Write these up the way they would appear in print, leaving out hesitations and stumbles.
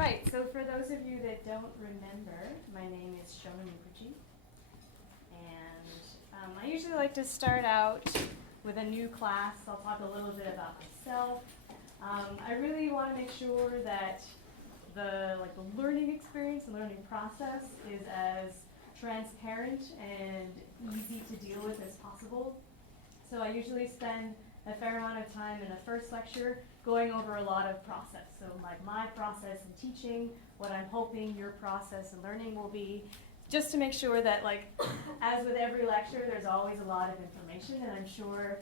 Right, so for those of you that don't remember, my name is Shona Mukherjee, and I usually like to start out with a new class. I'll talk a little bit about myself. I really want to make sure that the learning experience and learning process is as transparent and easy to deal with as possible. So I usually spend a fair amount of time in the first lecture going over a lot of process. So like my process in teaching, what I'm hoping your process in learning will be, just to make sure that as with every lecture, there's always a lot of information, and I'm sure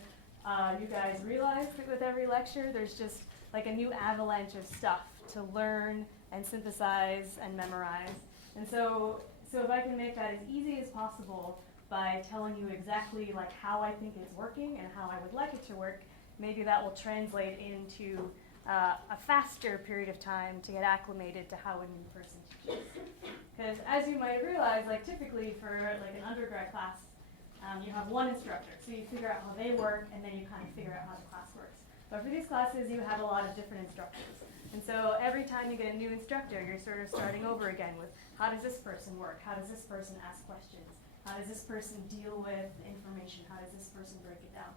you guys realize that with every lecture, there's just a new avalanche of stuff to learn and synthesize and memorize. And so if I can make that as easy as possible by telling you exactly how I think it's working and how I would like it to work, maybe that will translate into a faster period of time to get acclimated to how a new person teaches. Because as you might realize, typically for an undergrad class, you have one instructor, so you figure out how they work, and then you kind of figure out how the class works. But for these classes, you have a lot of different instructors. And so every time you get a new instructor, you're sort of starting over again with, how does this person work? How does this person ask questions? How does this person deal with information? How does this person break it down?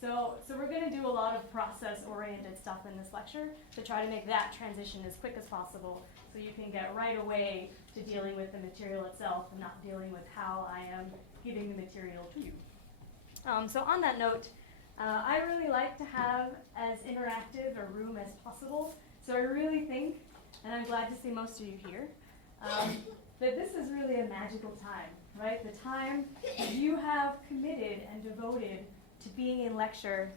So we're going to do a lot of process-oriented stuff in this lecture to try to make that transition as quick as possible so you can get right away to dealing with the material itself and not dealing with how I am giving the material to you. So on that note, I really like to have as interactive a room as possible. So I really think, and I'm glad to see most of you here, that this is really a magical time, right? The time that you have committed and devoted to being in lecture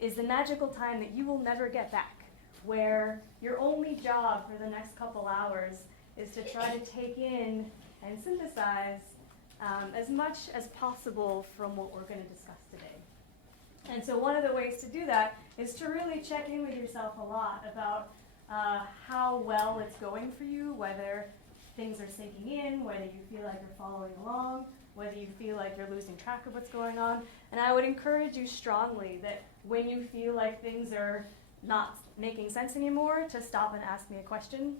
is the magical time that you will never get back, where your only job for the next couple hours is to try to take in and synthesize as much as possible from what we're going to discuss today. And so one of the ways to do that is to really check in with yourself a lot about how well it's going for you, whether things are sinking in, whether you feel like you're following along, whether you feel like you're losing track of what's going on. And I would encourage you strongly that when you feel like things are not making sense anymore, to stop and ask me a question.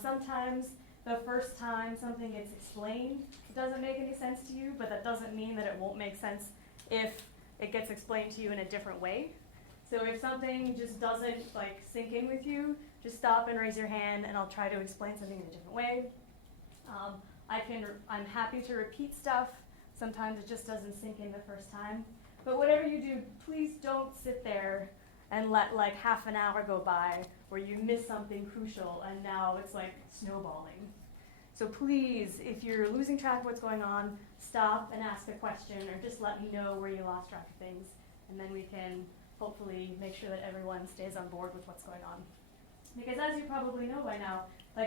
Sometimes the first time something gets explained, it doesn't make any sense to you, but that doesn't mean that it won't make sense if it gets explained to you in a different way. So if something just doesn't sink in with you, just stop and raise your hand, and I'll try to explain something in a different way. I'm happy to repeat stuff. Sometimes it just doesn't sink in the first time. But whatever you do, please don't sit there and let half an hour go by where you miss something crucial and now it's snowballing. So please, if you're losing track of what's going on, stop and ask a question, or just let me know where you lost track of things, and then we can hopefully make sure that everyone stays on board with what's going on. Because as you probably know by now,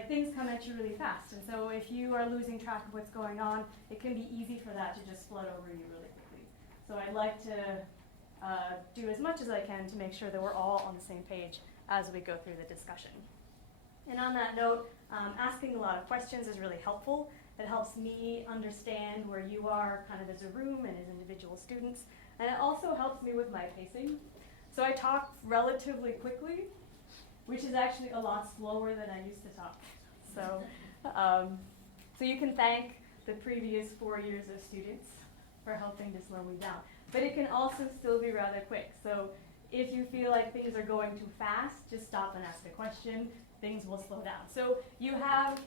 things come at you really fast, and so if you are losing track of what's going on, it can be easy for that to just flood over you really quickly. So I'd like to do as much as I can to make sure that we're all on the same page as we go through the discussion. And on that note, asking a lot of questions is really helpful. It helps me understand where you are kind of as a room and as individual students, and it also helps me with my pacing. So I talk relatively quickly, which is actually a lot slower than I used to talk. So you can thank the previous 4 years of students for helping to slow me down. But it can also still be rather quick. So if you feel like things are going too fast, just stop and ask a question. Things will slow down. So you have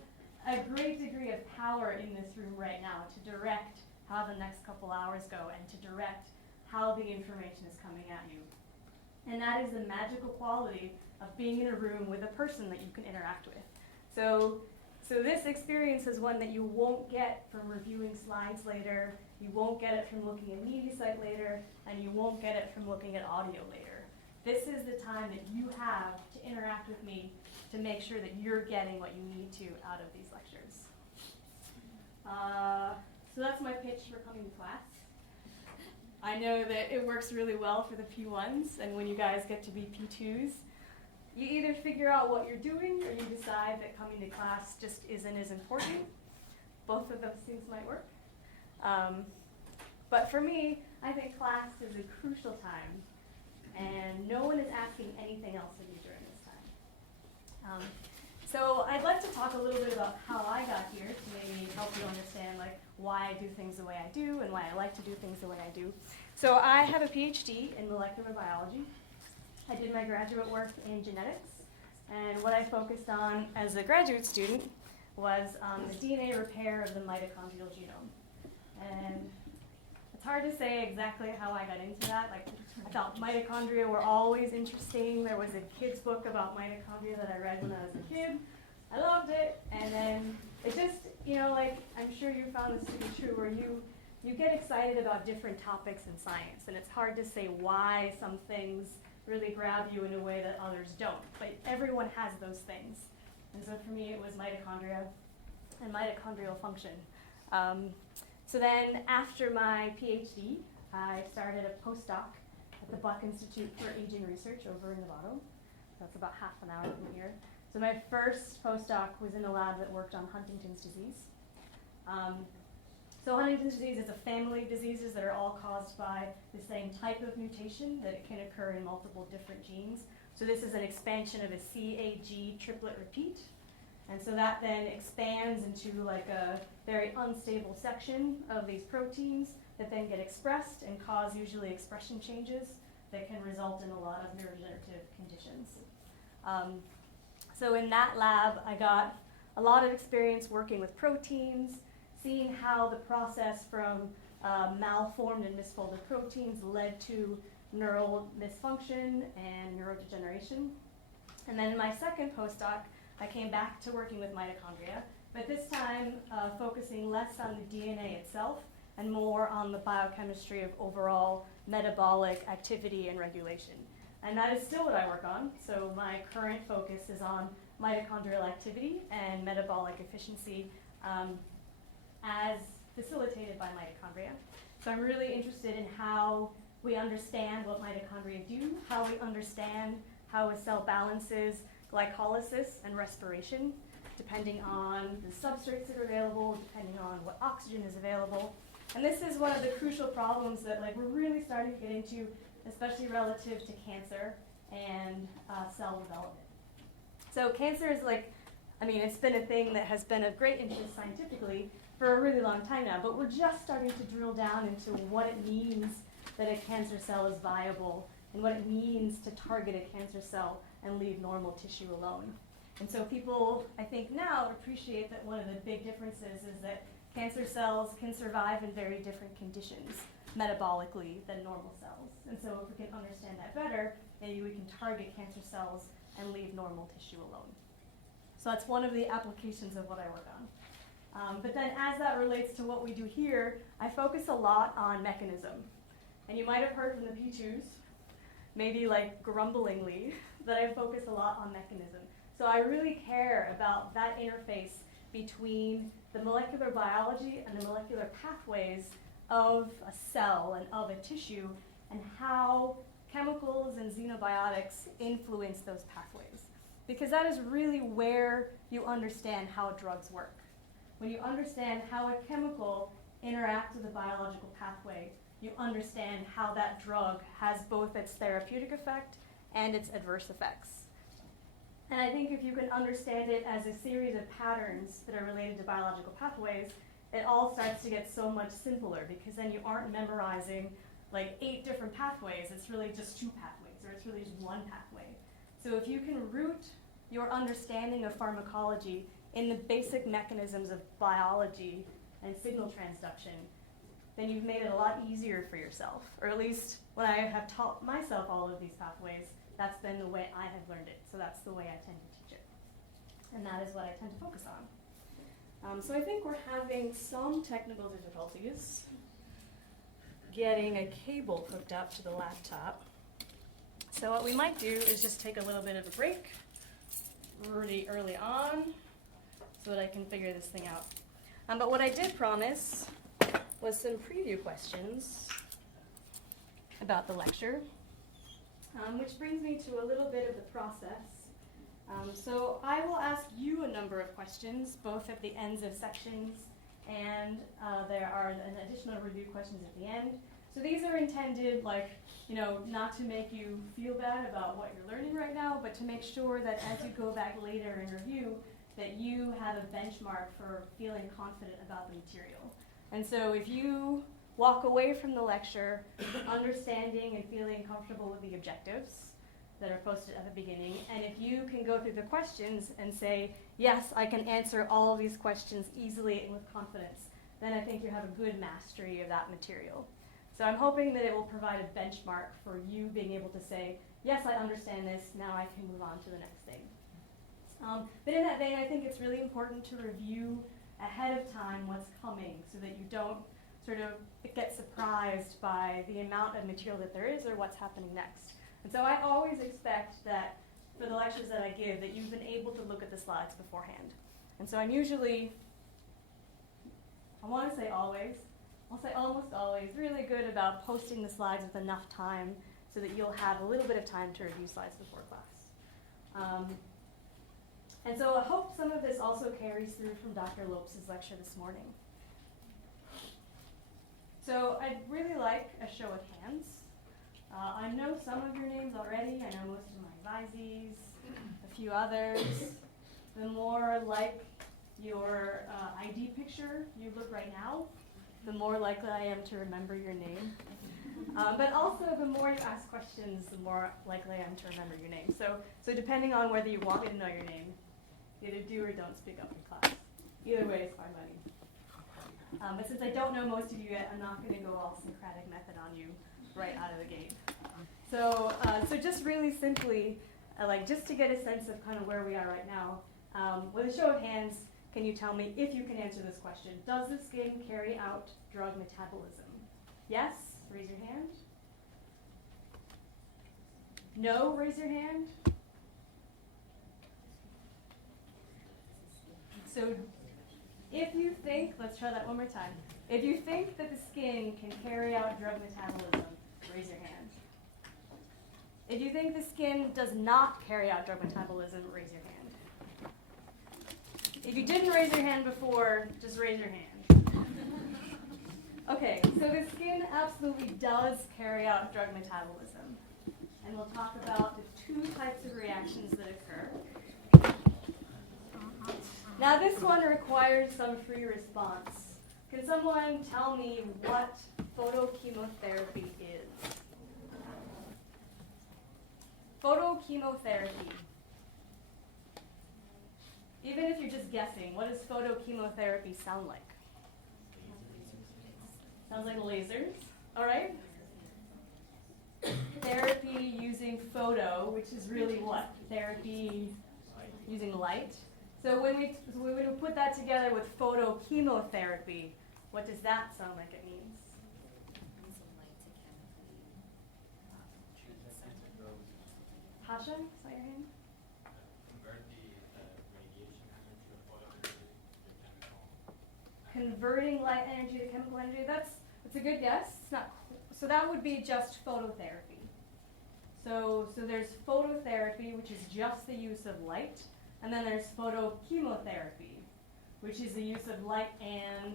a great degree of power in this room right now to direct how the next couple hours go and to direct how the information is coming at you. And that is the magical quality of being in a room with a person that you can interact with. So this experience is one that you won't get from reviewing slides later, you won't get it from looking at MediaSite later, and you won't get it from looking at audio later. This is the time that you have to interact with me to make sure that you're getting what you need to out of these lectures. So that's my pitch for coming to class. I know that it works really well for the P1s, and when you guys get to be P2s, you either figure out what you're doing or you decide that coming to class just isn't as important. Both of those things might work. But for me, I think class is a crucial time, and no one is asking anything else of you during this time. So I'd like to talk a little bit about how I got here to maybe help you understand like why I do things the way I do and why I like to do things the way I do. So I have a PhD in molecular biology. I did my graduate work in genetics, and what I focused on as a graduate student was the DNA repair of the mitochondrial genome. And it's hard to say exactly how I got into that. Like, I thought mitochondria were always interesting. There was a kid's book about mitochondria that I read when I was a kid. I loved it, and then it just, like, I'm sure you found this to be true, where you get excited about different topics in science, and it's hard to say why some things really grab you in a way that others don't. But everyone has those things. And so for me, it was mitochondria and mitochondrial function. So then after my PhD, I started a postdoc at the Buck Institute for Aging Research over in Novato. That's about half an hour from here. So my first postdoc was in a lab that worked on Huntington's disease. So Huntington's disease is a family of diseases that are all caused by the same type of mutation, that it can occur in multiple different genes. So this is an expansion of a CAG triplet repeat. And so that then expands into like a very unstable section of these proteins that then get expressed and cause usually expression changes that can result in a lot of neurodegenerative conditions. So in that lab, I got a lot of experience working with proteins, seeing how the process from malformed and misfolded proteins led to neural dysfunction and neurodegeneration. And then in my second postdoc, I came back to working with mitochondria, but this time focusing less on the DNA itself and more on the biochemistry of overall metabolic activity and regulation. And that is still what I work on. So my current focus is on mitochondrial activity and metabolic efficiency as facilitated by mitochondria. So I'm really interested in how we understand what mitochondria do, how we understand how a cell balances glycolysis and respiration, depending on the substrates that are available, depending on what oxygen is available. And this is one of the crucial problems that we're really starting to get into, especially relative to cancer and cell development. So cancer is it's been a thing that has been of great interest scientifically for a really long time now, but we're just starting to drill down into what it means that a cancer cell is viable and what it means to target a cancer cell and leave normal tissue alone. And so people, I think now, appreciate that one of the big differences is that cancer cells can survive in very different conditions metabolically than normal cells. And so if we can understand that better, maybe we can target cancer cells and leave normal tissue alone. So that's one of the applications of what I work on. But then as that relates to what we do here, I focus a lot on mechanism. And you might have heard from the P2s, maybe grumblingly, that I focus a lot on mechanism. So I really care about that interface between the molecular biology and the molecular pathways of a cell and of a tissue, and how chemicals and xenobiotics influence those pathways. Because that is really where you understand how drugs work. When you understand how a chemical interacts with a biological pathway, you understand how that drug has both its therapeutic effect and its adverse effects. And I think if you can understand it as a series of patterns that are related to biological pathways, it all starts to get so much simpler, because then you aren't memorizing 8 different pathways. It's really just 2 pathways, or it's really just 1 pathway. So if you can root your understanding of pharmacology in the basic mechanisms of biology and signal transduction, then you've made it a lot easier for yourself. Or at least when I have taught myself all of these pathways, that's been the way I have learned it. So that's the way I tend to teach it. And that is what I tend to focus on. So I think we're having some technical difficulties getting a cable hooked up to the laptop. So what we might do is just take a little bit of a break really early on so that I can figure this thing out. But what I did promise was some preview questions about the lecture, which brings me to a little bit of the process. So I will ask you a number of questions, both at the ends of sections, and there are an additional review questions at the end. So these are intended, like, not to make you feel bad about what you're learning right now, but to make sure that as you go back later and review, that you have a benchmark for feeling confident about the material. And so if you walk away from the lecture understanding and feeling comfortable with the objectives that are posted at the beginning, and if you can go through the questions and say, yes, I can answer all of these questions easily and with confidence, then I think you have a good mastery of that material. So I'm hoping that it will provide a benchmark for you being able to say, yes, I understand this, now I can move on to the next thing. But in that vein, I think it's really important to review ahead of time what's coming so that you don't sort of get surprised by the amount of material that there is or what's happening next. And so I always expect that for the lectures that I give, that you've been able to look at the slides beforehand. And so I'm usually, I want to say always, I'll say almost always, really good about posting the slides with enough time so that you'll have a little bit of time to review slides before class. And so I hope some of this also carries through from Dr. Lopes' lecture this morning. So I'd really like a show of hands. I know some of your names already. I know most of my advisees, a few others. The more like your ID picture you look right now, the more likely I am to remember your name. But also, the more you ask questions, the more likely I am to remember your name. So depending on whether you want me to know your name, either do or don't speak up in class. Either way is fine by me. But since I don't know most of you yet, I'm not going to go all Socratic method on you right out of the gate. So just really simply, just to get a sense of kind of where we are right now, with a show of hands, can you tell me if you can answer this question? Does the skin carry out drug metabolism? Yes? Raise your hand. No? Raise your hand. So if you think, let's try that one more time. If you think that the skin can carry out drug metabolism, raise your hand. If you think the skin does not carry out drug metabolism, raise your hand. If you didn't raise your hand before, just raise your hand. Okay, so the skin absolutely does carry out drug metabolism. And we'll talk about the two types of reactions that occur. Now this one requires some free response. Can someone tell me what photochemotherapy is? Photochemotherapy. Even if you're just guessing, what does photochemotherapy sound like? Sounds like lasers, all right? Therapy using photo, which is really what? Therapy using light. So when we put that together with photochemotherapy, what does that sound like it means? Pasha, is that your hand? Converting light energy to chemical energy. That's a good guess. It's not. So that would be just phototherapy. So there's phototherapy, which is just the use of light, and then there's photochemotherapy, which is the use of light and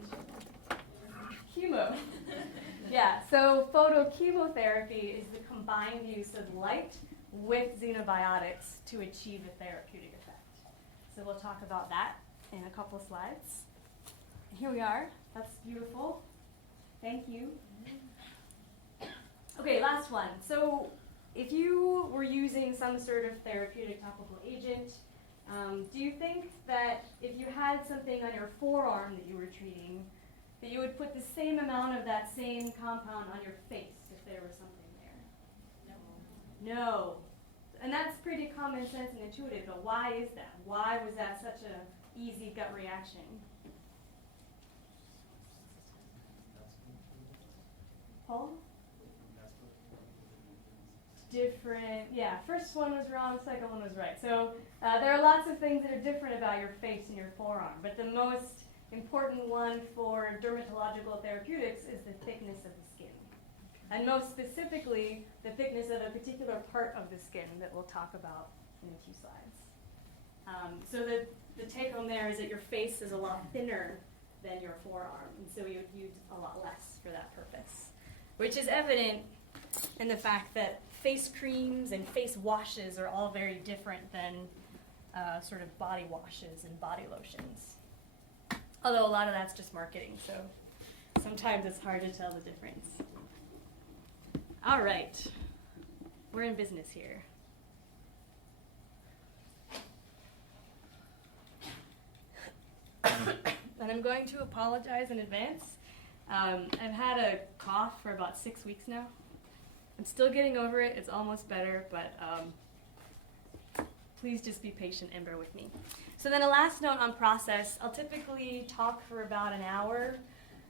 chemo. Yeah. So photochemotherapy is the combined use of light with xenobiotics to achieve a therapeutic effect. So we'll talk about that in a couple slides. Here we are. That's beautiful. Thank you. Okay, last one. So if you were using some sort of therapeutic topical agent, do you think that if you had something on your forearm that you were treating, that you would put the same amount of that same compound on your face if there was something there? No. And that's pretty common sense and intuitive, but why is that? Why was that such an easy gut reaction? Paul? Different, yeah, first one was wrong, second one was right. So there are lots of things that are different about your face and your forearm, but the most important one for dermatological therapeutics is the thickness of the skin. And most specifically, the thickness of a particular part of the skin that we'll talk about in a few slides. So the take home there is that your face is a lot thinner than your forearm, and so you would use a lot less for that purpose. which is evident in the fact that face creams and face washes are all very different than sort of body washes and body lotions. Although a lot of that's just marketing, so sometimes it's hard to tell the difference. All right, we're in business here. And I'm going to apologize in advance. I've had a cough for about 6 weeks now. I'm still getting over it. It's almost better, but please just be patient and bear with me. So then a last note on process. I'll typically talk for about an hour,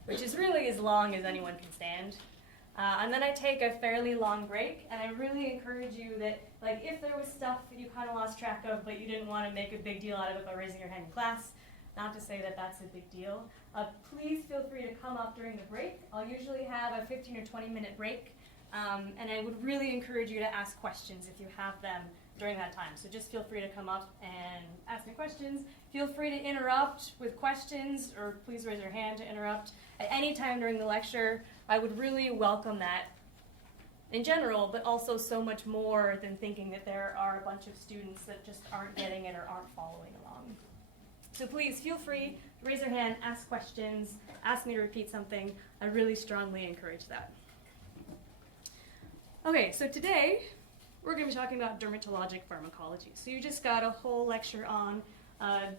which is really as long as anyone can stand. And then I take a fairly long break, and I really encourage you that, like, if there was stuff that you kind of lost track of, but you didn't want to make a big deal out of it by raising your hand in class, not to say that that's a big deal, please feel free to come up during the break. I'll usually have a 15 or 20-minute break, and I would really encourage you to ask questions if you have them during that time. So just feel free to come up and ask me questions. Feel free to interrupt with questions, or please raise your hand to interrupt at any time during the lecture. I would really welcome that in general, but also so much more than thinking that there are a bunch of students that just aren't getting it or aren't following along. So please feel free to raise your hand, ask questions, ask me to repeat something. I really strongly encourage that. Okay, so today we're going to be talking about dermatologic pharmacology. So you just got a whole lecture on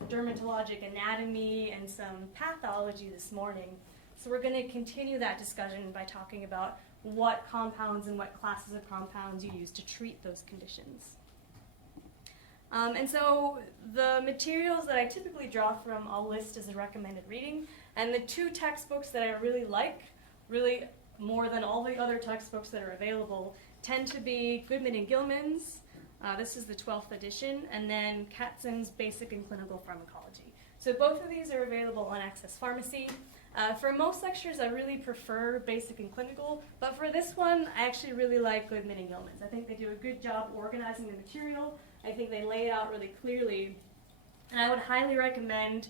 dermatologic anatomy and some pathology this morning. So we're going to continue that discussion by talking about what compounds and what classes of compounds you use to treat those conditions. And so the materials that I typically draw from I'll list as a recommended reading. And the two textbooks that I really like, really more than all the other textbooks that are available, tend to be Goodman and Gilman's. This is the 12th edition, and then Katzen's Basic and Clinical Pharmacology. So both of these are available on Access Pharmacy. For most lectures, I really prefer Basic and Clinical, but for this one, I actually really like Goodman and Gilman's. I think they do a good job organizing the material. I think they lay it out really clearly, and I would highly recommend,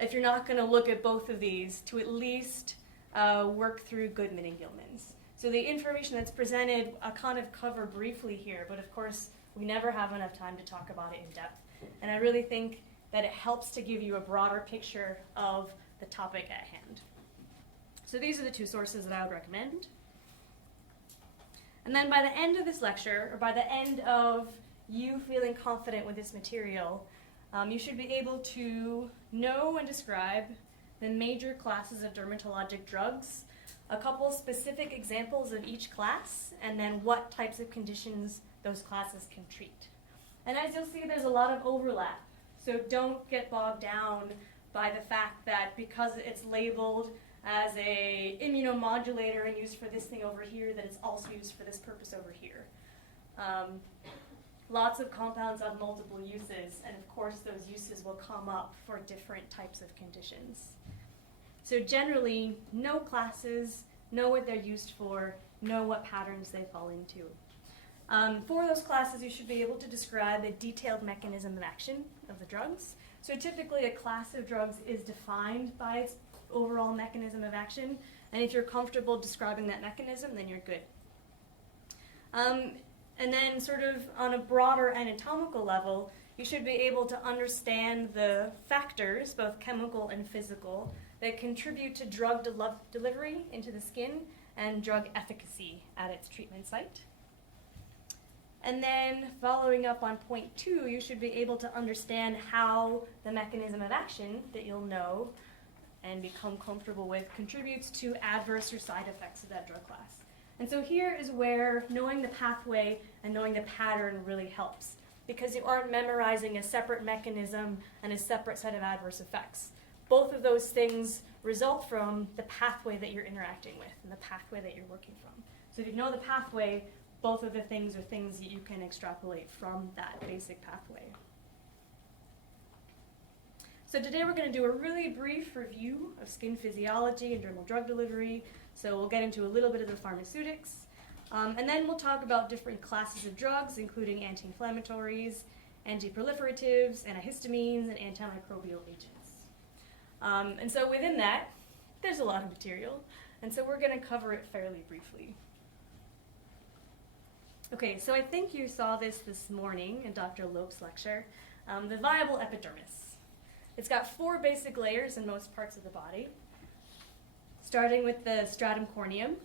if you're not going to look at both of these, to at least work through Goodman and Gilman's. So the information that's presented, I'll kind of cover briefly here, but of course, we never have enough time to talk about it in depth. And I really think that it helps to give you a broader picture of the topic at hand. So these are the two sources that I would recommend. And then by the end of this lecture, or by the end of you feeling confident with this material, you should be able to know and describe the major classes of dermatologic drugs, a couple specific examples of each class, and then what types of conditions those classes can treat. And as you'll see, there's a lot of overlap. So don't get bogged down by the fact that because it's labeled as a immunomodulator and used for this thing over here, that it's also used for this purpose over here. Lots of compounds have multiple uses, and of course those uses will come up for different types of conditions. So generally, know classes, know what they're used for, know what patterns they fall into. For those classes, you should be able to describe a detailed mechanism of action of the drugs. So typically, a class of drugs is defined by its overall mechanism of action, and if you're comfortable describing that mechanism, then you're good. And then sort of on a broader anatomical level, you should be able to understand the factors, both chemical and physical, that contribute to drug delivery into the skin and drug efficacy at its treatment site. And then following up on point 2, you should be able to understand how the mechanism of action that you'll know and become comfortable with contributes to adverse or side effects of that drug class. And so here is where knowing the pathway and knowing the pattern really helps, because you aren't memorizing a separate mechanism and a separate set of adverse effects. Both of those things result from the pathway that you're interacting with and the pathway that you're working from. So if you know the pathway, both of the things are things that you can extrapolate from that basic pathway. So today we're going to do a really brief review of skin physiology and dermal drug delivery. So we'll get into a little bit of the pharmaceutics. And then we'll talk about different classes of drugs, including anti-inflammatories, anti-proliferatives, antihistamines, and antimicrobial agents. And so within that, there's a lot of material. And so we're going to cover it fairly briefly. Okay, so I think you saw this morning in Dr. Lope's lecture, the viable epidermis. It's got 4 basic layers in most parts of the body, starting with the stratum corneum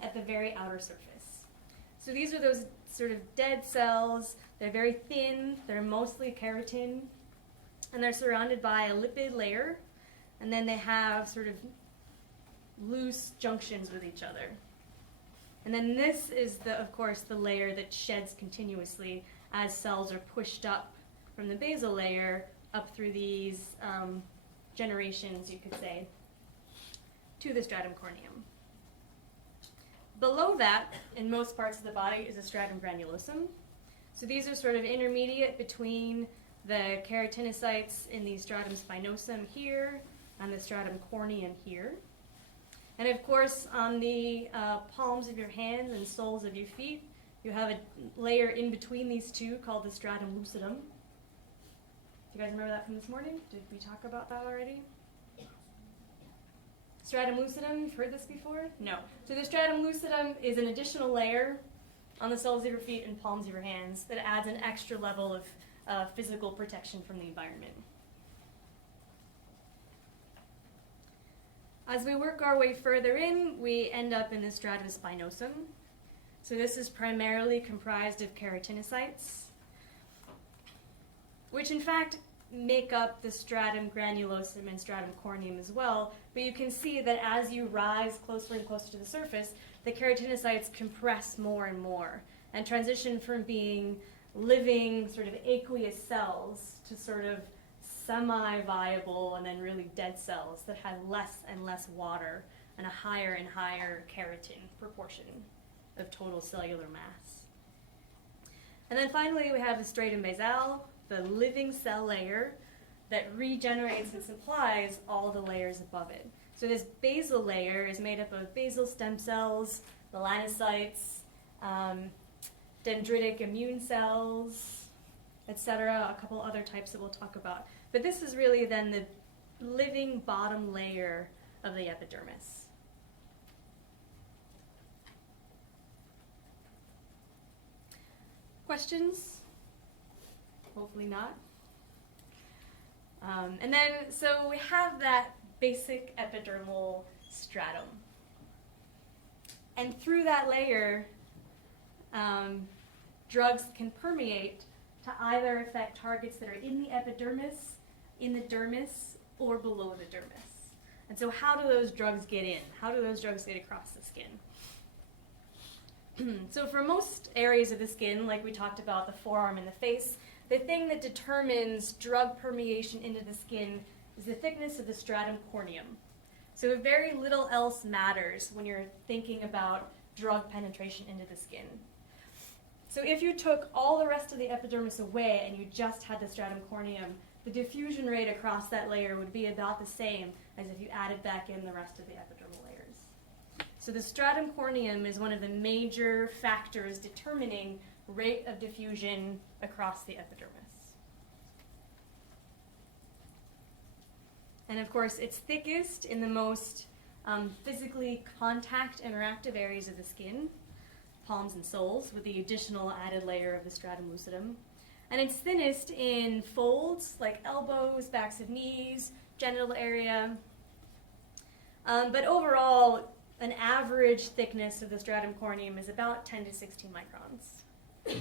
at the very outer surface. So these are those sort of dead cells. They're very thin, they're mostly keratin, and they're surrounded by a lipid layer, and then they have sort of loose junctions with each other. And then this is, of course, the layer that sheds continuously as cells are pushed up from the basal layer up through these generations, you could say, to the stratum corneum. Below that, in most parts of the body, is the stratum granulosum. So these are sort of intermediate between the keratinocytes in the stratum spinosum here and the stratum corneum here. And of course, on the palms of your hands and soles of your feet, you have a layer in between these two called the stratum lucidum. Do you guys remember that from this morning? Did we talk about that already? Stratum lucidum, you've heard this before? No. So the stratum lucidum is an additional layer on the soles of your feet and palms of your hands that adds an extra level of physical protection from the environment. As we work our way further in, we end up in the stratum spinosum. So this is primarily comprised of keratinocytes, which in fact make up the stratum granulosum and stratum corneum as well. But you can see that as you rise closer and closer to the surface, the keratinocytes compress more and more and transition from being living sort of aqueous cells to sort of semi-viable and then really dead cells that have less and less water and a higher and higher keratin proportion of total cellular mass. And then finally we have the stratum basal, the living cell layer that regenerates and supplies all the layers above it. So this basal layer is made up of basal stem cells, melanocytes, dendritic immune cells, etc., a couple other types that we'll talk about. But this is really then the living bottom layer of the epidermis. Questions? Hopefully not. And then, so we have that basic epidermal stratum. And through that layer, drugs can permeate to either affect targets that are in the epidermis, in the dermis, or below the dermis. And so how do those drugs get in? How do those drugs get across the skin? So for most areas of the skin, like we talked about the forearm and the face, the thing that determines drug permeation into the skin is the thickness of the stratum corneum. So very little else matters when you're thinking about drug penetration into the skin. So if you took all the rest of the epidermis away and you just had the stratum corneum, the diffusion rate across that layer would be about the same as if you added back in the rest of the epidermal layers. So the stratum corneum is one of the major factors determining rate of diffusion across the epidermis. And of course, it's thickest in the most physically contact interactive areas of the skin, palms and soles, with the additional added layer of the stratum lucidum. And it's thinnest in folds like elbows, backs of knees, genital area. But overall, an average thickness of the stratum corneum is about 10 to 16 microns.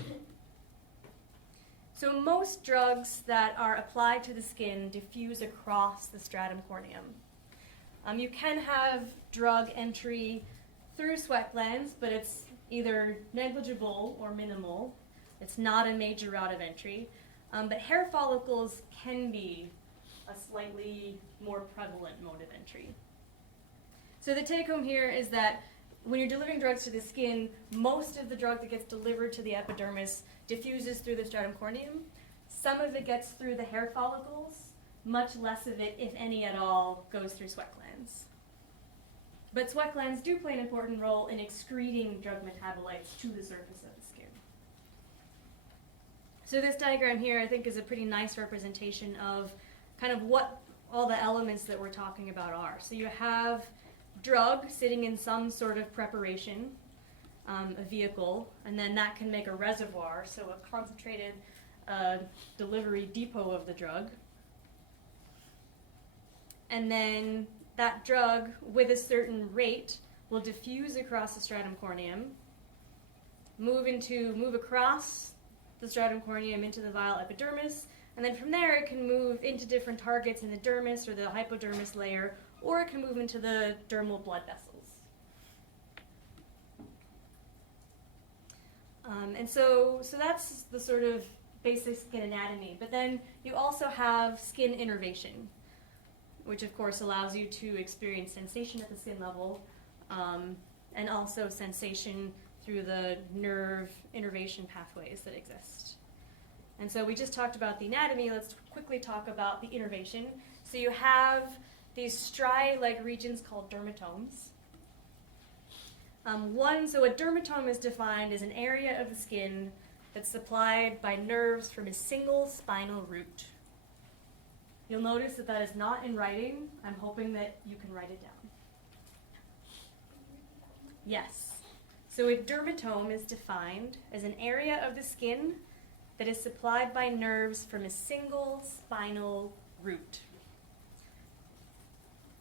So most drugs that are applied to the skin diffuse across the stratum corneum. You can have drug entry through sweat glands, but it's either negligible or minimal. It's not a major route of entry. But hair follicles can be a slightly more prevalent mode of entry. So the take home here is that when you're delivering drugs to the skin, most of the drug that gets delivered to the epidermis diffuses through the stratum corneum. Some of it gets through the hair follicles. Much less of it, if any at all, goes through sweat glands. But sweat glands do play an important role in excreting drug metabolites to the surface of the skin. So this diagram here, I think, is a pretty nice representation of kind of what all the elements that we're talking about are. So you have drug sitting in some sort of preparation. a vehicle, and then that can make a reservoir, so a concentrated delivery depot of the drug. And then that drug, with a certain rate, will diffuse across the stratum corneum, move across the stratum corneum into the vial epidermis, and then from there it can move into different targets in the dermis or the hypodermis layer, or it can move into the dermal blood vessels. And so that's the sort of basic skin anatomy. But then you also have skin innervation, which of course allows you to experience sensation at the skin level, and also sensation through the nerve innervation pathways that exist. And so we just talked about the anatomy. Let's quickly talk about the innervation. So you have these striae-like regions called dermatomes. So a dermatome is defined as an area of the skin that's supplied by nerves from a single spinal root. You'll notice that that is not in writing. I'm hoping that you can write it down. Yes. So a dermatome is defined as an area of the skin that is supplied by nerves from a single spinal root.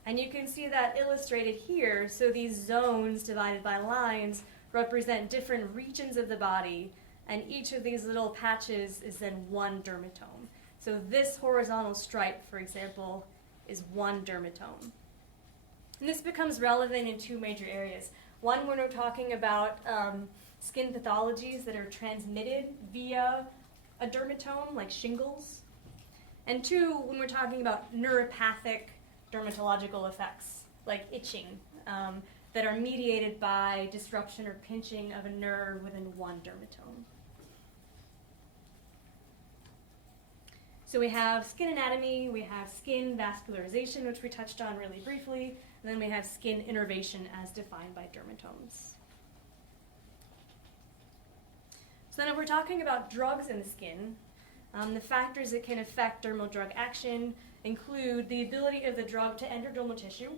And you can see that illustrated here. So these zones divided by lines represent different regions of the body, and each of these little patches is then one dermatome. So this horizontal stripe, for example, is one dermatome. And this becomes relevant in two major areas. One, when we're talking about skin pathologies that are transmitted via a dermatome, like shingles. And two, when we're talking about neuropathic dermatological effects, like itching, that are mediated by disruption or pinching of a nerve within one dermatome. So we have skin anatomy, we have skin vascularization, which we touched on really briefly, and then we have skin innervation as defined by dermatomes. So then if we're talking about drugs in the skin, the factors that can affect dermal drug action include the ability of the drug to enter dermal tissue.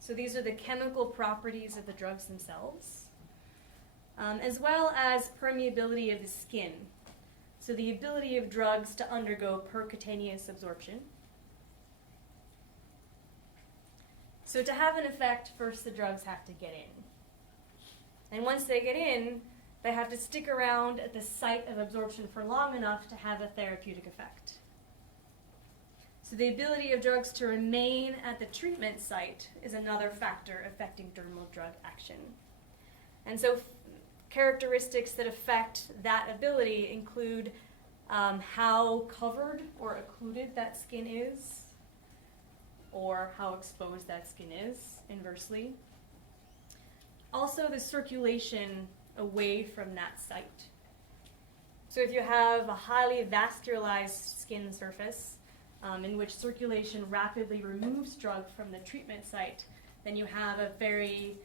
So these are the chemical properties of the drugs themselves, as well as permeability of the skin. So the ability of drugs to undergo percutaneous absorption. So to have an effect, first the drugs have to get in. And once they get in, they have to stick around at the site of absorption for long enough to have a therapeutic effect. So the ability of drugs to remain at the treatment site is another factor affecting dermal drug action. And so characteristics that affect that ability include how covered or occluded that skin is, or how exposed that skin is, inversely. Also the circulation away from that site. So if you have a highly vascularized skin surface in which circulation rapidly removes drug from the treatment site, then you have a very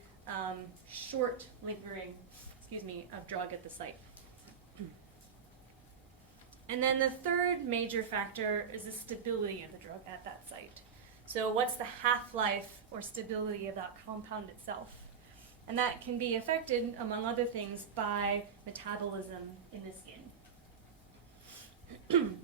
short lingering of drug at the site. And then the third major factor is the stability of the drug at that site. So what's the half-life or stability of that compound itself? And that can be affected, among other things, by metabolism in the skin.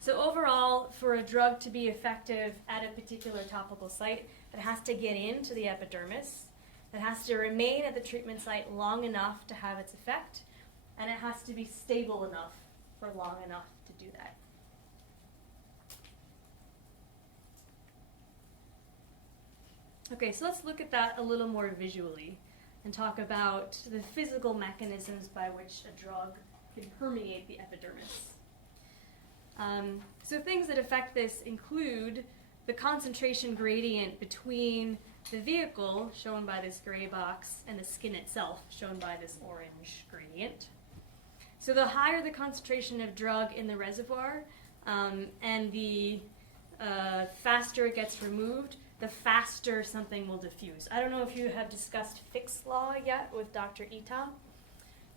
So overall, for a drug to be effective at a particular topical site, it has to get into the epidermis. It has to remain at the treatment site long enough to have its effect, and it has to be stable enough for long enough to do that. Okay, so let's look at that a little more visually and talk about the physical mechanisms by which a drug can permeate the epidermis. So things that affect this include the concentration gradient between the vehicle, shown by this gray box, and the skin itself, shown by this orange gradient. So the higher the concentration of drug in the reservoir, and the faster it gets removed, the faster something will diffuse. I don't know if you have discussed Fick's law yet with Dr. Ita,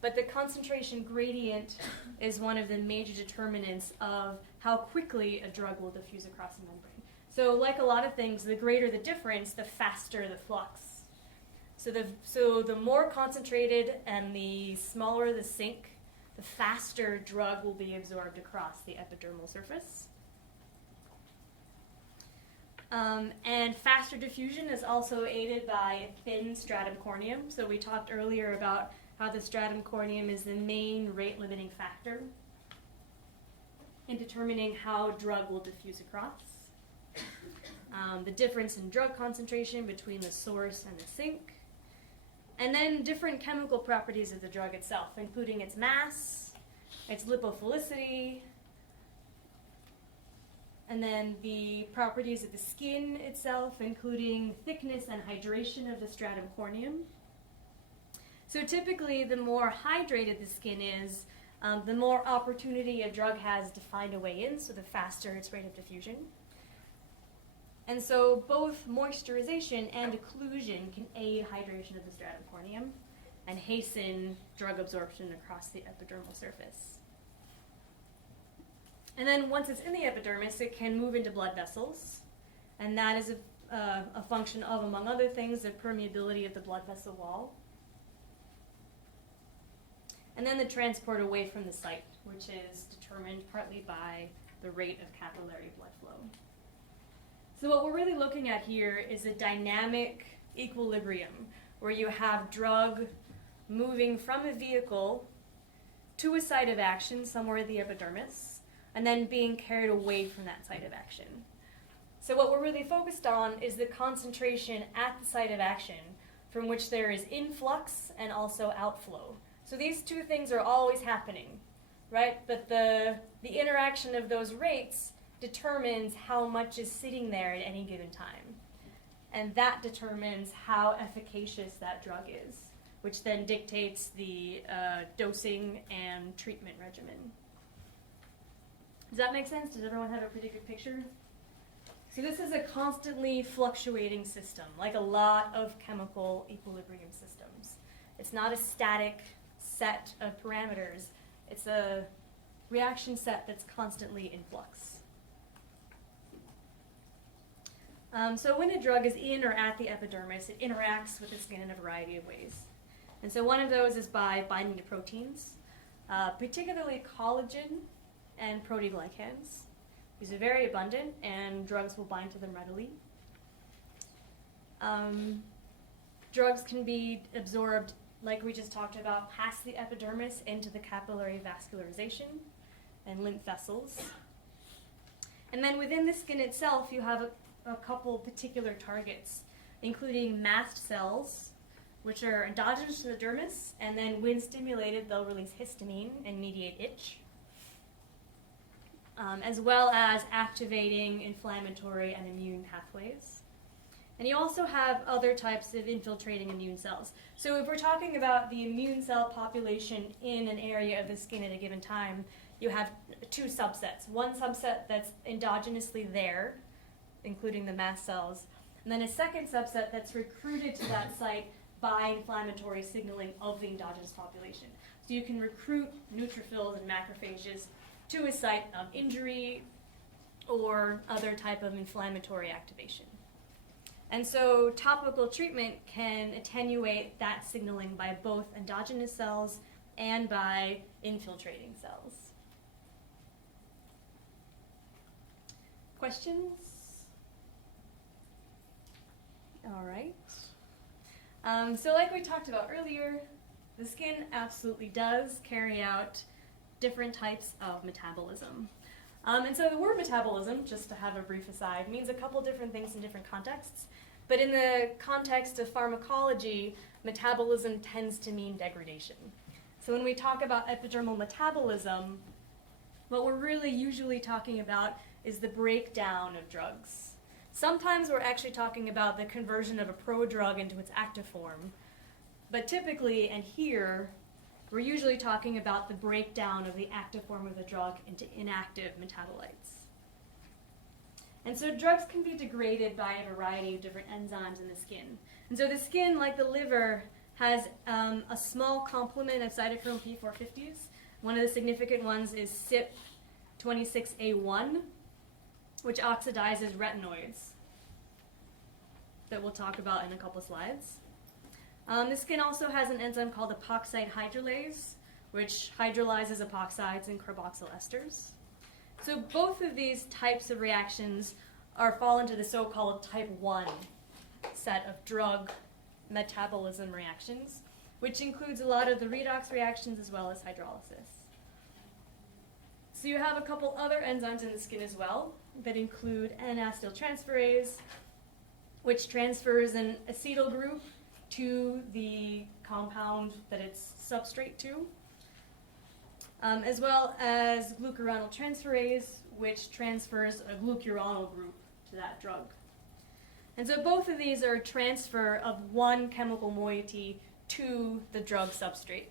but the concentration gradient is one of the major determinants of how quickly a drug will diffuse across the membrane. So like a lot of things, the greater the difference, the faster the flux. So the more concentrated and the smaller the sink, the faster drug will be absorbed across the epidermal surface. And faster diffusion is also aided by thin stratum corneum. So we talked earlier about how the stratum corneum is the main rate-limiting factor in determining how drug will diffuse across. The difference in drug concentration between the source and the sink. And then different chemical properties of the drug itself, including its mass, its lipophilicity, and then the properties of the skin itself, including thickness and hydration of the stratum corneum. So typically, the more hydrated the skin is, the more opportunity a drug has to find a way in, so the faster its rate of diffusion. And so both moisturization and occlusion can aid hydration of the stratum corneum and hasten drug absorption across the epidermal surface. And then once it's in the epidermis, it can move into blood vessels, and that is a function of, among other things, the permeability of the blood vessel wall. And then the transport away from the site, which is determined partly by the rate of capillary blood flow. So what we're really looking at here is a dynamic equilibrium where you have drug moving from a vehicle to a site of action somewhere in the epidermis and then being carried away from that site of action. So what we're really focused on is the concentration at the site of action from which there is influx and also outflow. So these two things are always happening, right? But the interaction of those rates determines how much is sitting there at any given time. And that determines how efficacious that drug is, which then dictates the dosing and treatment regimen. Does that make sense? Does everyone have a pretty good picture? So this is a constantly fluctuating system, like a lot of chemical equilibrium systems. It's not a static set of parameters. It's a reaction set that's constantly in flux. So when a drug is in or at the epidermis, it interacts with the skin in a variety of ways. And so one of those is by binding to proteins, particularly collagen and proteoglycans. These are very abundant, and drugs will bind to them readily. Drugs can be absorbed, like we just talked about, past the epidermis into the capillary vascularization and lymph vessels. And then within the skin itself, you have a couple particular targets, including mast cells, which are endogenous to the dermis, and then when stimulated, they'll release histamine and mediate itch, as well as activating inflammatory and immune pathways. And you also have other types of infiltrating immune cells. So if we're talking about the immune cell population in an area of the skin at a given time, you have two subsets. One subset that's endogenously there, including the mast cells, and then a second subset that's recruited to that site by inflammatory signaling of the endogenous population. So you can recruit neutrophils and macrophages to a site of injury or other type of inflammatory activation. And so topical treatment can attenuate that signaling by both endogenous cells and by infiltrating cells. Questions? All right. So like we talked about earlier, the skin absolutely does carry out different types of metabolism. And so the word metabolism, just to have a brief aside, means a couple different things in different contexts. But in the context of pharmacology, metabolism tends to mean degradation. So when we talk about epidermal metabolism, what we're really usually talking about is the breakdown of drugs. Sometimes we're actually talking about the conversion of a prodrug into its active form. But typically, and here, we're usually talking about the breakdown of the active form of the drug into inactive metabolites. And so drugs can be degraded by a variety of different enzymes in the skin. And so the skin, like the liver, has a small complement of cytochrome P450s. One of the significant ones is CYP26A1, which oxidizes retinoids that we'll talk about in a couple slides. The skin also has an enzyme called epoxide hydrolase, which hydrolyzes epoxides and carboxyl esters. So both of these types of reactions fall into the so-called type 1 set of drug metabolism reactions, which includes a lot of the redox reactions as well as hydrolysis. So you have a couple other enzymes in the skin as well that include N-acetyltransferase, which transfers an acetyl group to the compound that it's substrate to, as well as glucuronyltransferase, which transfers a glucuronyl group to that drug. And so both of these are a transfer of one chemical moiety to the drug substrate.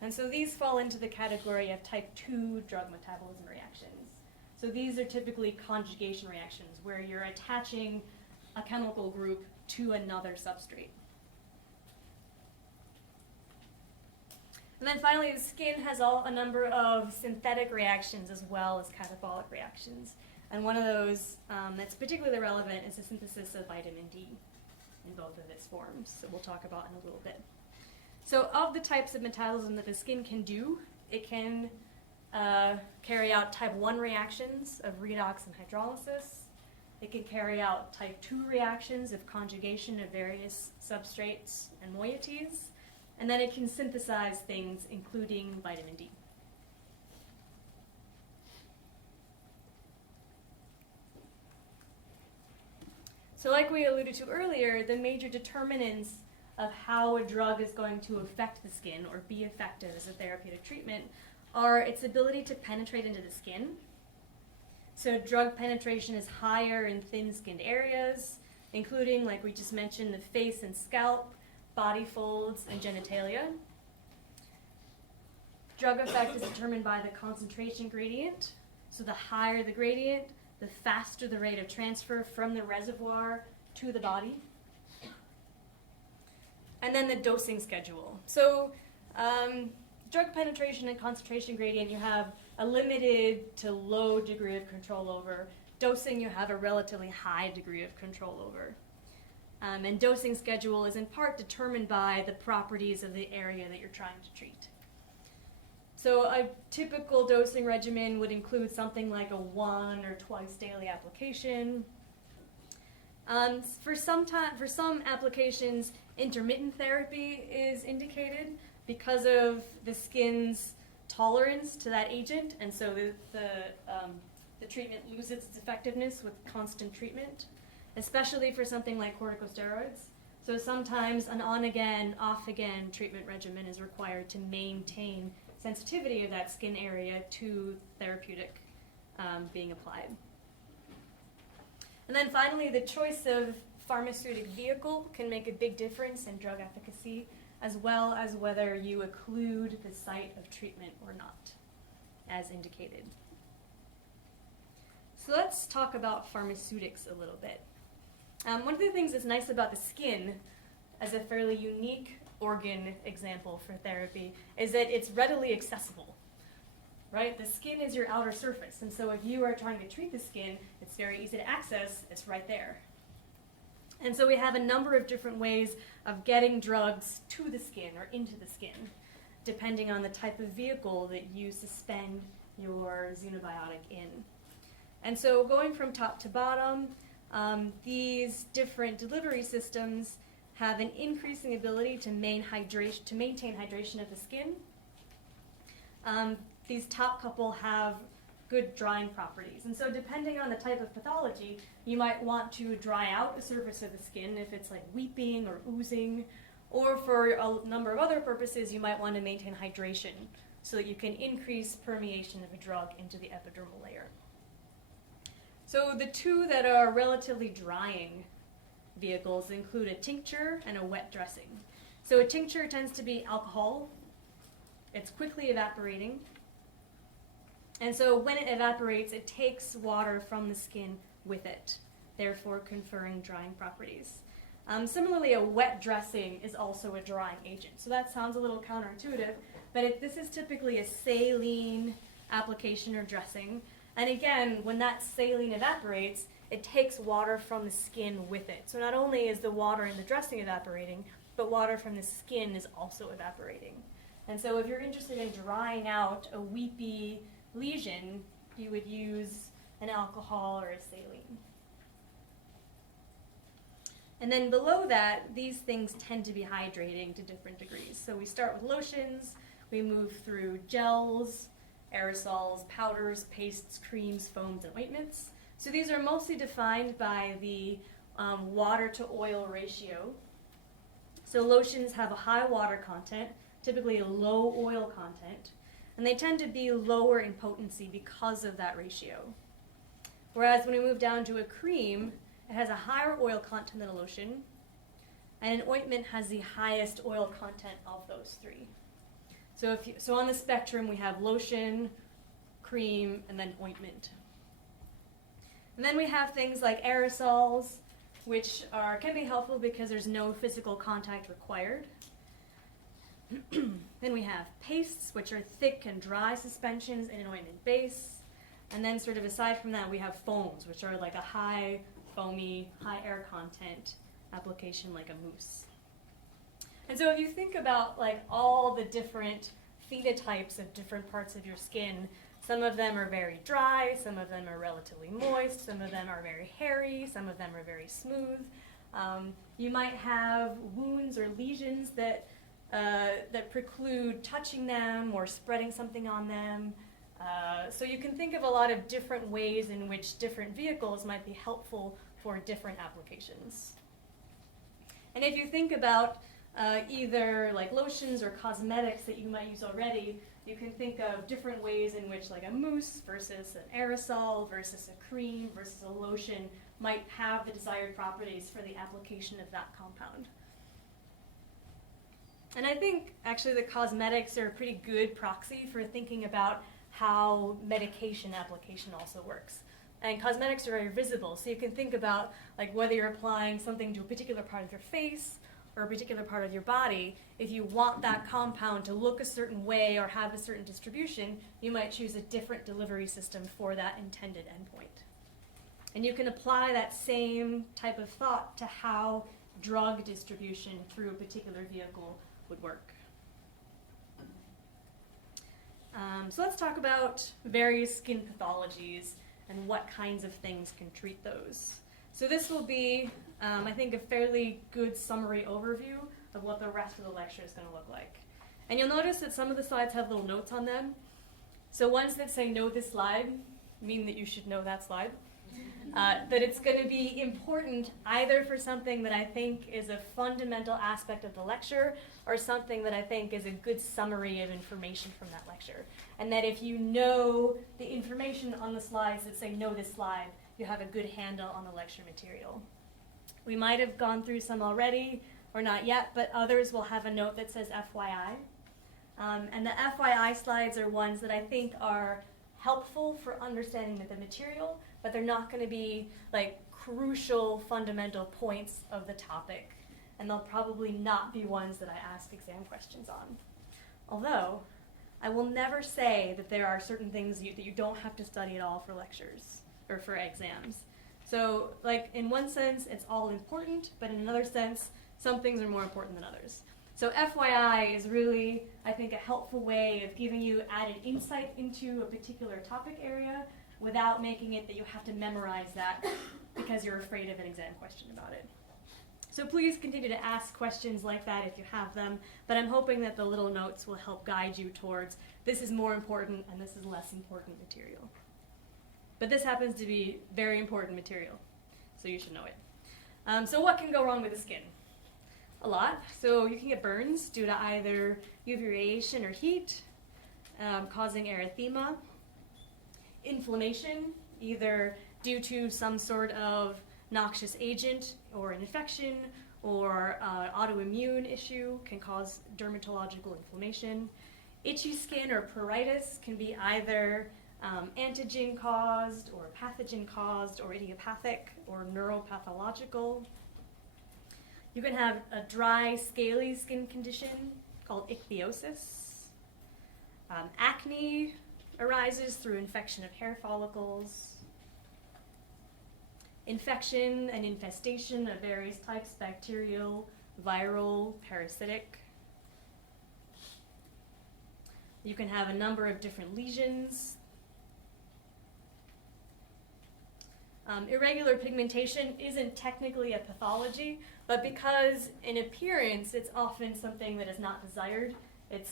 And so these fall into the category of type 2 drug metabolism reactions. So these are typically conjugation reactions, where you're attaching a chemical group to another substrate. And then finally, the skin has a number of synthetic reactions as well as catabolic reactions. And one of those that's particularly relevant is the synthesis of vitamin D in both of its forms, so we'll talk about in a little bit. So of the types of metabolism that the skin can do, it can carry out type 1 reactions of redox and hydrolysis. It can carry out type 2 reactions of conjugation of various substrates and moieties. And then it can synthesize things, including vitamin D. So like we alluded to earlier, the major determinants of how a drug is going to affect the skin or be effective as a therapeutic treatment are its ability to penetrate into the skin. So drug penetration is higher in thin-skinned areas, including, like we just mentioned, the face and scalp, body folds, and genitalia. Drug effect is determined by the concentration gradient. So the higher the gradient, the faster the rate of transfer from the reservoir to the body. And then the dosing schedule. So drug penetration and concentration gradient you have a limited to low degree of control over. Dosing you have a relatively high degree of control over. And dosing schedule is in part determined by the properties of the area that you're trying to treat. So a typical dosing regimen would include something like a 1 or twice daily application. For some applications, intermittent therapy is indicated because of the skin's tolerance to that agent, and so the treatment loses its effectiveness with constant treatment, especially for something like corticosteroids. So sometimes an on-again, off-again treatment regimen is required to maintain sensitivity of that skin area to therapeutic being applied. And then finally, the choice of pharmaceutic vehicle can make a big difference in drug efficacy, as well as whether you occlude the site of treatment or not, as indicated. So let's talk about pharmaceutics a little bit. One of the things that's nice about the skin as a fairly unique organ example for therapy is that it's readily accessible, right? The skin is your outer surface, and so if you are trying to treat the skin, it's very easy to access, it's right there. And so we have a number of different ways of getting drugs to the skin or into the skin, depending on the type of vehicle that you suspend your xenobiotic in. And so going from top to bottom, these different delivery systems have an increasing ability to maintain hydration of the skin. These top couple have good drying properties. And so depending on the type of pathology, you might want to dry out the surface of the skin if it's like weeping or oozing, or for a number of other purposes, you might want to maintain hydration so that you can increase permeation of a drug into the epidermal layer. So the two that are relatively drying vehicles include a tincture and a wet dressing. So a tincture tends to be alcohol. It's quickly evaporating. And so when it evaporates, it takes water from the skin with it, therefore conferring drying properties. Similarly, a wet dressing is also a drying agent. So that sounds a little counterintuitive, but this is typically a saline application or dressing. And again, when that saline evaporates, it takes water from the skin with it. So not only is the water in the dressing evaporating, but water from the skin is also evaporating. And so if you're interested in drying out a weepy lesion, you would use an alcohol or a saline. And then below that, these things tend to be hydrating to different degrees. So we start with lotions, we move through gels, aerosols, powders, pastes, creams, foams, and ointments. So these are mostly defined by the water to oil ratio. So lotions have a high water content, typically a low oil content, and they tend to be lower in potency because of that ratio. Whereas when we move down to a cream, it has a higher oil content than a lotion, and an ointment has the highest oil content of those three. So on the spectrum, we have lotion, cream, and then ointment. And then we have things like aerosols, which can be helpful because there's no physical contact required. Then we have pastes, which are thick and dry suspensions in an ointment base. And then sort of aside from that, we have foams, which are like a high foamy, high air content application like a mousse. And so if you think about like all the different phenotypes of different parts of your skin, some of them are very dry, some of them are relatively moist, some of them are very hairy, some of them are very smooth. You might have wounds or lesions that preclude touching them or spreading something on them. So you can think of a lot of different ways in which different vehicles might be helpful for different applications. And if you think about either like lotions or cosmetics that you might use already, you can think of different ways in which like a mousse versus an aerosol versus a cream versus a lotion might have the desired properties for the application of that compound. And I think actually the cosmetics are a pretty good proxy for thinking about how medication application also works. And cosmetics are very visible, so you can think about like whether you're applying something to a particular part of your face or a particular part of your body. If you want that compound to look a certain way or have a certain distribution, you might choose a different delivery system for that intended endpoint. And you can apply that same type of thought to how drug distribution through a particular vehicle would work. So let's talk about various skin pathologies and what kinds of things can treat those. So this will be, I think, a fairly good summary overview of what the rest of the lecture is going to look like. And you'll notice that some of the slides have little notes on them. So ones that say know this slide mean that you should know that slide. That it's going to be important either for something that I think is a fundamental aspect of the lecture or something that I think is a good summary of information from that lecture. And that if you know the information on the slides that say know this slide, you have a good handle on the lecture material. We might have gone through some already or not yet, but others will have a note that says FYI. And the FYI slides are ones that I think are helpful for understanding the material, but they're not going to be like crucial fundamental points of the topic, and they'll probably not be ones that I ask exam questions on. Although, I will never say that there are certain things that you don't have to study at all for lectures or for exams. So, like, in one sense, it's all important, but in another sense, some things are more important than others. So FYI is really, I think, a helpful way of giving you added insight into a particular topic area without making it that you have to memorize that because you're afraid of an exam question about it. So please continue to ask questions like that if you have them, but I'm hoping that the little notes will help guide you towards this is more important and this is less important material. But this happens to be very important material, so you should know it. So what can go wrong with the skin? A lot. So you can get burns due to either UV radiation or heat, causing erythema, inflammation, either due to some sort of noxious agent or an infection or autoimmune issue can cause dermatological inflammation. Itchy skin or pruritus can be either antigen caused or pathogen caused or idiopathic or neuropathological. You can have a dry, scaly skin condition called ichthyosis. Acne arises through infection of hair follicles. Infection and infestation of various types, bacterial, viral, parasitic. You can have a number of different lesions. Irregular pigmentation isn't technically a pathology, but because in appearance it's often something that is not desired, it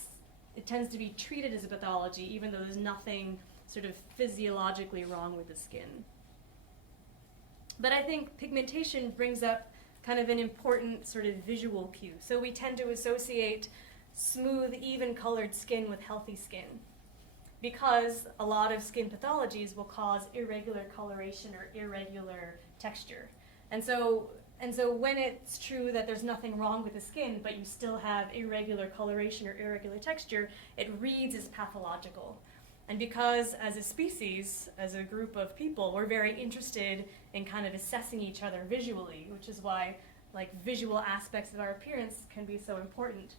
tends to be treated as a pathology even though there's nothing sort of physiologically wrong with the skin. But I think pigmentation brings up kind of an important sort of visual cue. So we tend to associate smooth, even-colored skin with healthy skin, because a lot of skin pathologies will cause irregular coloration or irregular texture. And so when it's true that there's nothing wrong with the skin, but you still have irregular coloration or irregular texture, it reads as pathological. And because as a species, as a group of people, we're very interested in kind of assessing each other visually, which is why like visual aspects of our appearance can be so important.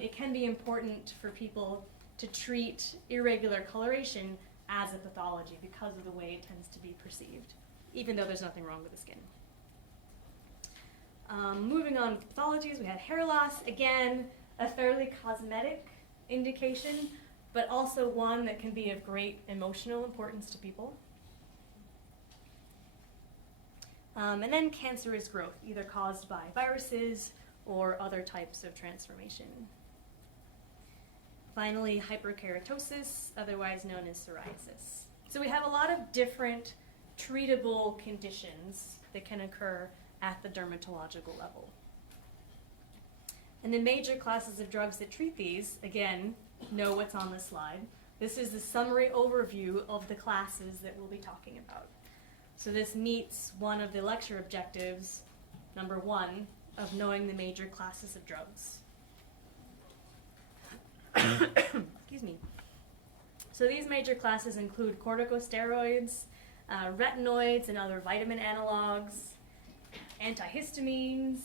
It can be important for people to treat irregular coloration as a pathology because of the way it tends to be perceived, even though there's nothing wrong with the skin. Moving on to pathologies, we had hair loss. Again, a fairly cosmetic indication, but also one that can be of great emotional importance to people. And then cancerous growth, either caused by viruses or other types of transformation. Finally, hyperkeratosis, otherwise known as psoriasis. So we have a lot of different treatable conditions that can occur at the dermatological level. And the major classes of drugs that treat these, again, know what's on the slide. This is the summary overview of the classes that we'll be talking about. So this meets one of the lecture objectives, number 1, of knowing the major classes of drugs. Excuse me. So these major classes include corticosteroids, retinoids and other vitamin analogs, antihistamines,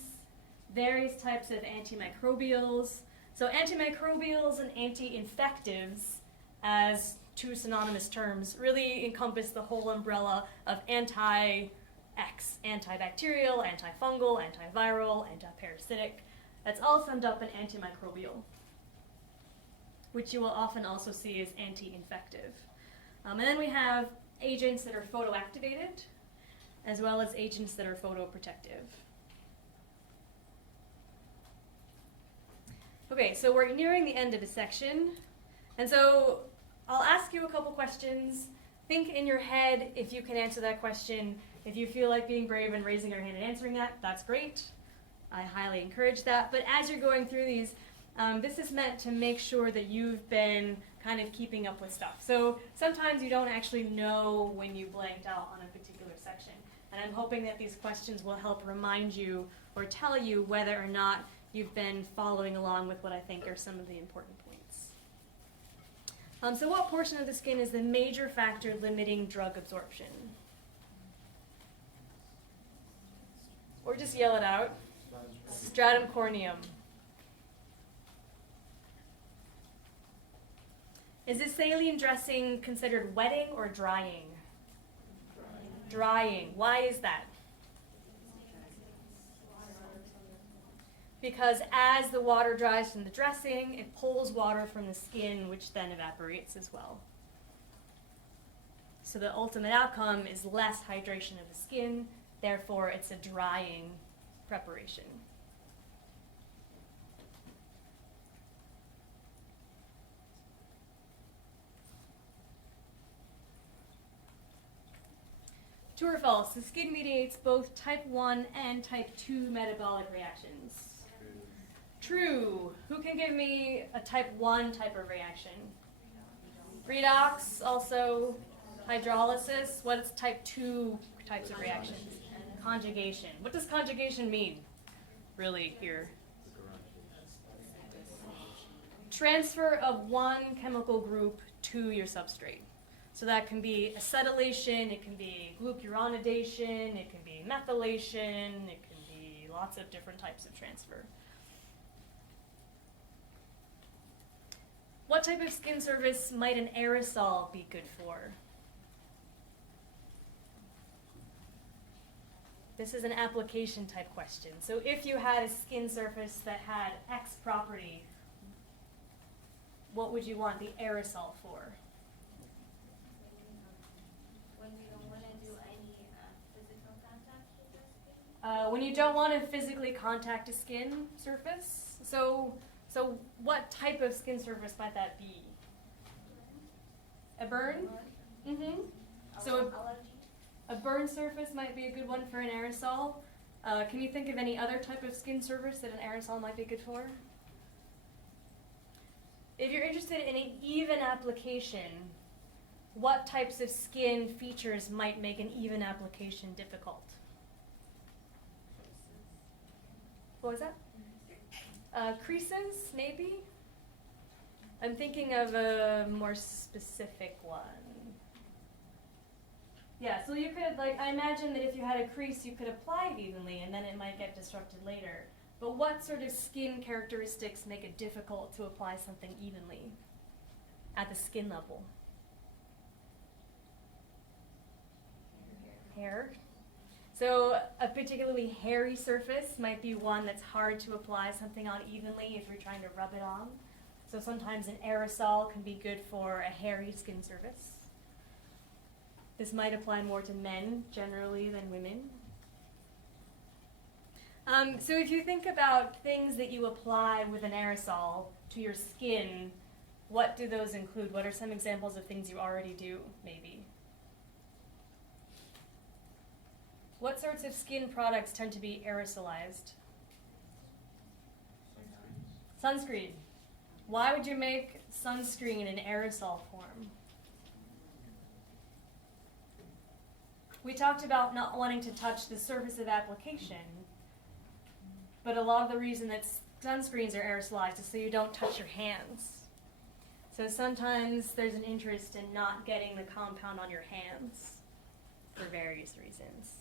various types of antimicrobials. So antimicrobials and anti-infectives, as two synonymous terms, really encompass the whole umbrella of anti-X, antibacterial, antifungal, antiviral, antiparasitic. That's all summed up in antimicrobial, which you will often also see as anti-infective. And then we have agents that are photoactivated, as well as agents that are photoprotective. Okay, so we're nearing the end of the section, and so I'll ask you a couple questions. Think in your head if you can answer that question. If you feel like being brave and raising your hand and answering that, that's great. I highly encourage that. But as you're going through these, this is meant to make sure that you've been kind of keeping up with stuff. So sometimes you don't actually know when you blanked out on a particular section. And I'm hoping that these questions will help remind you or tell you whether or not you've been following along with what I think are some of the important points. So what portion of the skin is the major factor limiting drug absorption? Or just yell it out. Stratum corneum. Is this saline dressing considered wetting or drying? Drying. Why is that? Because as the water dries from the dressing, it pulls water from the skin, which then evaporates as well. So the ultimate outcome is less hydration of the skin, therefore it's a drying preparation. True or false? The skin mediates both type 1 and type 2 metabolic reactions. True. Who can give me a type 1 type of reaction? Redox, also hydrolysis. What's type 2 types of reactions? Conjugation. What does conjugation mean, really, here? Transfer of one chemical group to your substrate. So that can be acetylation, it can be glucuronidation, it can be methylation, it can be lots of different types of transfer. What type of skin surface might an aerosol be good for? This is an application type question. So if you had a skin surface that had X property, what would you want the aerosol for? When we don't want to do any physical contact with the skin? When you don't want to physically contact a skin surface. So what type of skin surface might that be? A burn? Mm-hmm. So Allergy? a burn surface might be a good one for an aerosol. Can you think of any other type of skin surface that an aerosol might be good for? If you're interested in an even application, what types of skin features might make an even application difficult? What was that? Creases, maybe? I'm thinking of a more specific one. Yeah, so you could, I imagine that if you had a crease, you could apply it evenly, and then it might get disrupted later. But what sort of skin characteristics make it difficult to apply something evenly at the skin level? Hair. So a particularly hairy surface might be one that's hard to apply something on evenly if you're trying to rub it on. So sometimes an aerosol can be good for a hairy skin surface. This might apply more to men generally than women. So if you think about things that you apply with an aerosol to your skin, what do those include? What are some examples of things you already do, maybe? What sorts of skin products tend to be aerosolized? Sunscreen. Why would you make sunscreen in an aerosol form? We talked about not wanting to touch the surface of application, but a lot of the reason that sunscreens are aerosolized is so you don't touch your hands. So sometimes there's an interest in not getting the compound on your hands for various reasons.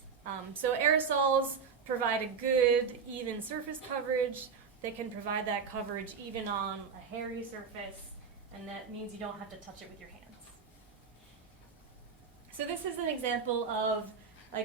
So aerosols provide a good, even surface coverage. They can provide that coverage even on a hairy surface, and that means you don't have to touch it with your hands. So this is an example of,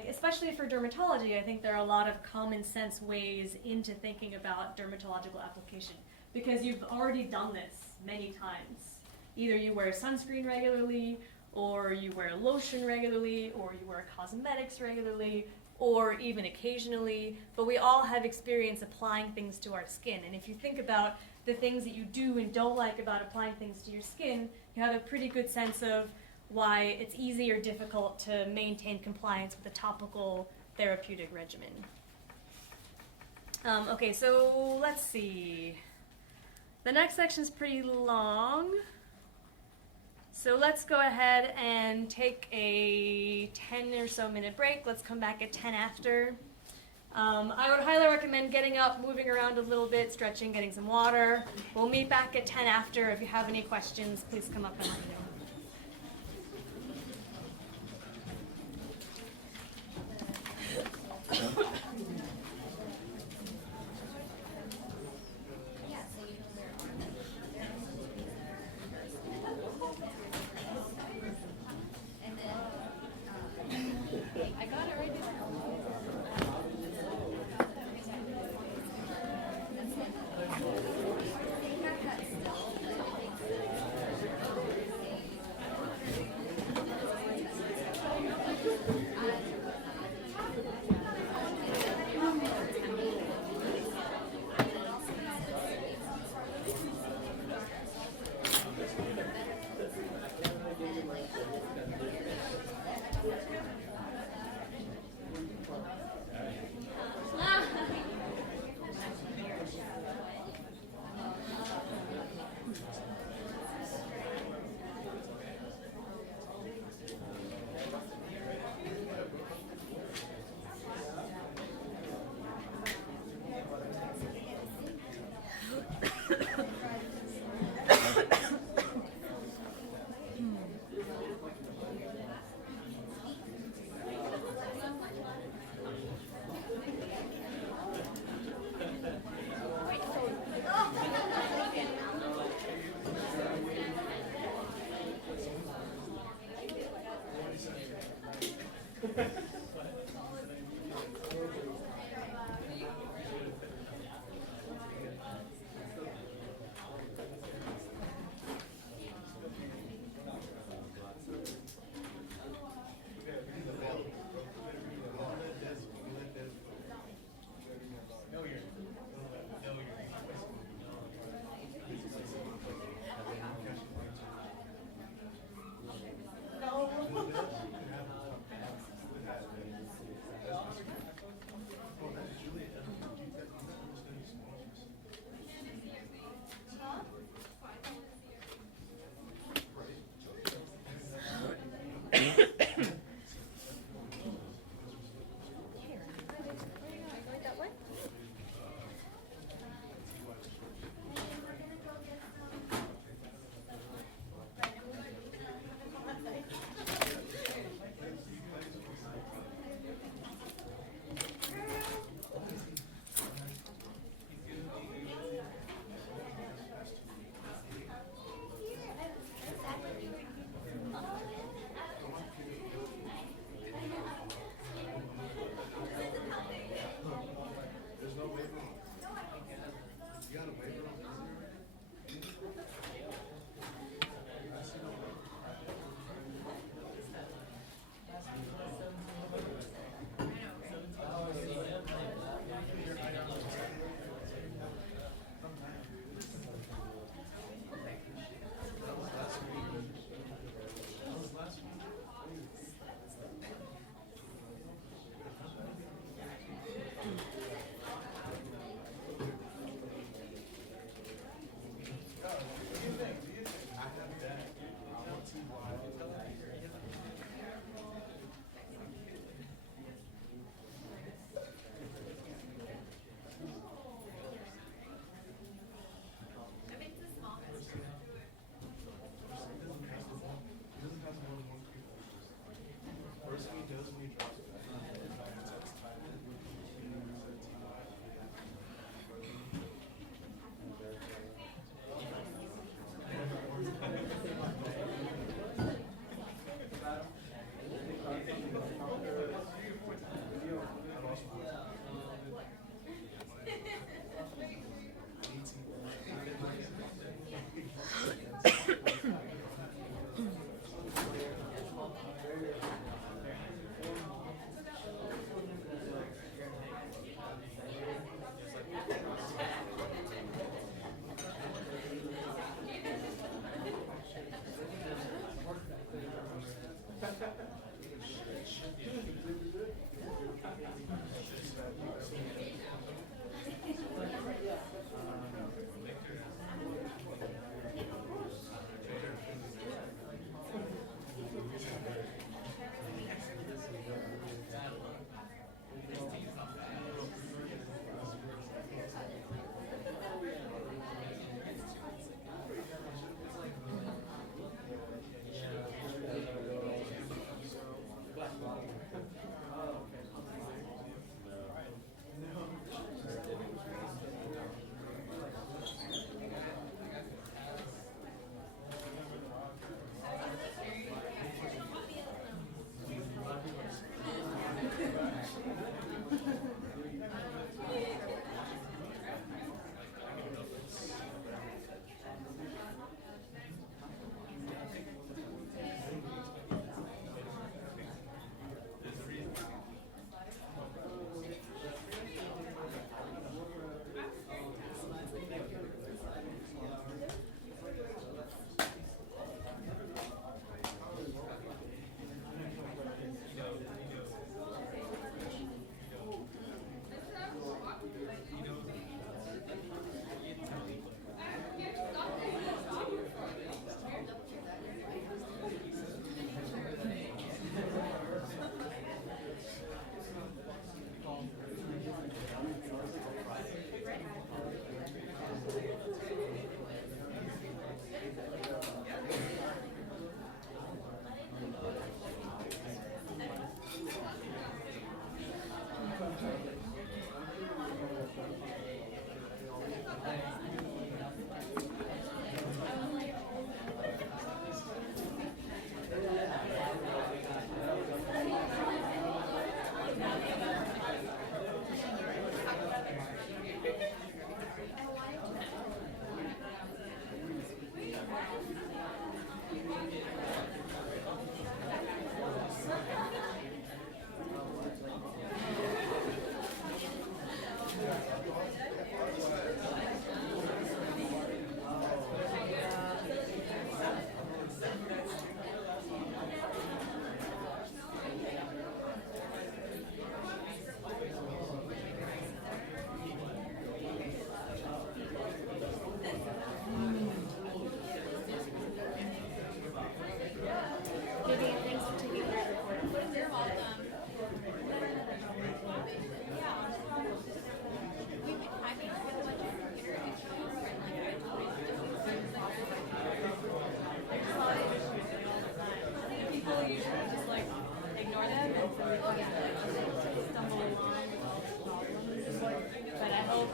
especially for dermatology, I think there are a lot of common sense ways into thinking about dermatological application, because you've already done this many times. Either you wear sunscreen regularly, or you wear lotion regularly, or you wear cosmetics regularly, or even occasionally, but we all have experience applying things to our skin. And if you think about the things that you do and don't like about applying things to your skin, you have a pretty good sense of why it's easy or difficult to maintain compliance with a topical therapeutic regimen. Okay, so let's see. The next section is pretty long. So let's go ahead and take a 10 or so minute break. Let's come back at 10 after. I would highly recommend getting up, moving around a little bit, stretching, getting some water. We'll meet back at 10 after. If you have any questions, please come up and let me know.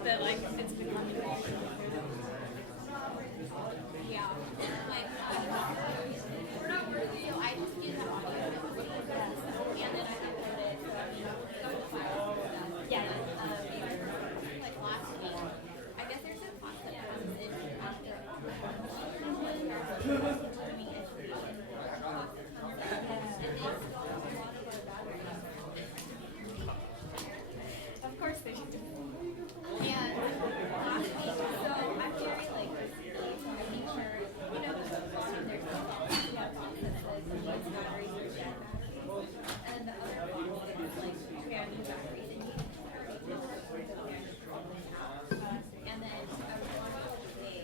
that like it's becoming more Yeah. Like, we're not worthy, so I just use that audio. And then I upload it. Yeah. Like last week, I guess there's a class that comes in after learning education. Class that comes in, and they stole a lot of our batteries. Of course they do. And last week, so I'm very like making sure, you know, there's some box that says these batteries are dead batteries. And the other box that is like, okay, I need batteries and you and then I was on holiday,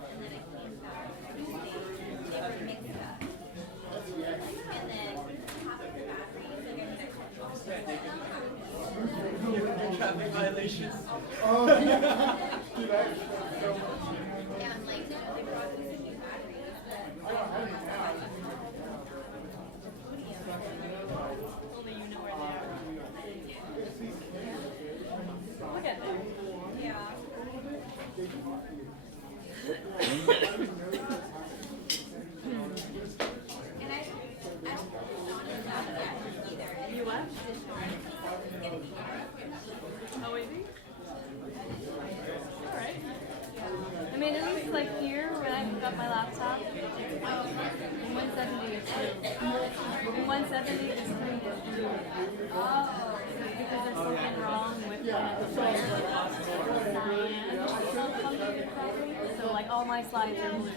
and then I came back Tuesday, they were mixed up. And then half of the batteries, like I need Traffic violations. and like they brought me some new batteries that Only you know where they are. Look at them. yeah. And I don't know that yet either. You what? It's gonna be Oh, is he? Alright. I mean, at least like here, when I hook up my laptop, in 170 it's blue. In 170 the screen is blue. Because there's something wrong with the cyan function probably. So like all my slides are blue.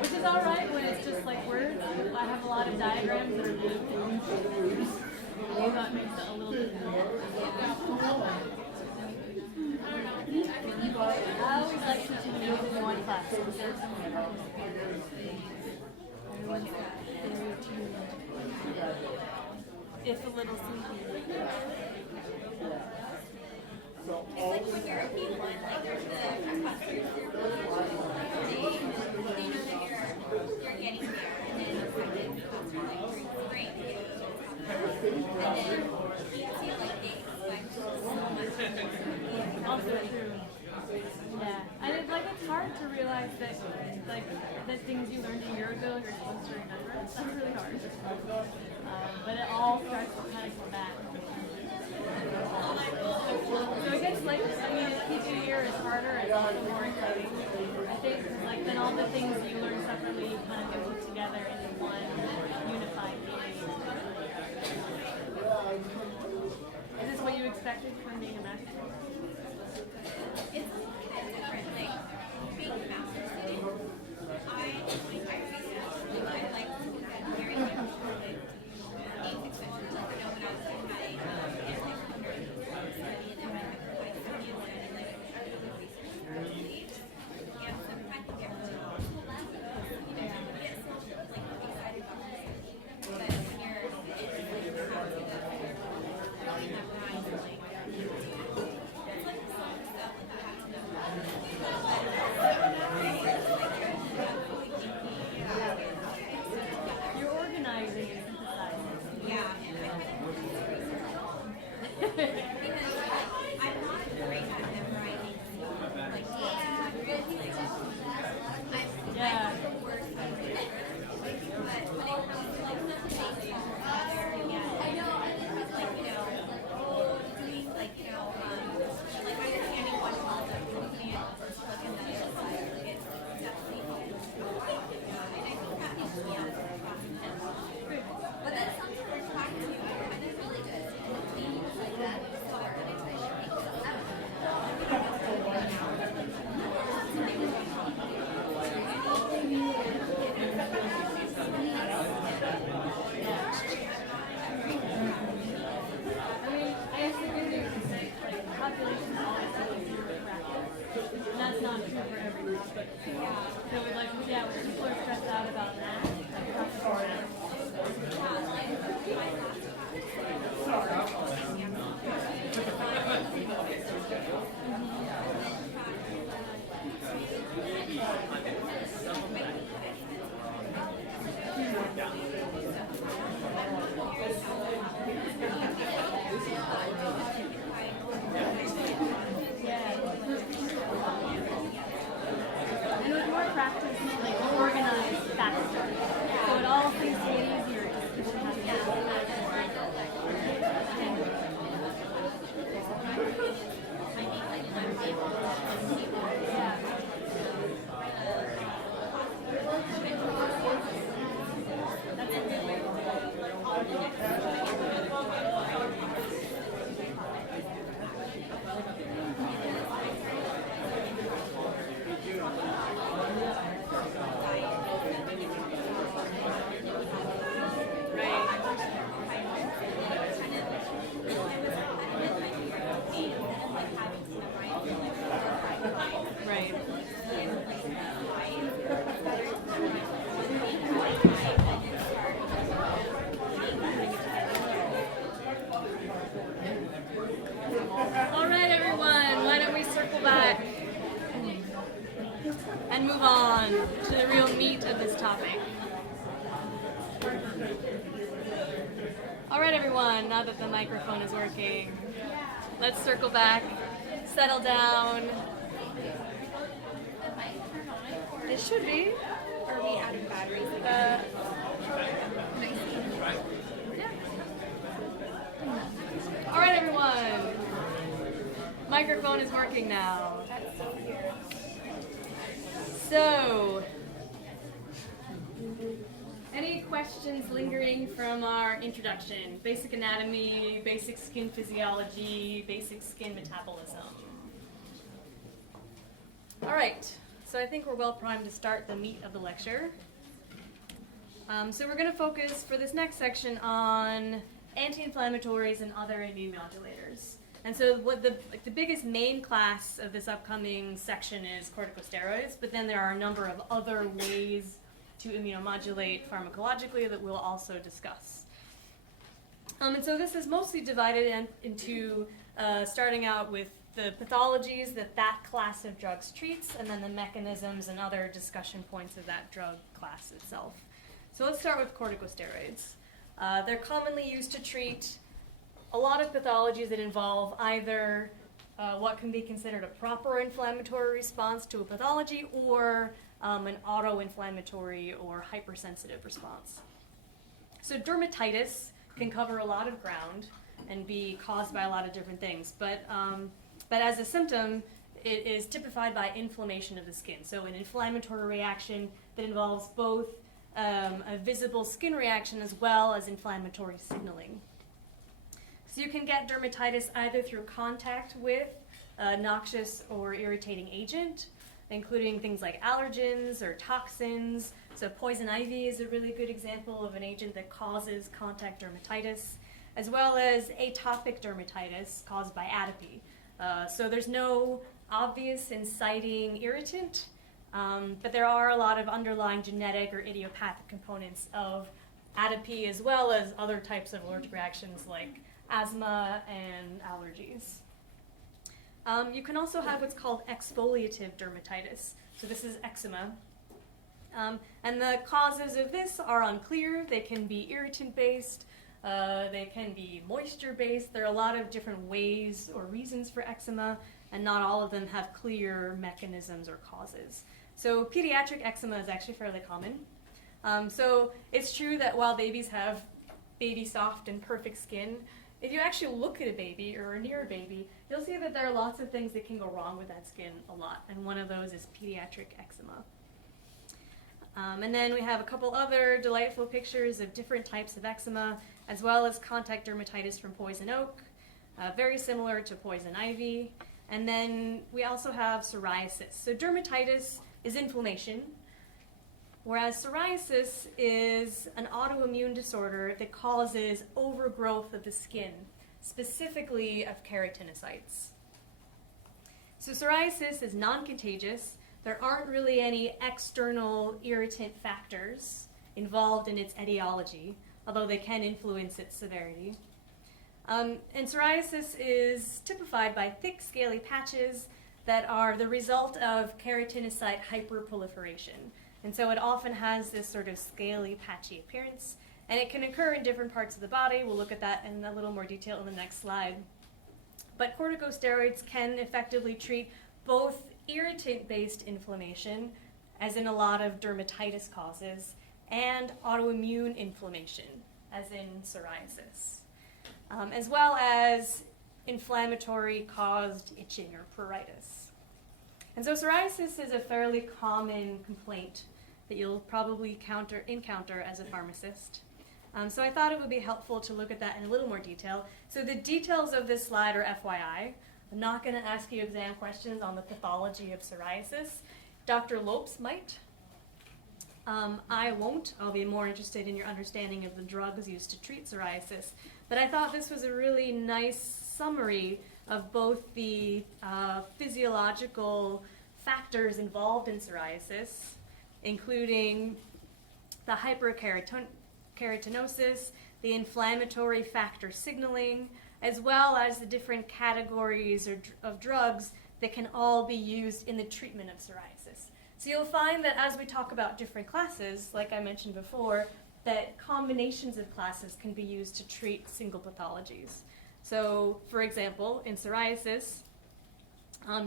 Which is alright when it's just like words. I have a lot of diagrams that are blue. So that makes it a little bit I always like teaching those in one class. Everyone's very tuned. It's a little sleepy. It's like when you're a P1, like there's the professors, they know that you're getting there, and then the second semester, like during spring, and then you feel like they expect so much. Also true. Yeah. And it's like it's hard to realize that like the things you learned a year ago you're supposed to remember. That's really hard. But it all starts to kind of come back. So it gets like, I mean, each year is harder, it's also more exciting. I think like then all the things you learn separately you kind of get put together into one unified meaning. Is this what you expected from being a master student? It's a little bit different, like being a master's student, I research, I like to get very much like aims especially like you know when I was doing my study and then when I went to my study and then like I was doing research early and sometimes you get really you know you get so like excited about research but when you're in like you have to really have time to like it's like some stuff that I have to You're organizing and synthesizing. yeah, and I kind of because I'm not great at memorizing. Like, yeah, really, Yeah. I'm the worst at memorizing. But when it comes to like the basics, yeah, I know, and then with like you know, doing like you know, like understanding one concept and looking at the first look and then the other side, like it's definitely. And I think that makes me out of the class. But then something we're talking to, and it's really good. Like that, so I really try to make I mean, I guess the good news is that like population is always something to do with practice. And that's not true for every topic. So with like yeah, when people are stressed out about math, like practice matters. to the real meat of this topic. All right, everyone, now that the microphone is working, let's circle back, settle down. It should be. Are we out of batteries? Yeah. All right, everyone. Microphone is working now. That's so weird. So, any questions lingering from our introduction? Basic anatomy, basic skin physiology, basic skin metabolism. All right, so I think we're well primed to start the meat of the lecture. So we're going to focus for this next section on anti-inflammatories and other immune modulators. And so what the biggest main class of this upcoming section is corticosteroids, but then there are a number of other ways to immunomodulate pharmacologically that we'll also discuss. And so this is mostly divided into starting out with the pathologies that class of drugs treats, and then the mechanisms and other discussion points of that drug class itself. So let's start with corticosteroids. They're commonly used to treat a lot of pathologies that involve either what can be considered a proper inflammatory response to a pathology or an auto-inflammatory or hypersensitive response. So dermatitis can cover a lot of ground and be caused by a lot of different things, but as a symptom, it is typified by inflammation of the skin. So an inflammatory reaction that involves both a visible skin reaction as well as inflammatory signaling. So you can get dermatitis either through contact with a noxious or irritating agent, including things like allergens or toxins. So poison ivy is a really good example of an agent that causes contact dermatitis, as well as atopic dermatitis caused by atopy. So there's no obvious inciting irritant, but there are a lot of underlying genetic or idiopathic components of atopy as well as other types of allergic reactions like asthma and allergies. You can also have what's called exfoliative dermatitis. So this is eczema. And the causes of this are unclear. They can be irritant-based. They can be moisture-based. There are a lot of different ways or reasons for eczema, and not all of them have clear mechanisms or causes. So pediatric eczema is actually fairly common. So it's true that while babies have baby soft and perfect skin, if you actually look at a baby or near a baby, you'll see that there are lots of things that can go wrong with that skin a lot, and one of those is pediatric eczema. And then we have a couple other delightful pictures of different types of eczema, as well as contact dermatitis from poison oak, very similar to poison ivy. And then we also have psoriasis. So dermatitis is inflammation, whereas psoriasis is an autoimmune disorder that causes overgrowth of the skin, specifically of keratinocytes. So psoriasis is non-contagious. There aren't really any external irritant factors involved in its etiology, although they can influence its severity. And psoriasis is typified by thick, scaly patches that are the result of keratinocyte hyperproliferation. And so it often has this sort of scaly, patchy appearance, and it can occur in different parts of the body. We'll look at that in a little more detail in the next slide. But corticosteroids can effectively treat both irritant-based inflammation, as in a lot of dermatitis causes, and autoimmune inflammation, as in psoriasis, as well as inflammatory-caused itching or pruritus. And so psoriasis is a fairly common complaint that you'll probably encounter as a pharmacist. So I thought it would be helpful to look at that in a little more detail. So the details of this slide are FYI. I'm not going to ask you exam questions on the pathology of psoriasis. Dr. Lopes might. I won't. I'll be more interested in your understanding of the drugs used to treat psoriasis. But I thought this was a really nice summary of both the physiological factors involved in psoriasis, including the hyperkeratinosis, the inflammatory factor signaling, as well as the different categories of drugs that can all be used in the treatment of psoriasis. So you'll find that as we talk about different classes, like I mentioned before, that combinations of classes can be used to treat single pathologies. So, for example, in psoriasis,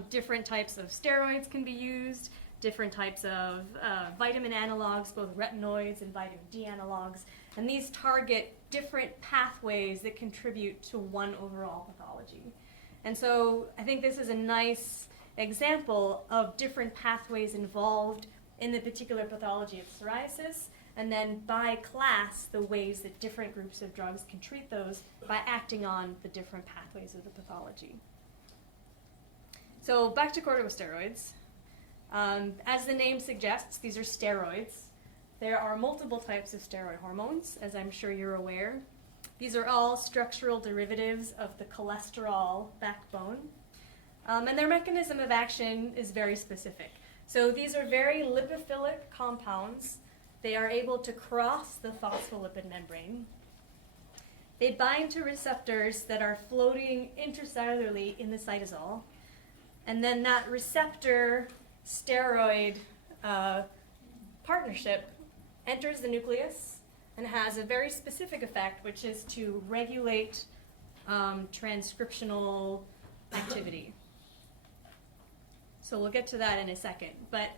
different types of steroids can be used, different types of vitamin analogs, both retinoids and vitamin D analogs, and these target different pathways that contribute to one overall pathology. And so I think this is a nice example of different pathways involved in the particular pathology of psoriasis, and then by class, the ways that different groups of drugs can treat those by acting on the different pathways of the pathology. So back to corticosteroids. As the name suggests, these are steroids. There are multiple types of steroid hormones, as I'm sure you're aware. These are all structural derivatives of the cholesterol backbone. And their mechanism of action is very specific. So these are very lipophilic compounds. They are able to cross the phospholipid membrane. They bind to receptors that are floating intracellularly in the cytosol. And then that receptor-steroid partnership enters the nucleus and has a very specific effect, which is to regulate transcriptional activity. So we'll get to that in a second. But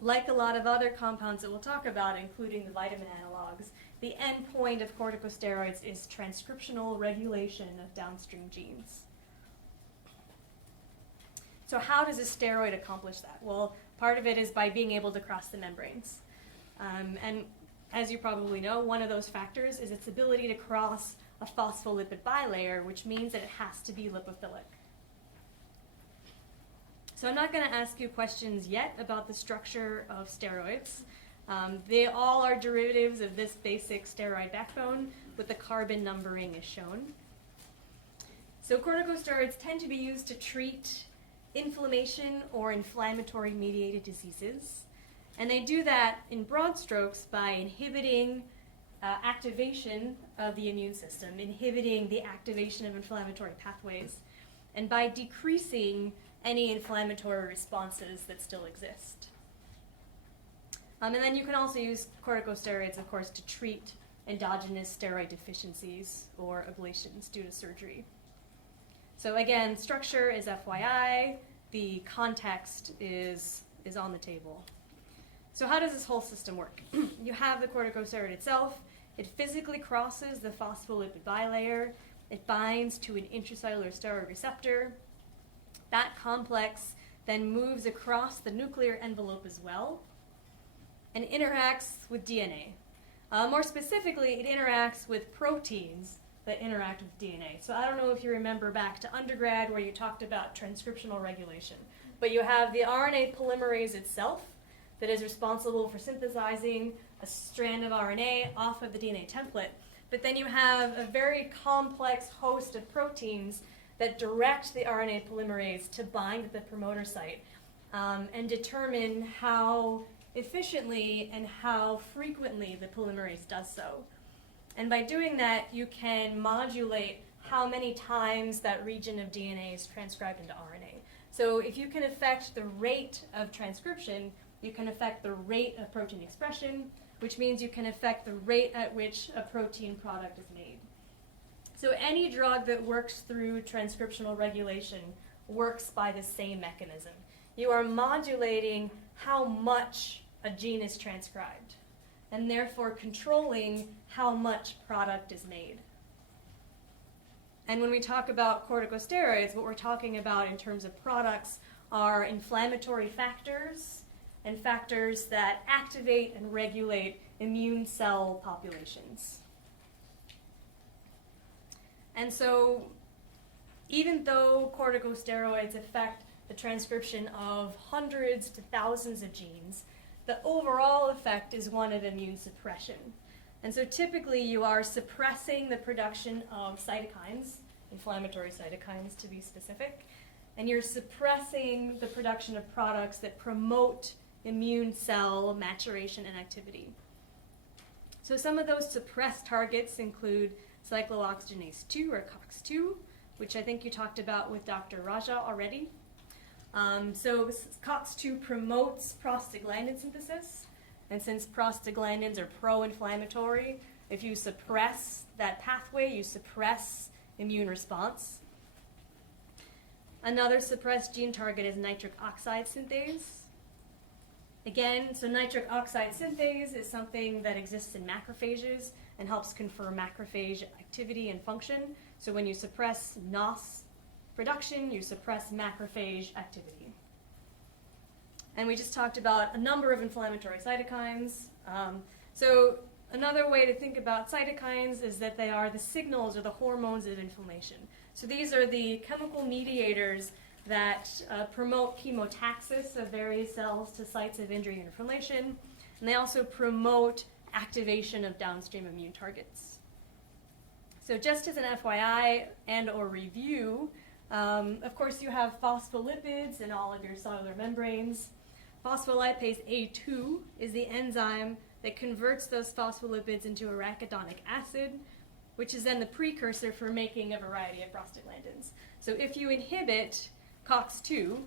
like a lot of other compounds that we'll talk about, including the vitamin analogs, the end point of corticosteroids is transcriptional regulation of downstream genes. So how does a steroid accomplish that? Well, part of it is by being able to cross the membranes. And as you probably know, one of those factors is its ability to cross a phospholipid bilayer, which means that it has to be lipophilic. So I'm not going to ask you questions yet about the structure of steroids. They all are derivatives of this basic steroid backbone, with the carbon numbering as shown. So corticosteroids tend to be used to treat inflammation or inflammatory mediated diseases. And they do that in broad strokes by inhibiting activation of the immune system, inhibiting the activation of inflammatory pathways, and by decreasing any inflammatory responses that still exist. And then you can also use corticosteroids, of course, to treat endogenous steroid deficiencies or ablations due to surgery. So again, structure is FYI, the context is on the table. So how does this whole system work? You have the corticosteroid itself. It physically crosses the phospholipid bilayer. It binds to an intracellular steroid receptor. That complex then moves across the nuclear envelope as well and interacts with DNA. More specifically, it interacts with proteins that interact with DNA. So I don't know if you remember back to undergrad where you talked about transcriptional regulation, but you have the RNA polymerase itself that is responsible for synthesizing a strand of RNA off of the DNA template. But then you have a very complex host of proteins that direct the RNA polymerase to bind at the promoter site and determine how efficiently and how frequently the polymerase does so. And by doing that, you can modulate how many times that region of DNA is transcribed into RNA. So if you can affect the rate of transcription, you can affect the rate of protein expression, which means you can affect the rate at which a protein product is made. So any drug that works through transcriptional regulation works by the same mechanism. You are modulating how much a gene is transcribed, and therefore controlling how much product is made. And when we talk about corticosteroids, what we're talking about in terms of products are inflammatory factors and factors that activate and regulate immune cell populations. And so even though corticosteroids affect the transcription of hundreds to thousands of genes, the overall effect is one of immune suppression. And so typically you are suppressing the production of cytokines, inflammatory cytokines to be specific, and you're suppressing the production of products that promote immune cell maturation and activity. So some of those suppressed targets include cyclooxygenase 2 or COX-2, which I think you talked about with Dr. Raja already. So COX-2 promotes prostaglandin synthesis, and since prostaglandins are pro-inflammatory, if you suppress that pathway, you suppress immune response. Another suppressed gene target is nitric oxide synthase. Again, so nitric oxide synthase is something that exists in macrophages and helps confer macrophage activity and function. So when you suppress NOS production, you suppress macrophage activity. And we just talked about a number of inflammatory cytokines. So another way to think about cytokines is that they are the signals or the hormones of inflammation. So these are the chemical mediators that promote chemotaxis of various cells to sites of injury and inflammation, and they also promote activation of downstream immune targets. So just as an FYI and or review, of course you have phospholipids in all of your cellular membranes. Phospholipase A2 is the enzyme that converts those phospholipids into arachidonic acid, which is then the precursor for making a variety of prostaglandins. So if you inhibit COX-2,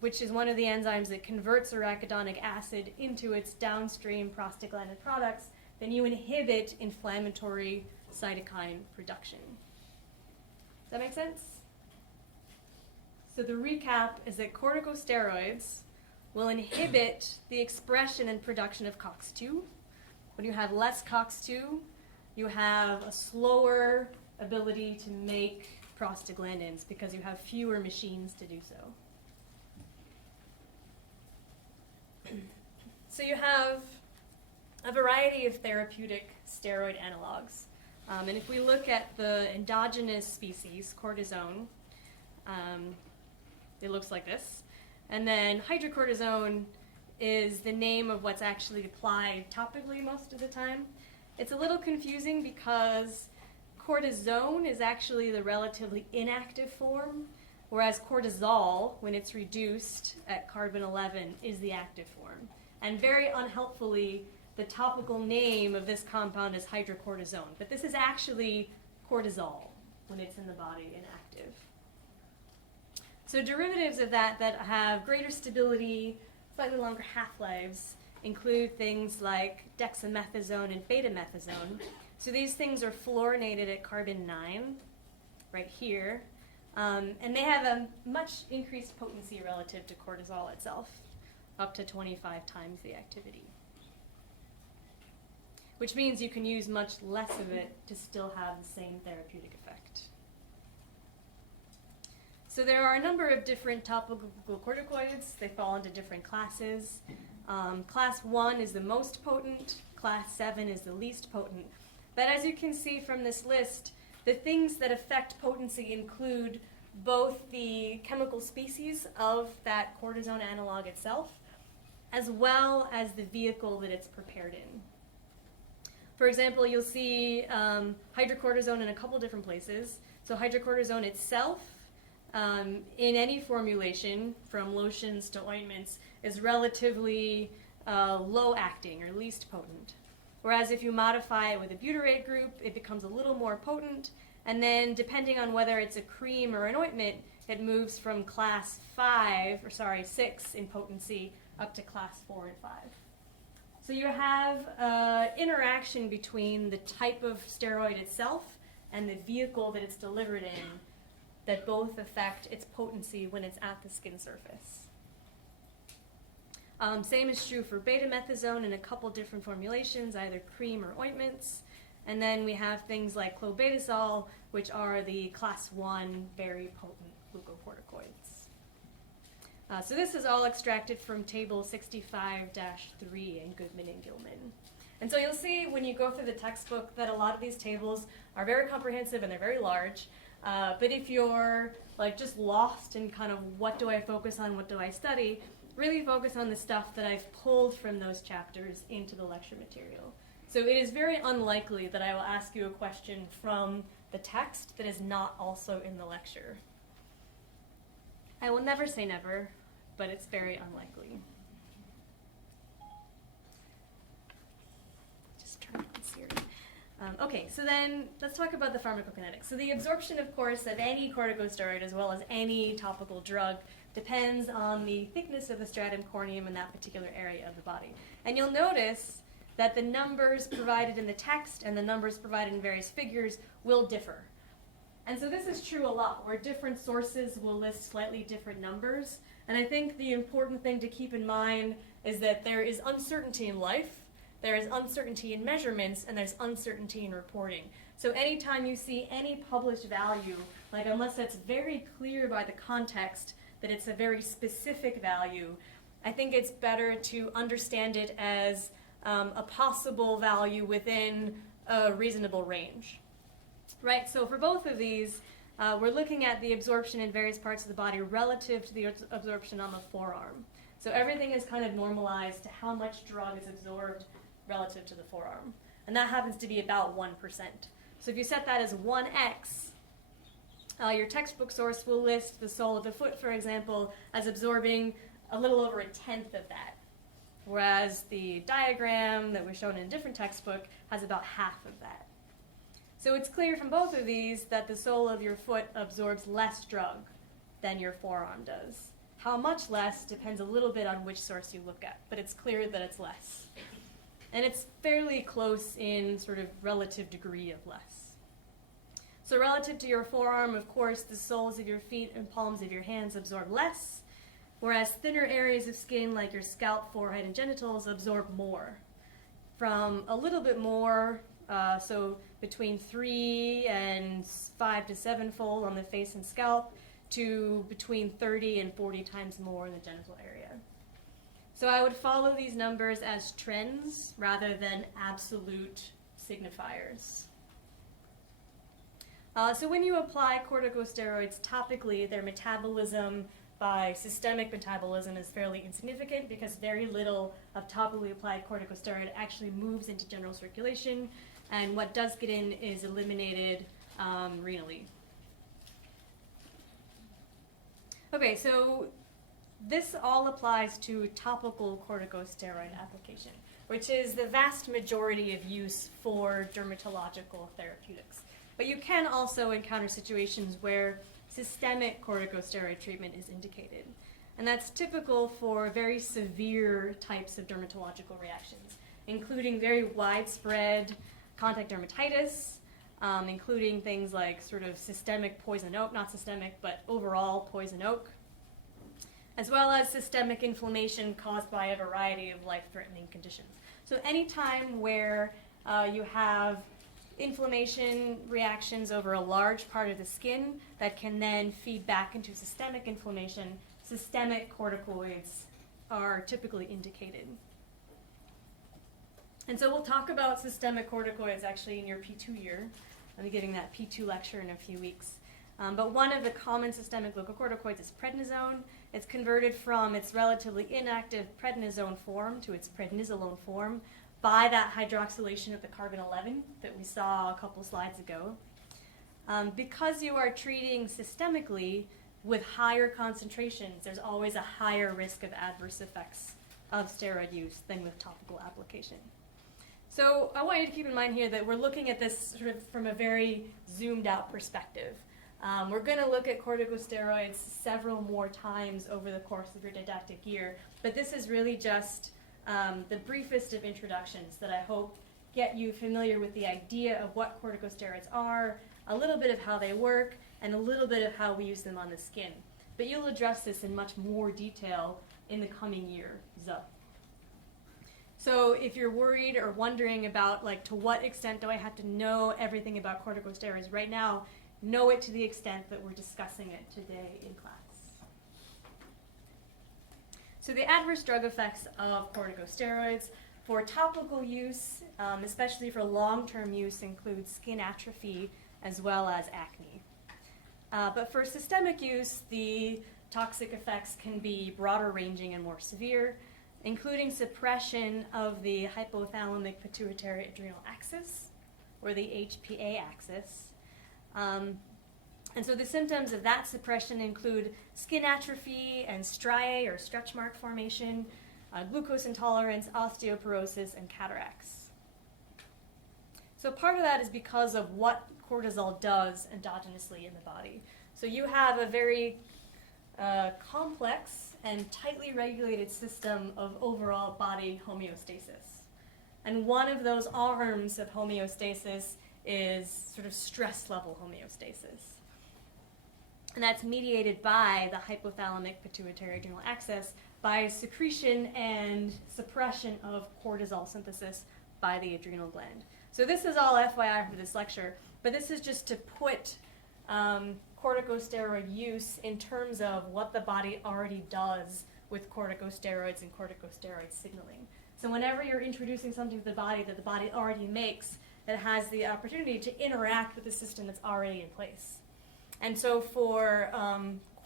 which is one of the enzymes that converts arachidonic acid into its downstream prostaglandin products, then you inhibit inflammatory cytokine production. Does that make sense? So the recap is that corticosteroids will inhibit the expression and production of COX-2. When you have less COX-2, you have a slower ability to make prostaglandins because you have fewer machines to do so. So you have a variety of therapeutic steroid analogs. And if we look at the endogenous species, cortisone, it looks like this. And then hydrocortisone is the name of what's actually applied topically most of the time. It's a little confusing because cortisone is actually the relatively inactive form, whereas cortisol, when it's reduced at carbon 11, is the active form. And very unhelpfully, the topical name of this compound is hydrocortisone, but this is actually cortisol when it's in the body inactive. So derivatives of that have greater stability, slightly longer half-lives, include things like dexamethasone and betamethasone. So these things are fluorinated at carbon 9, right here, and they have a much increased potency relative to cortisol itself, up to 25 times the activity. Which means you can use much less of it to still have the same therapeutic effect. So there are a number of different topical glucocorticoids. They fall into different classes. Class 1 is the most potent. Class 7 is the least potent. But as you can see from this list, the things that affect potency include both the chemical species of that cortisone analog itself, as well as the vehicle that it's prepared in. For example, you'll see hydrocortisone in a couple different places. So hydrocortisone itself, in any formulation, from lotions to ointments, is relatively low-acting or least potent. Whereas if you modify it with a butyrate group, it becomes a little more potent, and then depending on whether it's a cream or an ointment, it moves from class 6 in potency up to class 4 and 5. So you have interaction between the type of steroid itself and the vehicle that it's delivered in that both affect its potency when it's at the skin surface. Same is true for betamethasone in a couple different formulations, either cream or ointments. And then we have things like clobetasol, which are the class 1 very potent glucocorticoids. So this is all extracted from table 65-3 in Goodman and Gilman. And so you'll see when you go through the textbook that a lot of these tables are very comprehensive and they're very large. But if you're like just lost in kind of what do I focus on, what do I study, really focus on the stuff that I've pulled from those chapters into the lecture material. So it is very unlikely that I will ask you a question from the text that is not also in the lecture. I will never say never, but it's very unlikely. Just turn on Siri. Okay, so then let's talk about the pharmacokinetics. So the absorption, of course, of any corticosteroid as well as any topical drug depends on the thickness of the stratum corneum in that particular area of the body. And you'll notice that the numbers provided in the text and the numbers provided in various figures will differ. And so this is true a lot, where different sources will list slightly different numbers. And I think the important thing to keep in mind is that there is uncertainty in life, there is uncertainty in measurements, and there's uncertainty in reporting. So anytime you see any published value, like unless it's very clear by the context that it's a very specific value, I think it's better to understand it as a possible value within a reasonable range. Right, so for both of these, we're looking at the absorption in various parts of the body relative to the absorption on the forearm. So everything is kind of normalized to how much drug is absorbed relative to the forearm. And that happens to be about 1%. So if you set that as 1x, your textbook source will list the sole of the foot, for example, as absorbing a little over 1/10 of that. Whereas the diagram that was shown in a different textbook has about half of that. So it's clear from both of these that the sole of your foot absorbs less drug than your forearm does. How much less depends a little bit on which source you look at, but it's clear that it's less. And it's fairly close in sort of relative degree of less. So relative to your forearm, of course, the soles of your feet and palms of your hands absorb less, whereas thinner areas of skin like your scalp, forehead, and genitals absorb more. From a little bit more, so between 3 and 5 to 7-fold on the face and scalp, to between 30 and 40 times more in the genital area. So I would follow these numbers as trends rather than absolute signifiers. So when you apply corticosteroids topically, their metabolism by systemic metabolism is fairly insignificant because very little of topically applied corticosteroid actually moves into general circulation, and what does get in is eliminated renally. Okay, so this all applies to topical corticosteroid application, which is the vast majority of use for dermatological therapeutics. But you can also encounter situations where systemic corticosteroid treatment is indicated. And that's typical for very severe types of dermatological reactions, including very widespread contact dermatitis, including things like sort of systemic poison oak, not systemic, but overall poison oak, as well as systemic inflammation caused by a variety of life-threatening conditions. So any time where you have inflammation reactions over a large part of the skin that can then feed back into systemic inflammation, systemic corticoids are typically indicated. And so we'll talk about systemic corticoids actually in your P2 year. I'll be giving that P2 lecture in a few weeks. But one of the common systemic glucocorticoids is prednisone. It's converted from its relatively inactive prednisone form to its prednisolone form by that hydroxylation of the carbon 11 that we saw a couple slides ago. Because you are treating systemically with higher concentrations, there's always a higher risk of adverse effects of steroid use than with topical application. So I want you to keep in mind here that we're looking at this sort of from a very zoomed out perspective. We're going to look at corticosteroids several more times over the course of your didactic year, but this is really just the briefest of introductions that I hope get you familiar with the idea of what corticosteroids are, a little bit of how they work, and a little bit of how we use them on the skin. But you'll address this in much more detail in the coming year. So if you're worried or wondering about, like, to what extent do I have to know everything about corticosteroids right now, know it to the extent that we're discussing it today in class. So the adverse drug effects of corticosteroids for topical use, especially for long-term use, include skin atrophy as well as acne. But for systemic use, the toxic effects can be broader ranging and more severe, including suppression of the hypothalamic pituitary adrenal axis, or the HPA axis. And so the symptoms of that suppression include skin atrophy and striae or stretch mark formation, glucose intolerance, osteoporosis, and cataracts. So part of that is because of what cortisol does endogenously in the body. So you have a very complex and tightly regulated system of overall body homeostasis. And one of those arms of homeostasis is sort of stress level homeostasis. And that's mediated by the hypothalamic pituitary adrenal axis by secretion and suppression of cortisol synthesis by the adrenal gland. So this is all FYI for this lecture, but this is just to put corticosteroid use in terms of what the body already does with corticosteroids and corticosteroid signaling. So whenever you're introducing something to the body that the body already makes, it has the opportunity to interact with the system that's already in place. And so for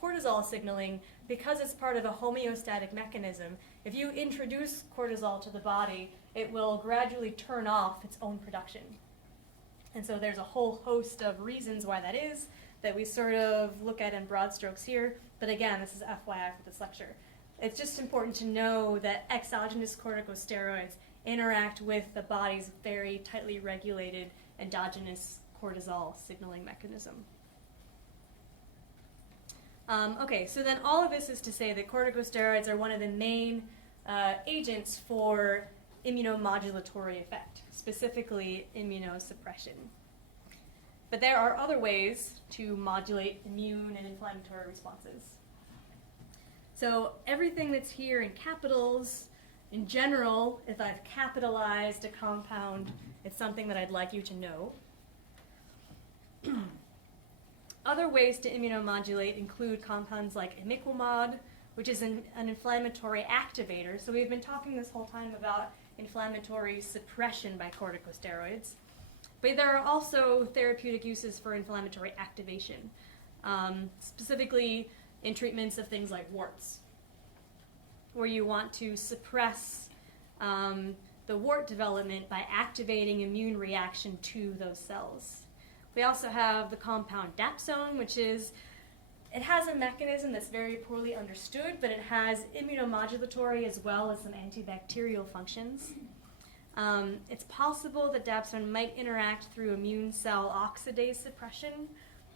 cortisol signaling, because it's part of a homeostatic mechanism, if you introduce cortisol to the body, it will gradually turn off its own production. And so there's a whole host of reasons why that is that we sort of look at in broad strokes here. But again, this is FYI for this lecture. It's just important to know that exogenous corticosteroids interact with the body's very tightly regulated endogenous cortisol signaling mechanism. Okay, so then all of this is to say that corticosteroids are one of the main agents for immunomodulatory effect, specifically immunosuppression. But there are other ways to modulate immune and inflammatory responses. So everything that's here in capitals, in general, if I've capitalized a compound, it's something that I'd like you to know. Other ways to immunomodulate include compounds like imiquimod, which is an inflammatory activator. So we've been talking this whole time about inflammatory suppression by corticosteroids. But there are also therapeutic uses for inflammatory activation, specifically in treatments of things like warts, where you want to suppress the wart development by activating immune reaction to those cells. We also have the compound dapsone, which is, it has a mechanism that's very poorly understood, but it has immunomodulatory as well as some antibacterial functions. It's possible that dapsone might interact through immune cell oxidase suppression,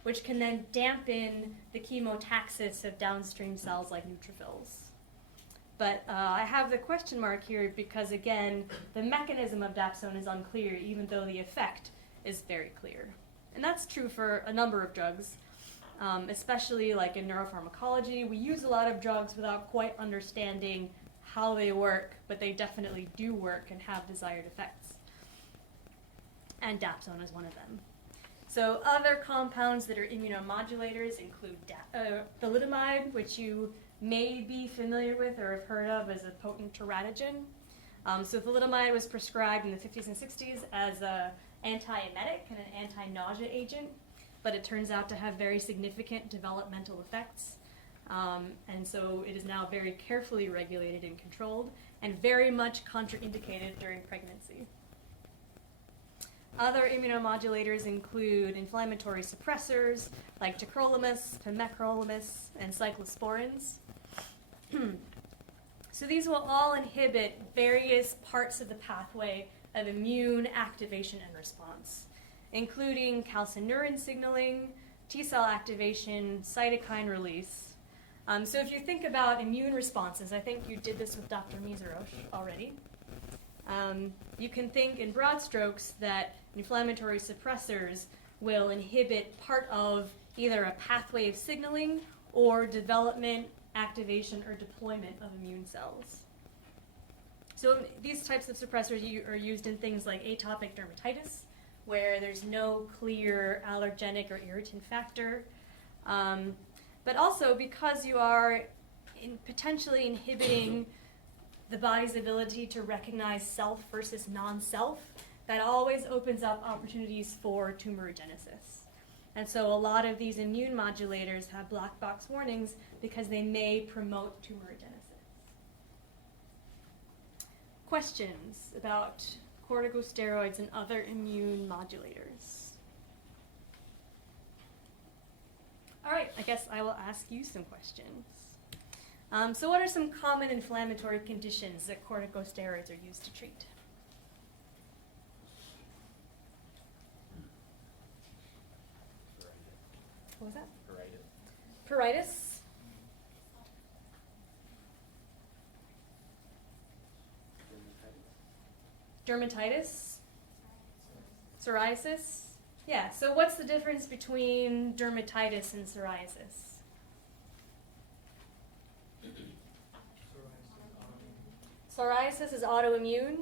which can then dampen the chemotaxis of downstream cells like neutrophils. But I have the question mark here because, again, the mechanism of dapsone is unclear, even though the effect is very clear. And that's true for a number of drugs, especially like in neuropharmacology. We use a lot of drugs without quite understanding how they work, but they definitely do work and have desired effects. And dapsone is one of them. So other compounds that are immunomodulators include thalidomide, which you may be familiar with or have heard of as a potent teratogen. So thalidomide was prescribed in the 50s and 60s as an antiemetic and an anti-nausea agent, but it turns out to have very significant developmental effects. And so it is now very carefully regulated and controlled and very much contraindicated during pregnancy. Other immunomodulators include inflammatory suppressors like tacrolimus, pimecrolimus, and cyclosporins. So these will all inhibit various parts of the pathway of immune activation and response, including calcineurin signaling, T-cell activation, cytokine release. So if you think about immune responses, I think you did this with Dr. Mizarosh already. You can think in broad strokes that inflammatory suppressors will inhibit part of either a pathway of signaling or development, activation, or deployment of immune cells. So these types of suppressors are used in things like atopic dermatitis, where there's no clear allergenic or irritant factor. But also because you are potentially inhibiting the body's ability to recognize self versus non-self, that always opens up opportunities for tumorigenesis. And so a lot of these immune modulators have black box warnings because they may promote tumorigenesis. Questions about corticosteroids and other immune modulators? All right, I guess I will ask you some questions. So what are some common inflammatory conditions that corticosteroids are used to treat? What was that? Pruritus. Pruritus. Dermatitis? Psoriasis? Yeah, so what's the difference between dermatitis and psoriasis? Psoriasis is autoimmune.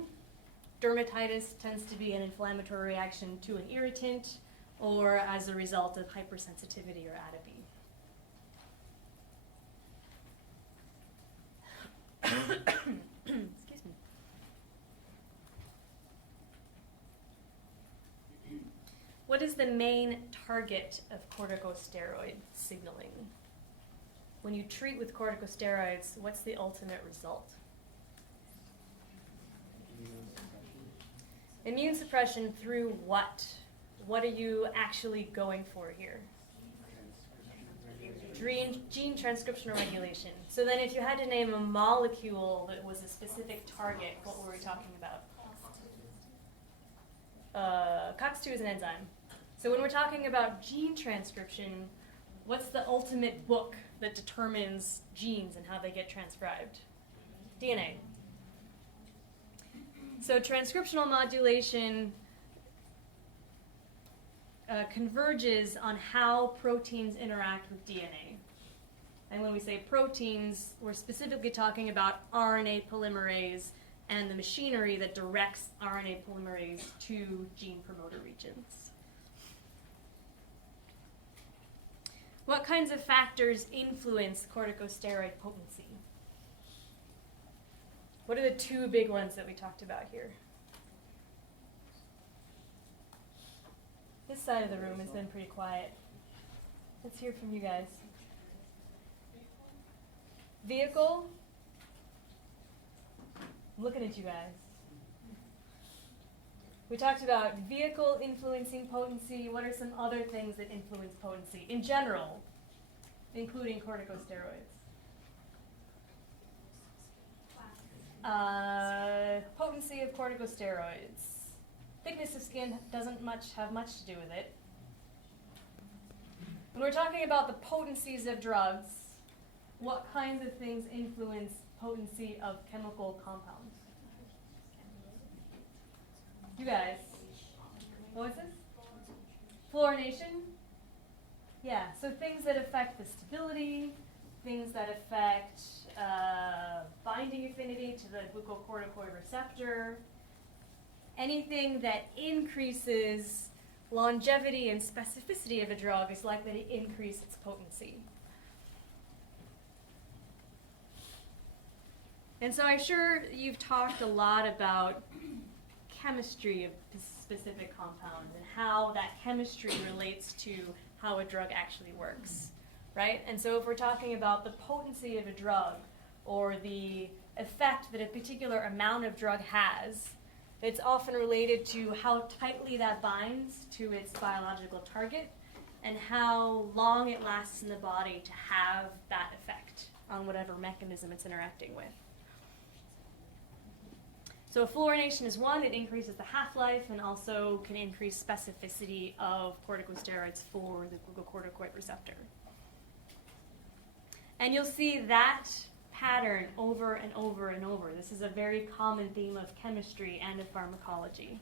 Dermatitis tends to be an inflammatory reaction to an irritant or as a result of hypersensitivity or atopy. Excuse me. What is the main target of corticosteroid signaling? When you treat with corticosteroids, what's the ultimate result? Immune suppression through what? What are you actually going for here? Gene transcriptional regulation. So then if you had to name a molecule that was a specific target, what were we talking about? COX-2 is an enzyme. So when we're talking about gene transcription, what's the ultimate book that determines genes and how they get transcribed? DNA. So transcriptional modulation converges on how proteins interact with DNA. And when we say proteins, we're specifically talking about RNA polymerase and the machinery that directs RNA polymerase to gene promoter regions. What kinds of factors influence corticosteroid potency? What are the two big ones that we talked about here? This side of the room has been pretty quiet. Let's hear from you guys. Vehicle? I'm looking at you guys. We talked about vehicle influencing potency. What are some other things that influence potency in general, including corticosteroids? Potency of corticosteroids. Thickness of skin doesn't have much to do with it. When we're talking about the potencies of drugs, what kinds of things influence potency of chemical compounds? You guys. What was this? Fluorination? Yeah, so things that affect the stability, things that affect binding affinity to the glucocorticoid receptor. Anything that increases longevity and specificity of a drug is likely to increase its potency. And so I'm sure you've talked a lot about chemistry of specific compounds and how that chemistry relates to how a drug actually works, right? And so if we're talking about the potency of a drug or the effect that a particular amount of drug has, it's often related to how tightly that binds to its biological target and how long it lasts in the body to have that effect on whatever mechanism it's interacting with. So fluorination is one. It increases the half-life and also can increase specificity of corticosteroids for the glucocorticoid receptor. And you'll see that pattern over and over and over. This is a very common theme of chemistry and of pharmacology.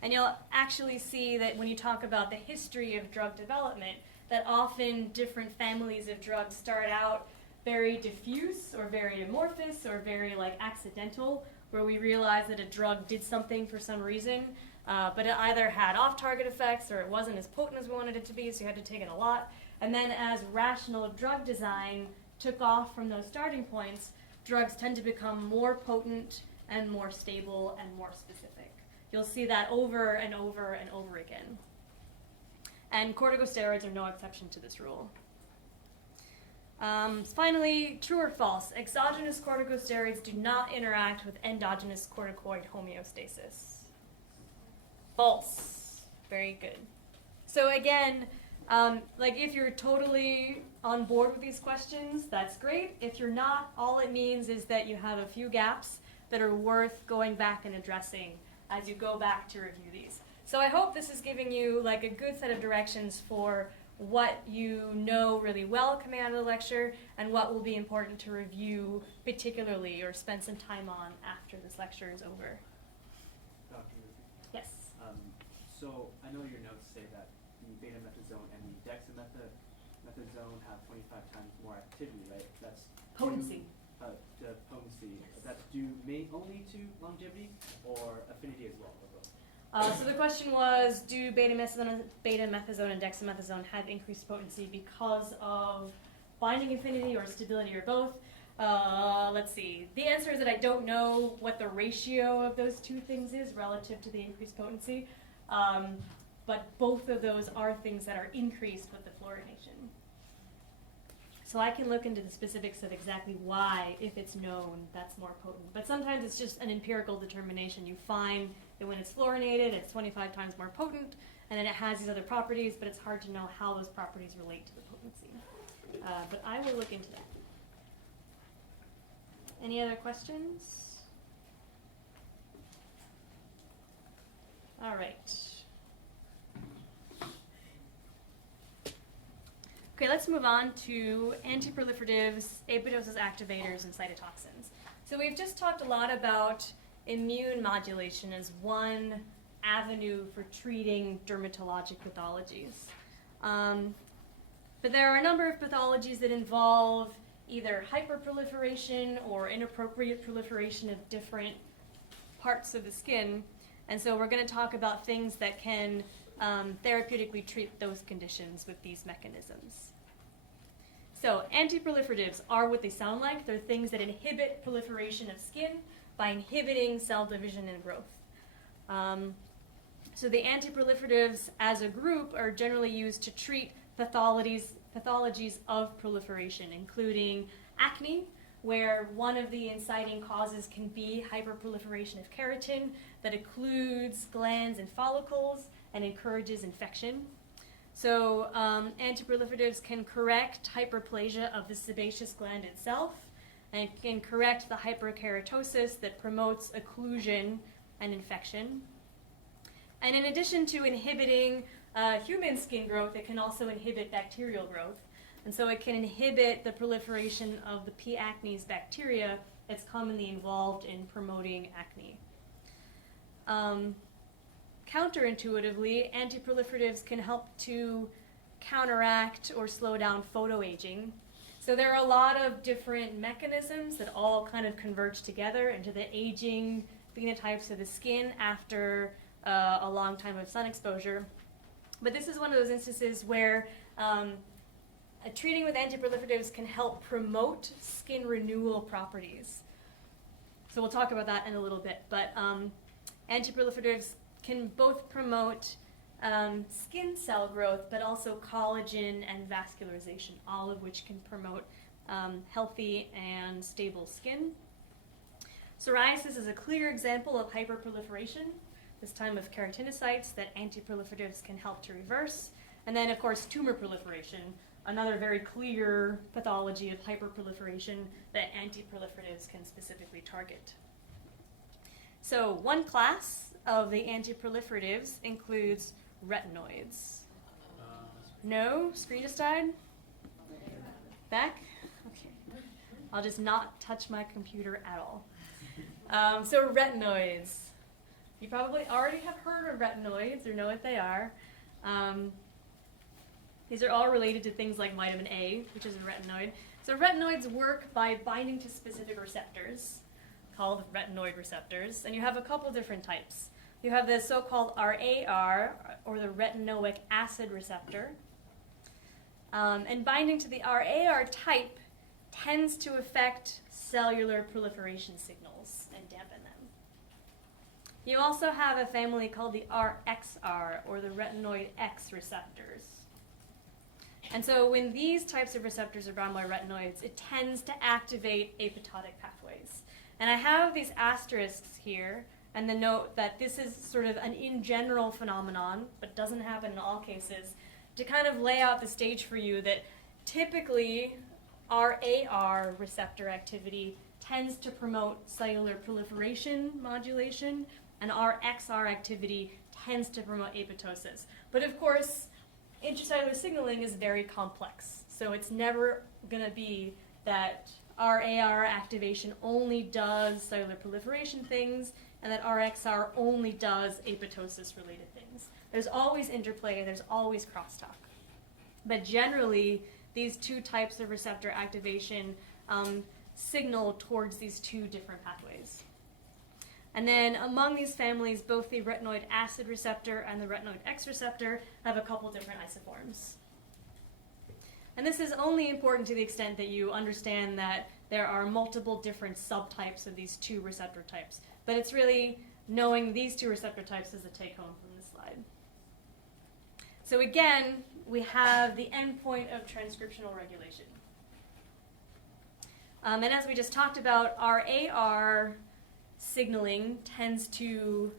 And you'll actually see that when you talk about the history of drug development, that often different families of drugs start out very diffuse or very amorphous or very accidental, where we realize that a drug did something for some reason, but it either had off-target effects or it wasn't as potent as we wanted it to be, so you had to take it a lot. And then as rational drug design took off from those starting points, drugs tend to become more potent and more stable and more specific. You'll see that over and over and over again. And corticosteroids are no exception to this rule. Finally, true or false, exogenous corticosteroids do not interact with endogenous corticoid homeostasis. False. Very good. So again, if you're totally on board with these questions, that's great. If you're not, all it means is that you have a few gaps that are worth going back and addressing as you go back to review these. So I hope this is giving you a good set of directions for what you know really well coming out of the lecture and what will be important to review particularly or spend some time on after this lecture is over. So I know your notes say that the betamethasone and the dexamethasone have 25 times more activity, right? That's Potency. The potency. That's due only to longevity or affinity as well? Or both? So the question was, do betamethasone and dexamethasone have increased potency because of binding affinity or stability or both? Let's see. The answer is that I don't know what the ratio of those two things is relative to the increased potency, but both of those are things that are increased with the fluorination. So I can look into the specifics of exactly why, if it's known, that's more potent. But sometimes it's just an empirical determination. You find that when it's fluorinated, it's 25 times more potent, and then it has these other properties, but it's hard to know how those properties relate to the potency. But I will look into that. Any other questions? All right. Okay, let's move on to antiproliferatives, apoptosis activators, and cytotoxins. So we've just talked a lot about immune modulation as one avenue for treating dermatologic pathologies. But there are a number of pathologies that involve either hyperproliferation or inappropriate proliferation of different parts of the skin. And so we're going to talk about things that can therapeutically treat those conditions with these mechanisms. So antiproliferatives are what they sound like. They're things that inhibit proliferation of skin by inhibiting cell division and growth. So the antiproliferatives as a group are generally used to treat pathologies of proliferation, including acne, where one of the inciting causes can be hyperproliferation of keratin that occludes glands and follicles and encourages infection. So antiproliferatives can correct hyperplasia of the sebaceous gland itself and can correct the hyperkeratosis that promotes occlusion and infection. And in addition to inhibiting human skin growth, it can also inhibit bacterial growth. And so it can inhibit the proliferation of the P. acnes bacteria that's commonly involved in promoting acne. Counterintuitively, antiproliferatives can help to counteract or slow down photoaging. So there are a lot of different mechanisms that all kind of converge together into the aging phenotypes of the skin after a long time of sun exposure. But this is one of those instances where treating with antiproliferatives can help promote skin renewal properties. So we'll talk about that in a little bit. But antiproliferatives can both promote skin cell growth, but also collagen and vascularization, all of which can promote healthy and stable skin. Psoriasis is a clear example of hyperproliferation, this time of keratinocytes that antiproliferatives can help to reverse. And then, of course, tumor proliferation, another very clear pathology of hyperproliferation that antiproliferatives can specifically target. So one class of the antiproliferatives includes retinoids. No? Screen just died? Back? Okay. I'll just not touch my computer at all. So retinoids. You probably already have heard of retinoids or know what they are. These are all related to things like vitamin A, which is a retinoid. So retinoids work by binding to specific receptors called retinoid receptors, and you have a couple different types. You have the so-called RAR, or the retinoic acid receptor. And binding to the RAR type tends to affect cellular proliferation signals and dampen them. You also have a family called the RXR, or the retinoid X receptors. And so when these types of receptors are bound by retinoids, it tends to activate apoptotic pathways. And I have these asterisks here, and the note that this is sort of an in general phenomenon, but doesn't happen in all cases, to kind of lay out the stage for you that typically RAR receptor activity tends to promote cellular proliferation modulation, and RXR activity tends to promote apoptosis. But of course, intracellular signaling is very complex, so it's never going to be that RAR activation only does cellular proliferation things, and that RXR only does apoptosis-related things. There's always interplay, there's always crosstalk. But generally, these two types of receptor activation signal towards these two different pathways. And then among these families, both the retinoid acid receptor and the retinoid X receptor have a couple different isoforms. And this is only important to the extent that you understand that there are multiple different subtypes of these two receptor types. But it's really knowing these two receptor types is the take home from this slide. So again, we have the endpoint of transcriptional regulation. And as we just talked about, our AR signaling tends to,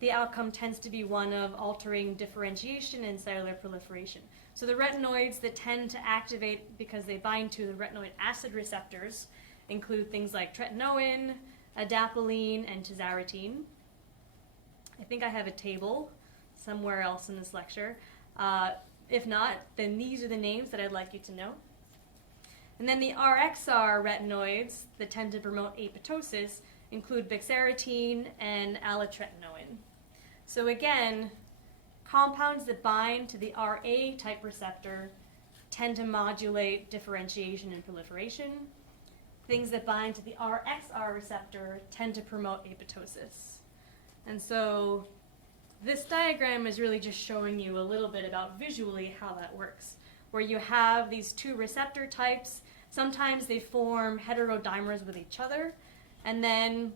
the outcome tends to be one of altering differentiation and cellular proliferation. So the retinoids that tend to activate because they bind to the retinoid acid receptors include things like tretinoin, adapalene, and tazarotene. I think I have a table somewhere else in this lecture. If not, then these are the names that I'd like you to know. And then the RXR retinoids that tend to promote apoptosis include bexarotene and alitretinoin. So again, compounds that bind to the RA type receptor tend to modulate differentiation and proliferation. Things that bind to the RXR receptor tend to promote apoptosis. And so this diagram is really just showing you a little bit about visually how that works, where you have these two receptor types. Sometimes they form heterodimers with each other, and then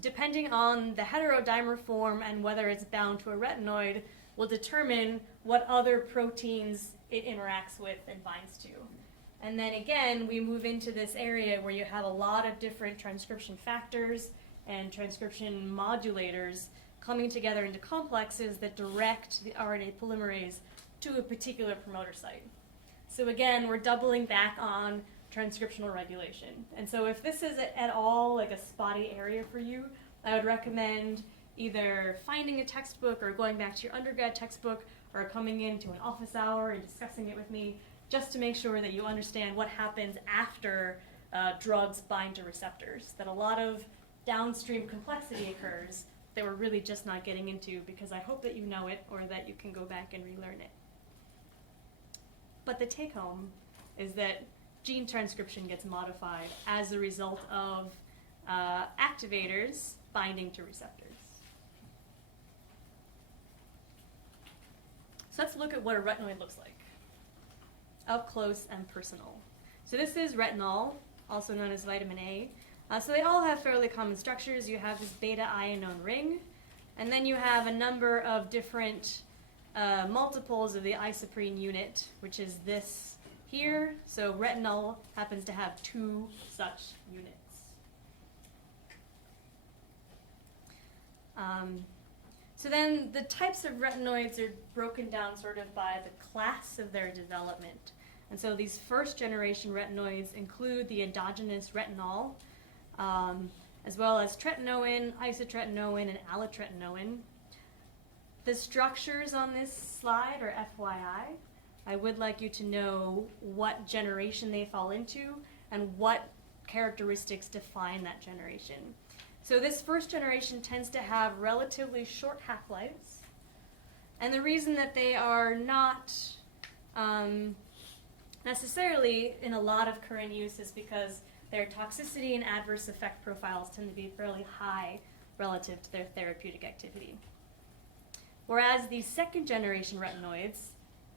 depending on the heterodimer form and whether it's bound to a retinoid will determine what other proteins it interacts with and binds to. And then again, we move into this area where you have a lot of different transcription factors and transcription modulators coming together into complexes that direct the RNA polymerase to a particular promoter site. So again, we're doubling back on transcriptional regulation. And so if this is at all like a spotty area for you, I would recommend either finding a textbook or going back to your undergrad textbook or coming into an office hour and discussing it with me just to make sure that you understand what happens after drugs bind to receptors, that a lot of downstream complexity occurs that we're really just not getting into because I hope that you know it or that you can go back and relearn it. But the take home is that gene transcription gets modified as a result of activators binding to receptors. So let's look at what a retinoid looks like, up close and personal. So this is retinol, also known as vitamin A. So they all have fairly common structures. You have this beta ionone ring, and then you have a number of different multiples of the isoprene unit, which is this here. So retinol happens to have two such units. So then the types of retinoids are broken down sort of by the class of their development. And so these first generation retinoids include the endogenous retinol, as well as tretinoin, isotretinoin, and alitretinoin. The structures on this slide are FYI. I would like you to know what generation they fall into and what characteristics define that generation. So this first generation tends to have relatively short half-lives. And the reason that they are not necessarily in a lot of current use is because their toxicity and adverse effect profiles tend to be fairly high relative to their therapeutic activity. Whereas the second generation retinoids,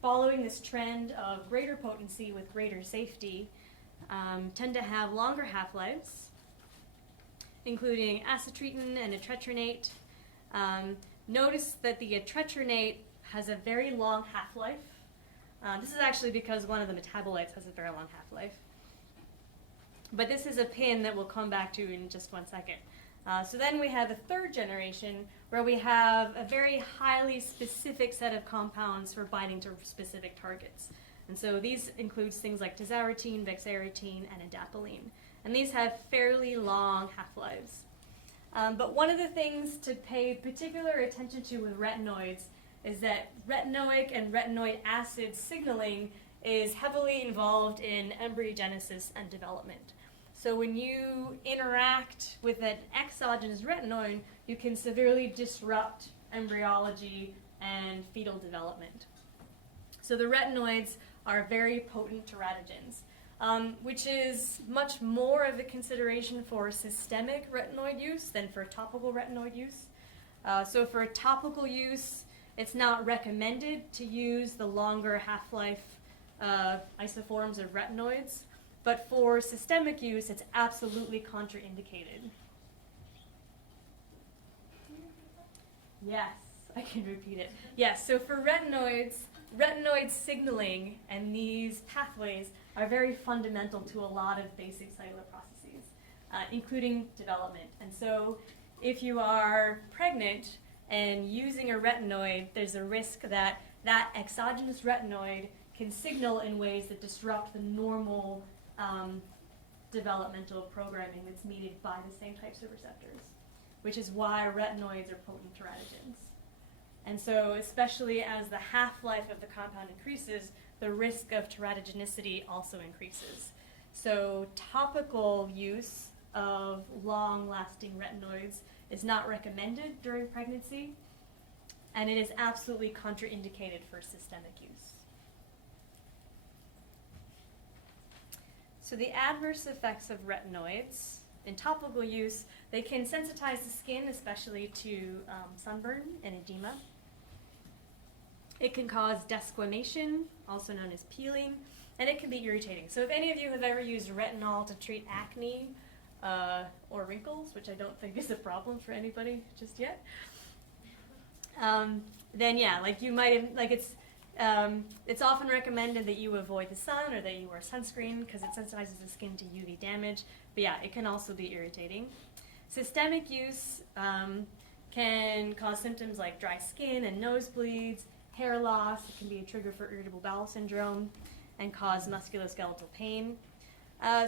following this trend of greater potency with greater safety, tend to have longer half-lives, including acetretin and etretronate. Notice that the etretronate has a very long half-life. This is actually because one of the metabolites has a very long half-life. But this is a pin that we'll come back to in just one second. So then we have the third generation where we have a very highly specific set of compounds for binding to specific targets. And so these includes things like tazarotene, bexarotene, and adapalene. And these have fairly long half-lives. But one of the things to pay particular attention to with retinoids is that retinoic and retinoid acid signaling is heavily involved in embryogenesis and development. So when you interact with an exogenous retinoid, you can severely disrupt embryology, and fetal development. So the retinoids are very potent teratogens, which is much more of a consideration for systemic retinoid use than for topical retinoid use. So for topical use, it's not recommended to use the longer half-life isoforms of retinoids, but for systemic use, it's absolutely contraindicated. Yes, I can repeat it. Yes, so for retinoids, retinoid signaling and these pathways are very fundamental to a lot of basic cellular processes, including development. And so if you are pregnant and using a retinoid, there's a risk that that exogenous retinoid can signal in ways that disrupt the normal developmental programming that's needed by the same types of receptors, which is why retinoids are potent teratogens. And so especially as the half-life of the compound increases, the risk of teratogenicity also increases. So topical use of long-lasting retinoids is not recommended during pregnancy, and it is absolutely contraindicated for systemic use. So the adverse effects of retinoids in topical use, they can sensitize the skin, especially to sunburn and edema. It can cause desquamation, also known as peeling, and it can be irritating. So if any of you have ever used retinol to treat acne or wrinkles, which I don't think is a problem for anybody just yet, then yeah, like you might have, like it's often recommended that you avoid the sun or that you wear sunscreen because it sensitizes the skin to UV damage. But yeah, it can also be irritating. Systemic use can cause symptoms like dry skin and nosebleeds, hair loss. It can be a trigger for irritable bowel syndrome and cause musculoskeletal pain.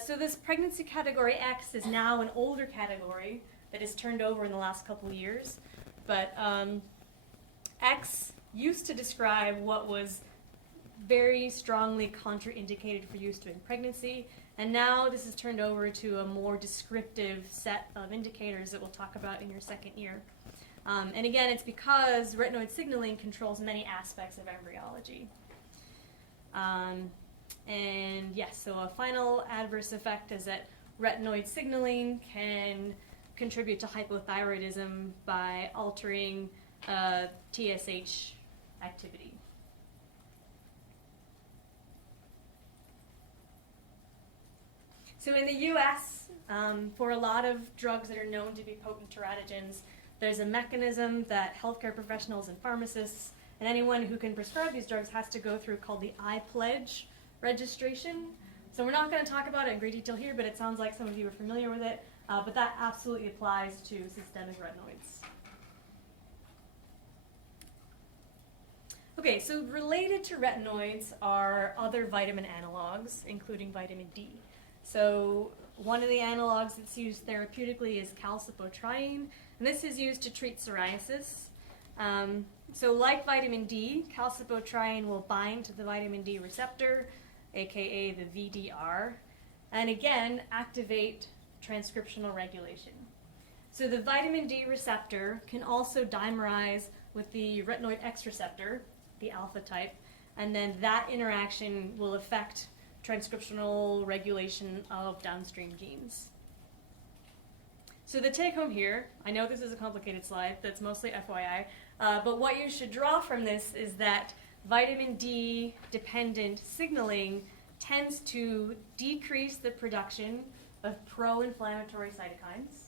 So this pregnancy category X is now an older category that has turned over in the last couple of years. But X used to describe what was very strongly contraindicated for use during pregnancy, and now this is turned over to a more descriptive set of indicators that we'll talk about in your second year. And again, it's because retinoid signaling controls many aspects of embryology. And yes, so a final adverse effect is that retinoid signaling can contribute to hypothyroidism by altering TSH activity. So in the US, for a lot of drugs that are known to be potent teratogens, there's a mechanism that healthcare professionals and pharmacists and anyone who can prescribe these drugs has to go through called the I-Pledge registration. So we're not going to talk about it in great detail here, but it sounds like some of you are familiar with it. But that absolutely applies to systemic retinoids. Okay, so related to retinoids are other vitamin analogs, including vitamin D. So one of the analogs that's used therapeutically is calcipotriene, and this is used to treat psoriasis. So like vitamin D, calcipotriene will bind to the vitamin D receptor, aka the VDR, and again activate transcriptional regulation. So the vitamin D receptor can also dimerize with the retinoid X receptor, the alpha type, and then that interaction will affect transcriptional regulation of downstream genes. So the take home here, I know this is a complicated slide, that's mostly FYI, but what you should draw from this is that vitamin D dependent signaling tends to decrease the production of pro-inflammatory cytokines,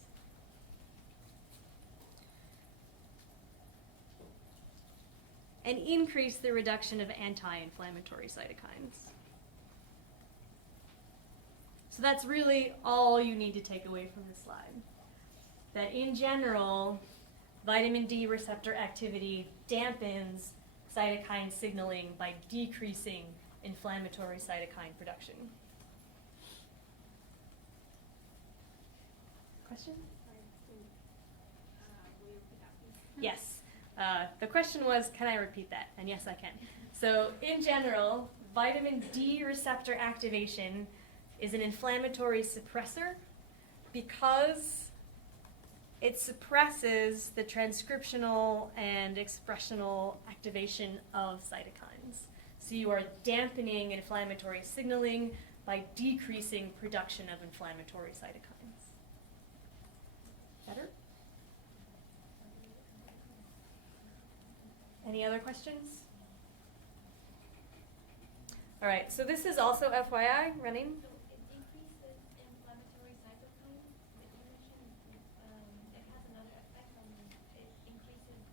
and increase the reduction of anti-inflammatory cytokines. So that's really all you need to take away from this slide. That in general, vitamin D receptor activity dampens cytokine signaling by decreasing inflammatory cytokine production. Question? Will you repeat that, please? Yes. The question was, can I repeat that? And yes, I can. So in general, vitamin D receptor activation is an inflammatory suppressor because it suppresses the transcriptional and expressional activation of cytokines. So you are dampening inflammatory signaling by decreasing production of inflammatory cytokines. Better? Any other questions? All right, so this is also FYI running. So it decreases inflammatory cytokines, but you mentioned it has another effect on it increases.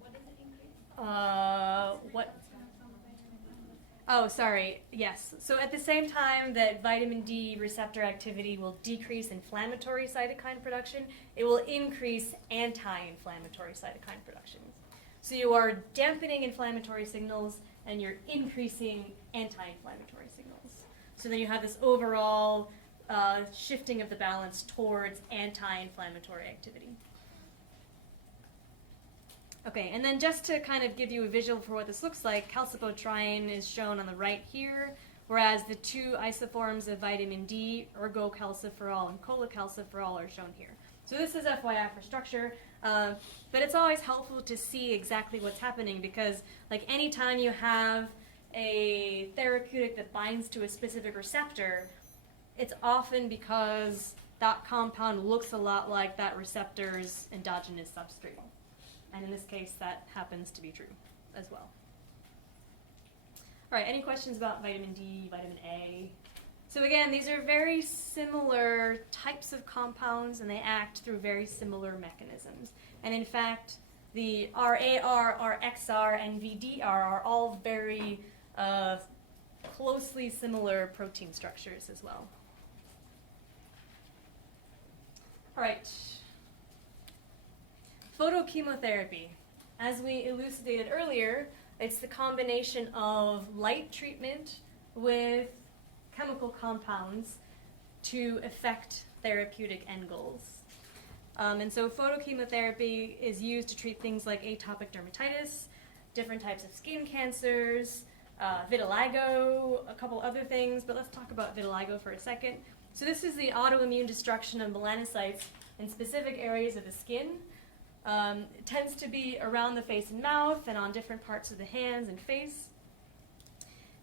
What does it increase? What? Oh, sorry. Yes. So at the same time that vitamin D receptor activity will decrease inflammatory cytokine production, it will increase anti-inflammatory cytokine production. So you are dampening inflammatory signals and you're increasing anti-inflammatory signals. So then you have this overall shifting of the balance towards anti-inflammatory activity. Okay, and then just to kind of give you a visual for what this looks like, calcipotriene is shown on the right here, whereas the two isoforms of vitamin D, ergocalciferol and cholecalciferol, are shown here. So this is FYI for structure, but it's always helpful to see exactly what's happening because, like, anytime you have a therapeutic that binds to a specific receptor, it's often because that compound looks a lot like that receptor's endogenous substrate. And in this case, that happens to be true as well. All right, any questions about vitamin D, vitamin A? So again, these are very similar types of compounds, and they act through very similar mechanisms. And in fact, the RAR, RXR, and VDR are all very closely similar protein structures as well. All right. Photochemotherapy. As we elucidated earlier, it's the combination of light treatment with chemical compounds to affect therapeutic end goals. And so photochemotherapy is used to treat things like atopic dermatitis, different types of skin cancers, vitiligo, a couple other things, but let's talk about vitiligo for a second. So this is the autoimmune destruction of melanocytes in specific areas of the skin. It tends to be around the face and mouth and on different parts of the hands and face.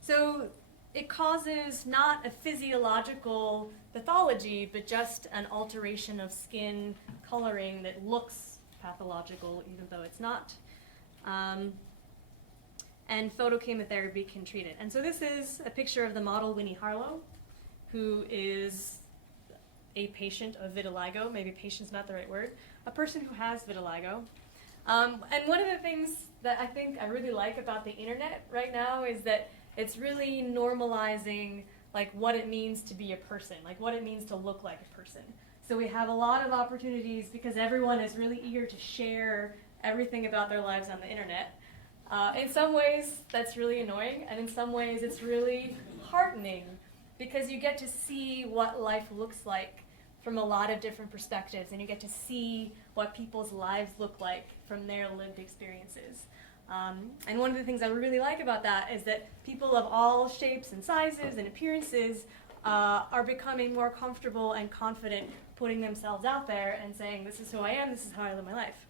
So it causes not a physiological pathology, but just an alteration of skin coloring that looks pathological, even though it's not. And photochemotherapy can treat it. And so this is a picture of the model Winnie Harlow, who is a patient of vitiligo. Maybe patient's not the right word. A person who has vitiligo. And one of the things that I think I really like about the internet right now is that it's really normalizing like what it means to be a person, like what it means to look like a person. So we have a lot of opportunities because everyone is really eager to share everything about their lives on the internet. In some ways, that's really annoying, and in some ways, it's really heartening because you get to see what life looks like from a lot of different perspectives, and you get to see what people's lives look like from their lived experiences. And one of the things I really like about that is that people of all shapes and sizes and appearances are becoming more comfortable and confident putting themselves out there and saying, this is who I am, this is how I live my life.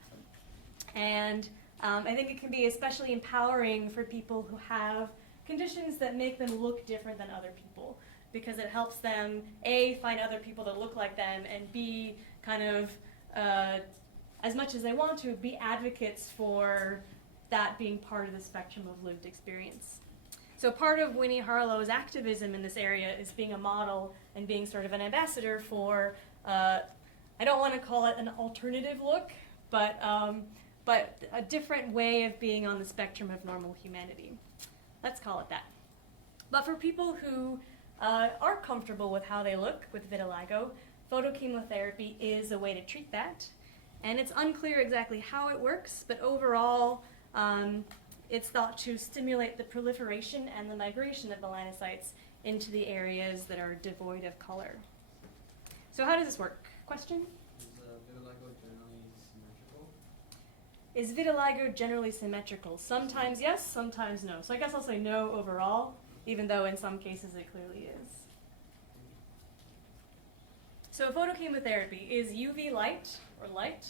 And I think it can be especially empowering for people who have conditions that make them look different than other people, because it helps them, A, find other people that look like them, and B, kind of, as much as they want to, be advocates for that being part of the spectrum of lived experience. So part of Winnie Harlow's activism in this area is being a model and being sort of an ambassador for, I don't want to call it an alternative look, but a different way of being on the spectrum of normal humanity. Let's call it that. But for people who are comfortable with how they look with vitiligo, photochemotherapy is a way to treat that. And it's unclear exactly how it works, but overall, it's thought to stimulate the proliferation and the migration of melanocytes into the areas that are devoid of color. So how does this work? Question? Is vitiligo generally symmetrical? Sometimes yes, sometimes no. So I guess I'll say no overall, even though in some cases it clearly is. So photochemotherapy is UV light, or light,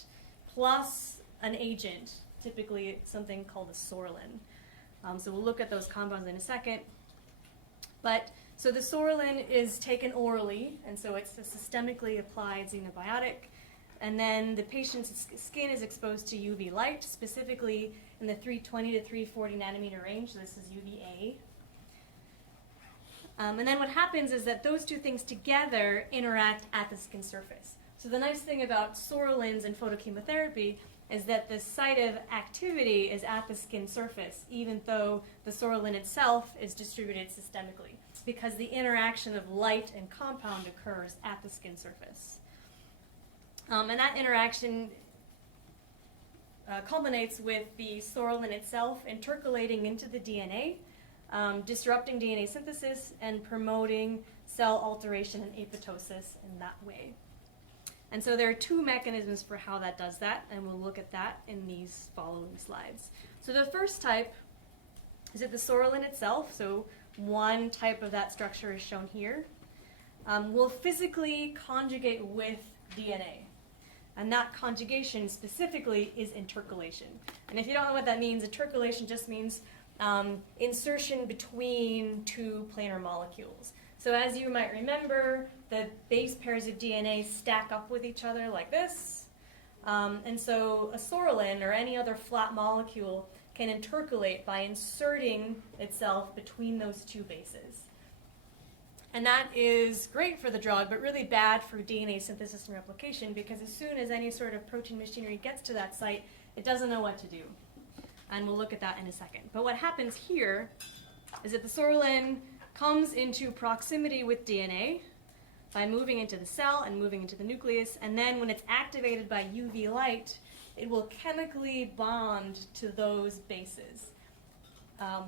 plus an agent, typically something called a sorolin. So we'll look at those compounds in a second. So the sorolin is taken orally, and so it's a systemically applied xenobiotic. And then the patient's skin is exposed to UV light, specifically in the 320 to 340 nanometer range. So this is UVA. And then what happens is that those two things together interact at the skin surface. So the nice thing about sorolins and photochemotherapy is that the site of activity is at the skin surface, even though the sorolin itself is distributed systemically, because the interaction of light and compound occurs at the skin surface. And that interaction culminates with the sorolin itself intercalating into the DNA, disrupting DNA synthesis, and promoting cell alteration and apoptosis in that way. And so there are two mechanisms for how that does that, and we'll look at that in these following slides. So the first type is that the sorolin itself, so one type of that structure is shown here, will physically conjugate with DNA. And that conjugation specifically is intercalation. And if you don't know what that means, intercalation just means insertion between two planar molecules. So as you might remember, the base pairs of DNA stack up with each other like this. And so a sorolin, or any other flat molecule, can intercalate by inserting itself between those two bases. And that is great for the drug, but really bad for DNA synthesis and replication, because as soon as any sort of protein machinery gets to that site, it doesn't know what to do. And we'll look at that in a second. But what happens here is that the sorolin comes into proximity with DNA by moving into the cell and moving into the nucleus, and then when it's activated by UV light, it will chemically bond to those bases,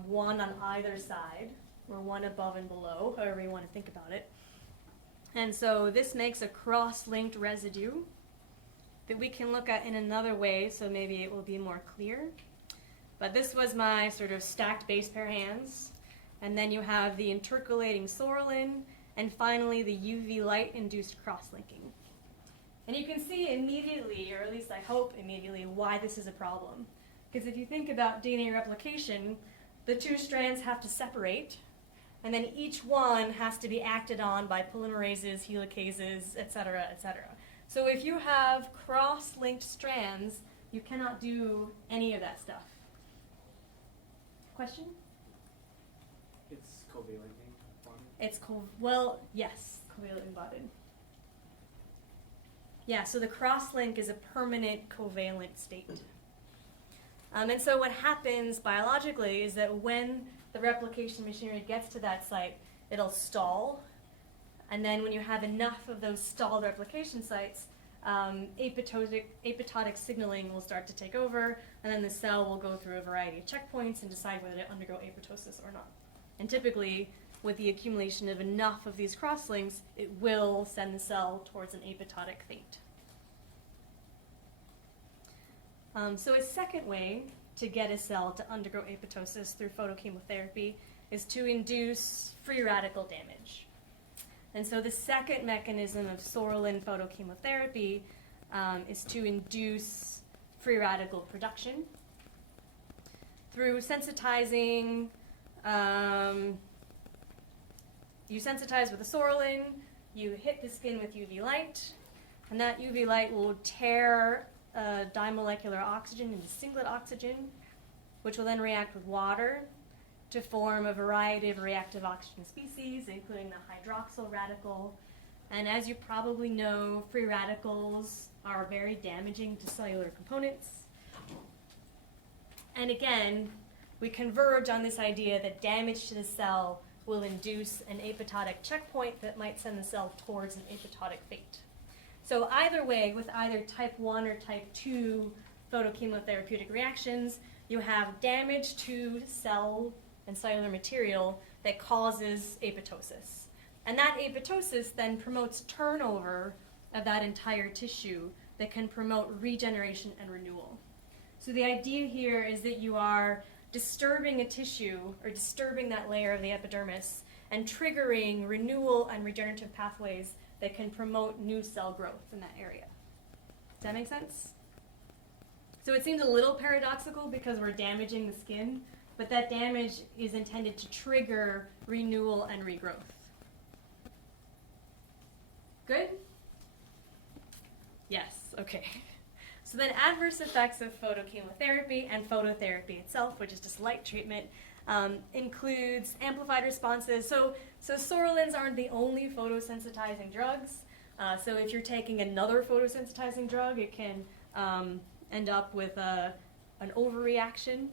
one on either side, or one above and below, however you want to think about it. And so this makes a cross-linked residue that we can look at in another way, so maybe it will be more clear. But this was my sort of stacked base pair hands. And then you have the intercalating sorolin, and finally the UV light-induced cross-linking. And you can see immediately, or at least I hope immediately, why this is a problem. Because if you think about DNA replication, the two strands have to separate, and then each one has to be acted on by polymerases, helicases, etc., etc. So if you have cross-linked strands, you cannot do any of that stuff. Question? It's covalently bonded? It's yes, covalently bonded. Yeah, so the cross-link is a permanent covalent state. And so what happens biologically is that when the replication machinery gets to that site, it'll stall. And then when you have enough of those stalled replication sites, apoptotic signaling will start to take over, and then the cell will go through a variety of checkpoints and decide whether to undergo apoptosis or not. And typically, with the accumulation of enough of these crosslinks, it will send the cell towards an apoptotic fate. So a second way to get a cell to undergo apoptosis through photochemotherapy is to induce free radical damage. And so the second mechanism of sorolin photochemotherapy is to induce free radical production through sensitizing. You sensitize with a sorolin, you hit the skin with UV light, and that UV light will tear dimolecular oxygen into singlet oxygen, which will then react with water to form a variety of reactive oxygen species, including the hydroxyl radical. And as you probably know, free radicals are very damaging to cellular components. And again, we converge on this idea that damage to the cell will induce an apoptotic checkpoint that might send the cell towards an apoptotic fate. So either way, with either type 1 or type 2 photochemotherapeutic reactions, you have damage to cell and cellular material that causes apoptosis. And that apoptosis then promotes turnover of that entire tissue that can promote regeneration and renewal. So the idea here is that you are disturbing a tissue or disturbing that layer of the epidermis and triggering renewal and regenerative pathways that can promote new cell growth in that area. Does that make sense? So it seems a little paradoxical because we're damaging the skin, but that damage is intended to trigger renewal and regrowth. Good? Yes, okay. So then adverse effects of photochemotherapy and phototherapy itself, which is just light treatment, includes amplified responses. So psoralins aren't the only photosensitizing drugs. So if you're taking another photosensitizing drug, it can end up with an overreaction.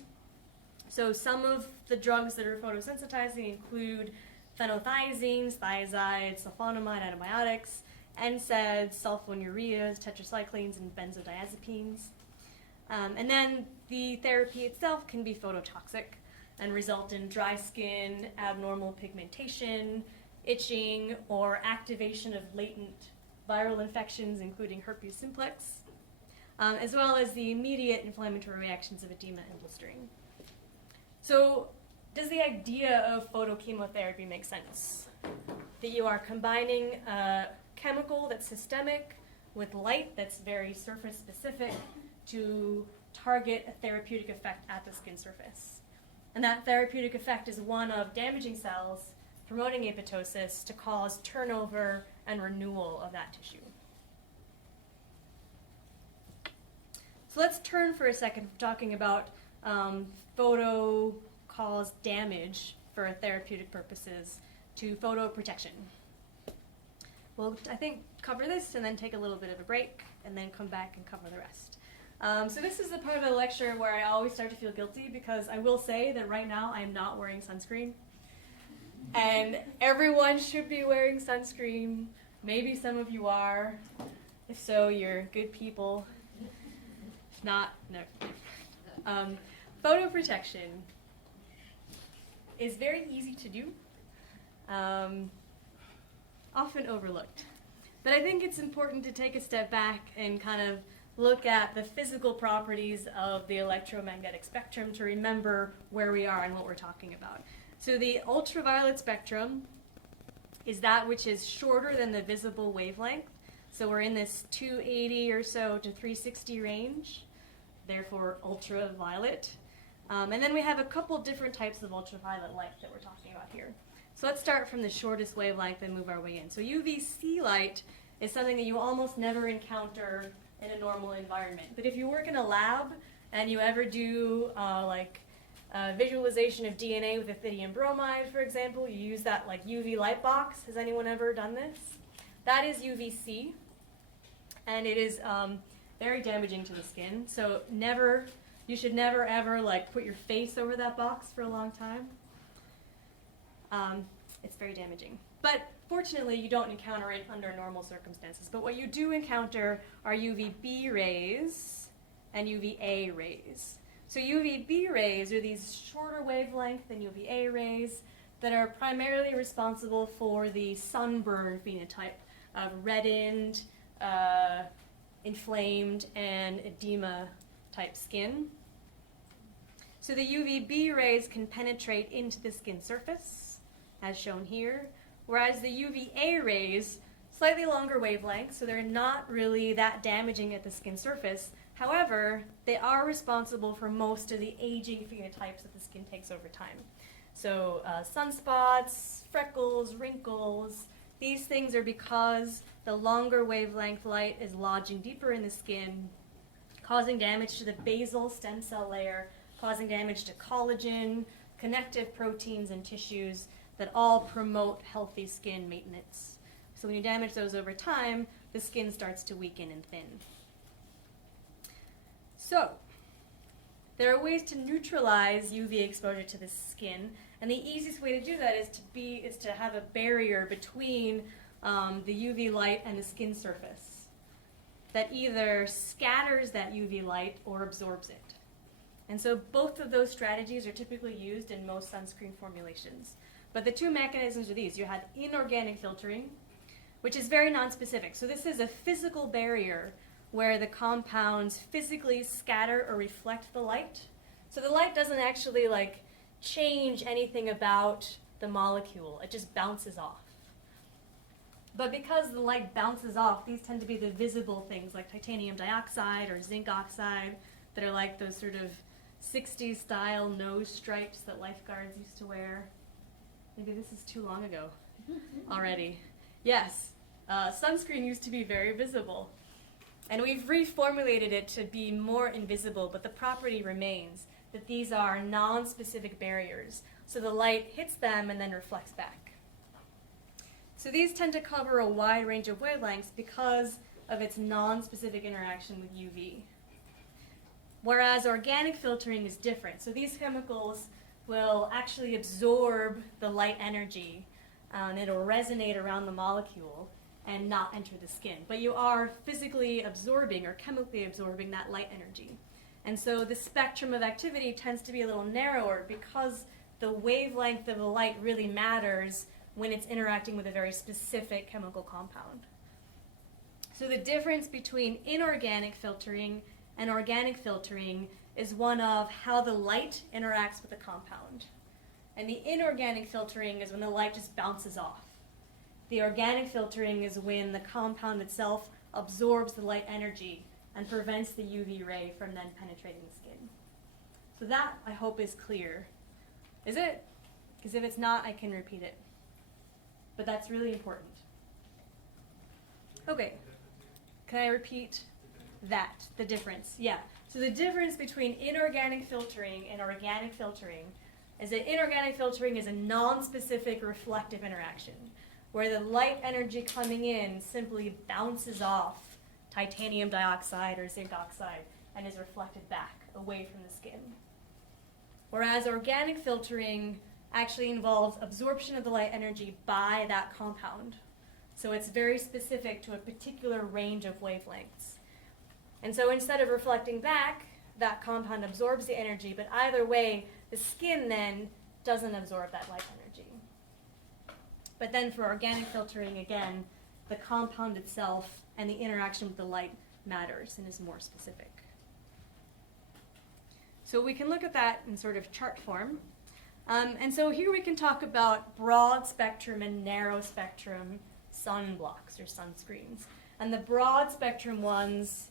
So some of the drugs that are photosensitizing include phenothiazines, thiazides, sulfonamide antibiotics, NSAIDs, sulfonylureas, tetracyclines, and benzodiazepines. And then the therapy itself can be phototoxic and result in dry skin, abnormal pigmentation, itching, or activation of latent viral infections, including herpes simplex, as well as the immediate inflammatory reactions of edema and blistering. So does the idea of photochemotherapy make sense? That you are combining a chemical that's systemic with light that's very surface specific to target a therapeutic effect at the skin surface. And that therapeutic effect is one of damaging cells, promoting apoptosis to cause turnover and renewal of that tissue. So let's turn for a second from talking about photo-caused damage for therapeutic purposes to photoprotection. We'll, I think, cover this and then take a little bit of a break and then come back and cover the rest. So this is the part of the lecture where I always start to feel guilty because I will say that right now I'm not wearing sunscreen. And everyone should be wearing sunscreen. Maybe some of you are. If so, you're good people. If not, no. Photoprotection is very easy to do, often overlooked. But I think it's important to take a step back and kind of look at the physical properties of the electromagnetic spectrum to remember where we are and what we're talking about. So the ultraviolet spectrum is that which is shorter than the visible wavelength. So we're in this 280 or so to 360 range, therefore ultraviolet. And then we have a couple different types of ultraviolet light that we're talking about here. So let's start from the shortest wavelength and move our way in. So UVC light is something that you almost never encounter in a normal environment. But if you work in a lab and you ever do visualization of DNA with ethidium bromide, for example, you use that like UV light box. Has anyone ever done this? That is UVC, and it is very damaging to the skin. So you should never ever like put your face over that box for a long time. It's very damaging. But fortunately, you don't encounter it under normal circumstances. But what you do encounter are UVB rays and UVA rays. So UVB rays are these shorter wavelength than UVA rays that are primarily responsible for the sunburn phenotype of reddened, inflamed, and edema type skin. So the UVB rays can penetrate into the skin surface, as shown here, whereas the UVA rays, slightly longer wavelength, so they're not really that damaging at the skin surface. However, they are responsible for most of the aging phenotypes that the skin takes over time. So sunspots, freckles, wrinkles, these things are because the longer wavelength light is lodging deeper in the skin, causing damage to the basal stem cell layer, causing damage to collagen, connective proteins, and tissues that all promote healthy skin maintenance. So when you damage those over time, the skin starts to weaken and thin. So there are ways to neutralize UV exposure to the skin, and the easiest way to do that is to have a barrier between the UV light and the skin surface that either scatters that UV light or absorbs it. And so both of those strategies are typically used in most sunscreen formulations. But the two mechanisms are these. You have inorganic filtering, which is very nonspecific. So this is a physical barrier where the compounds physically scatter or reflect the light. So the light doesn't actually change anything about the molecule. It just bounces off. But because the light bounces off, these tend to be the visible things like titanium dioxide or zinc oxide that are like those sort of 60s style nose stripes that lifeguards used to wear. Maybe this is too long ago already. Yes, sunscreen used to be very visible. And we've reformulated it to be more invisible, but the property remains that these are non-specific barriers. So the light hits them and then reflects back. So these tend to cover a wide range of wavelengths because of its non-specific interaction with UV. Whereas organic filtering is different. So these chemicals will actually absorb the light energy, and it'll resonate around the molecule and not enter the skin. But you are physically absorbing or chemically absorbing that light energy. And so the spectrum of activity tends to be a little narrower because the wavelength of the light really matters when it's interacting with a very specific chemical compound. So the difference between inorganic filtering and organic filtering is one of how the light interacts with the compound. And the inorganic filtering is when the light just bounces off. The organic filtering is when the compound itself absorbs the light energy and prevents the UV ray from then penetrating the skin. So that, I hope, is clear. Is it? Because if it's not, I can repeat it. But that's really important. Okay, can I repeat that, the difference? Yeah, so the difference between inorganic filtering and organic filtering is that inorganic filtering is a non-specific reflective interaction, where the light energy coming in simply bounces off titanium dioxide or zinc oxide and is reflected back away from the skin. Whereas organic filtering actually involves absorption of the light energy by that compound. So it's very specific to a particular range of wavelengths. And so instead of reflecting back, that compound absorbs the energy, but either way, the skin then doesn't absorb that light energy. But then for organic filtering, again, the compound itself and the interaction with the light matters and is more specific. So we can look at that in sort of chart form. And so here we can talk about broad spectrum and narrow spectrum sunblocks or sunscreens. And the broad spectrum ones,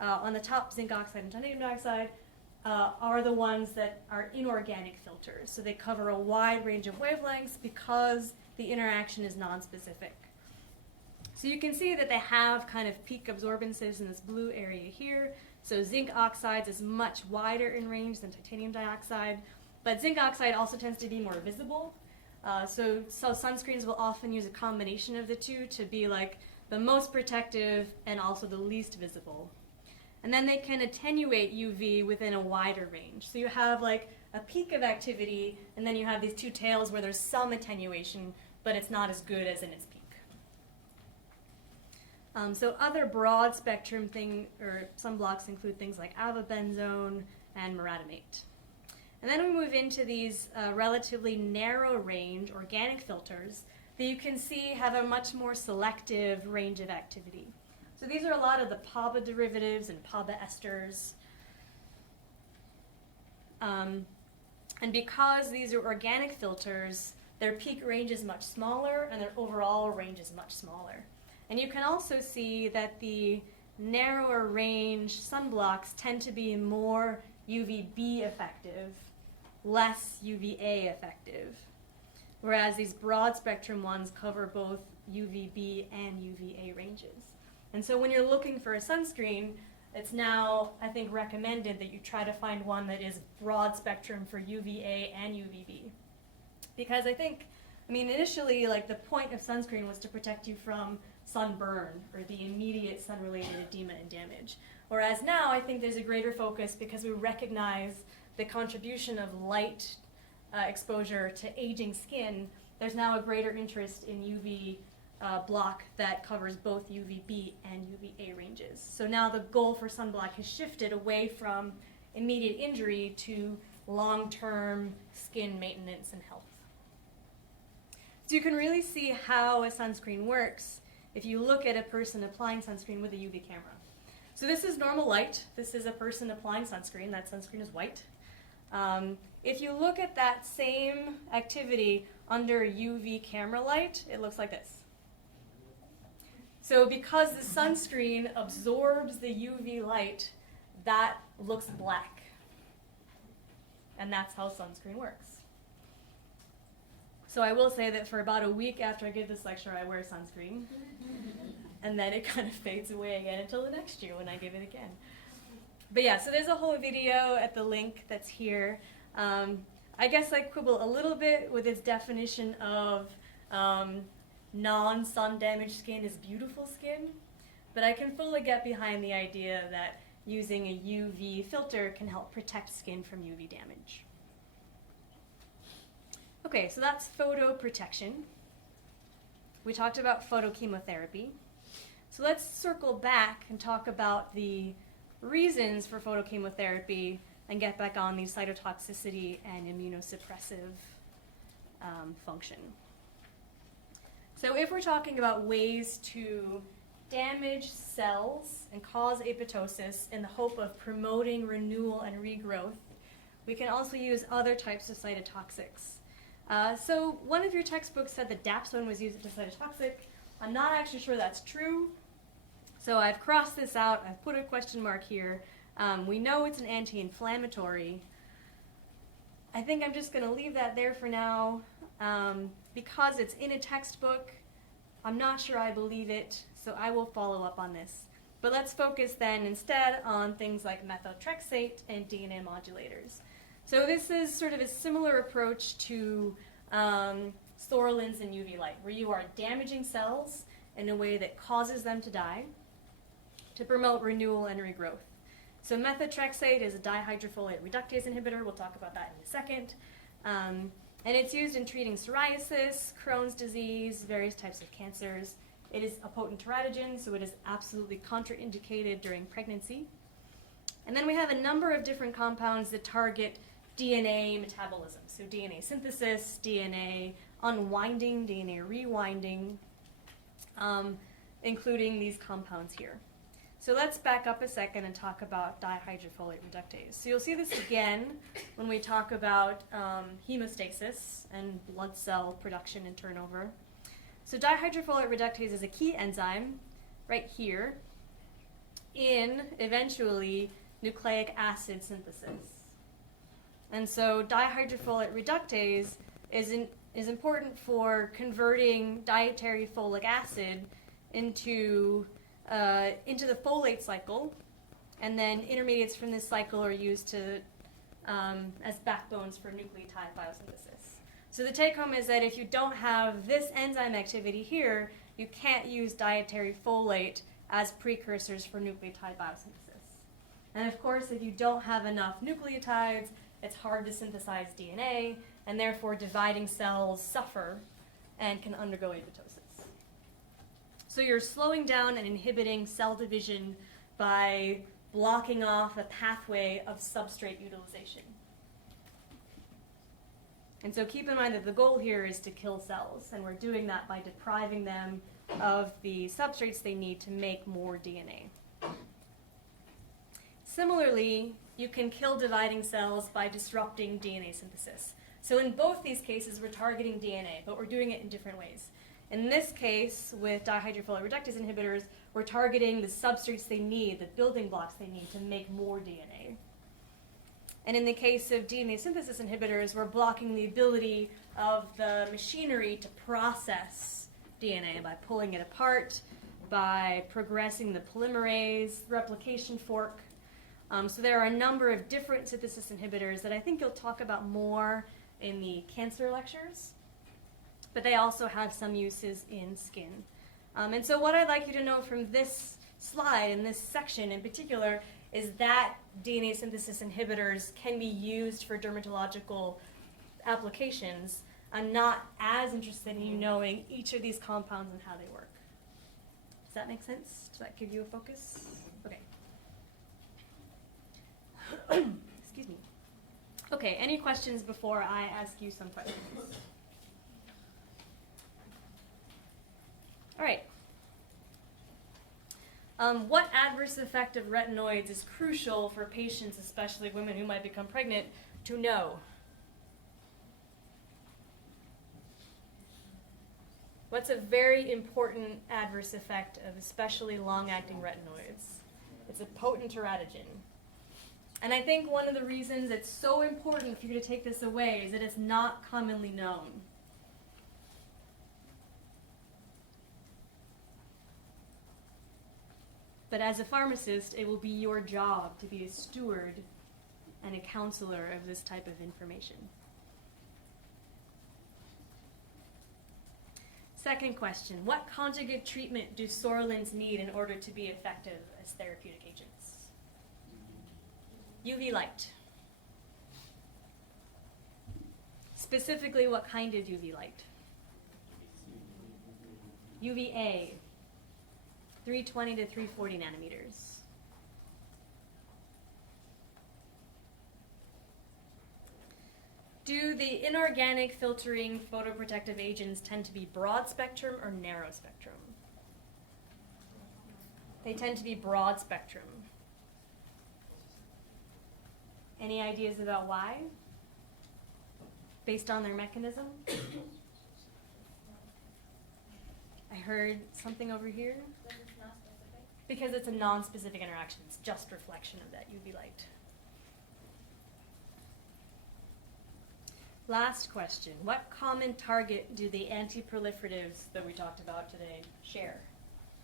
on the top, zinc oxide and titanium dioxide, are the ones that are inorganic filters. So they cover a wide range of wavelengths because the interaction is nonspecific. So you can see that they have kind of peak absorbances in this blue area here. So zinc oxides is much wider in range than titanium dioxide. But zinc oxide also tends to be more visible. So sunscreens will often use a combination of the two to be like the most protective and also the least visible. And then they can attenuate UV within a wider range. So you have like a peak of activity, and then you have these two tails where there's some attenuation, but it's not as good as in its peak. So other broad spectrum sunblocks include things like avobenzone and miratamate. And then we move into these relatively narrow range organic filters that you can see have a much more selective range of activity. So these are a lot of the PABA derivatives and PABA esters. And because these are organic filters, their peak range is much smaller and their overall range is much smaller. And you can also see that the narrower range sunblocks tend to be more UVB effective, less UVA effective, whereas these broad spectrum ones cover both UVB and UVA ranges. And so when you're looking for a sunscreen, it's now, I think, recommended that you try to find one that is broad spectrum for UVA and UVB. Because initially, like, the point of sunscreen was to protect you from sunburn or the immediate sun-related edema and damage. Whereas now, I think there's a greater focus because we recognize the contribution of light exposure to aging skin. There's now a greater interest in UV block that covers both UVB and UVA ranges. So now the goal for sunblock has shifted away from immediate injury to long-term skin maintenance and health. So you can really see how a sunscreen works if you look at a person applying sunscreen with a UV camera. So this is normal light. This is a person applying sunscreen. That sunscreen is white. If you look at that same activity under UV camera light, it looks like this. So because the sunscreen absorbs the UV light, that looks black. And that's how sunscreen works. So I will say that for about a week after I give this lecture, I wear sunscreen. And then it kind of fades away again until the next year when I give it again. But yeah, so there's a whole video at the link that's here. I guess I quibble a little bit with its definition of non-sun damaged skin is beautiful skin, but I can fully get behind the idea that using a UV filter can help protect skin from UV damage. Okay, so that's photoprotection. We talked about photochemotherapy. So let's circle back and talk about the reasons for photochemotherapy and get back on the cytotoxicity and immunosuppressive function. So if we're talking about ways to damage cells and cause apoptosis in the hope of promoting renewal and regrowth, we can also use other types of cytotoxics. So one of your textbooks said that dapsone was used as a cytotoxic. I'm not actually sure that's true. So I've crossed this out. I've put a question mark here. We know it's an anti-inflammatory. I think I'm just going to leave that there for now. Because it's in a textbook, I'm not sure I believe it, so I will follow up on this. But let's focus then instead on things like methotrexate and DNA modulators. So this is sort of a similar approach to psoralins in UV light, where you are damaging cells in a way that causes them to die to promote renewal and regrowth. So methotrexate is a dihydrofolate reductase inhibitor. We'll talk about that in a second. And it's used in treating psoriasis, Crohn's disease, various types of cancers. It is a potent teratogen, so it is absolutely contraindicated during pregnancy. And then we have a number of different compounds that target DNA metabolism. So DNA synthesis, DNA unwinding, DNA rewinding, including these compounds here. So let's back up a second and talk about dihydrofolate reductase. So you'll see this again when we talk about hemostasis and blood cell production and turnover. So dihydrofolate reductase is a key enzyme right here in, eventually, nucleic acid synthesis. And so dihydrofolate reductase is important for converting dietary folic acid into the folate cycle, and then intermediates from this cycle are used to as backbones for nucleotide biosynthesis. So the take home is that if you don't have this enzyme activity here, you can't use dietary folate as precursors for nucleotide biosynthesis. And of course, if you don't have enough nucleotides, it's hard to synthesize DNA, and therefore dividing cells suffer and can undergo apoptosis. So you're slowing down and inhibiting cell division by blocking off a pathway of substrate utilization. And so keep in mind that the goal here is to kill cells, and we're doing that by depriving them of the substrates they need to make more DNA. Similarly, you can kill dividing cells by disrupting DNA synthesis. So in both these cases, we're targeting DNA, but we're doing it in different ways. In this case, with dihydrofolate reductase inhibitors, we're targeting the substrates they need, the building blocks they need to make more DNA. And in the case of DNA synthesis inhibitors, we're blocking the ability of the machinery to process DNA by pulling it apart, by progressing the polymerase, replication fork. So there are a number of different synthesis inhibitors that I think you'll talk about more in the cancer lectures, but they also have some uses in skin. And so what I'd like you to know from this slide, in this section in particular, is that DNA synthesis inhibitors can be used for dermatological applications. I'm not as interested in you knowing each of these compounds and how they work. Does that make sense? Does that give you a focus? Okay. Excuse me. Okay, any questions before I ask you some questions? All right. What adverse effect of retinoids is crucial for patients, especially women who might become pregnant, to know? What's a very important adverse effect of especially long-acting retinoids? It's a potent teratogen. And I think one of the reasons it's so important for you to take this away is that it's not commonly known. But as a pharmacist, it will be your job to be a steward and a counselor of this type of information. Second question, what conjugate treatment do psoralins need in order to be effective as therapeutic agents? UV light. Specifically, what kind of UV light? UVA, 320 to 340 nanometers. Do the inorganic filtering photoprotective agents tend to be broad spectrum or narrow spectrum? They tend to be broad spectrum. Any ideas about why? Based on their mechanism? I heard something over here. Because it's a non-specific interaction. It's just reflection of that UV light. Last question. What common target do the anti-proliferatives that we talked about today share?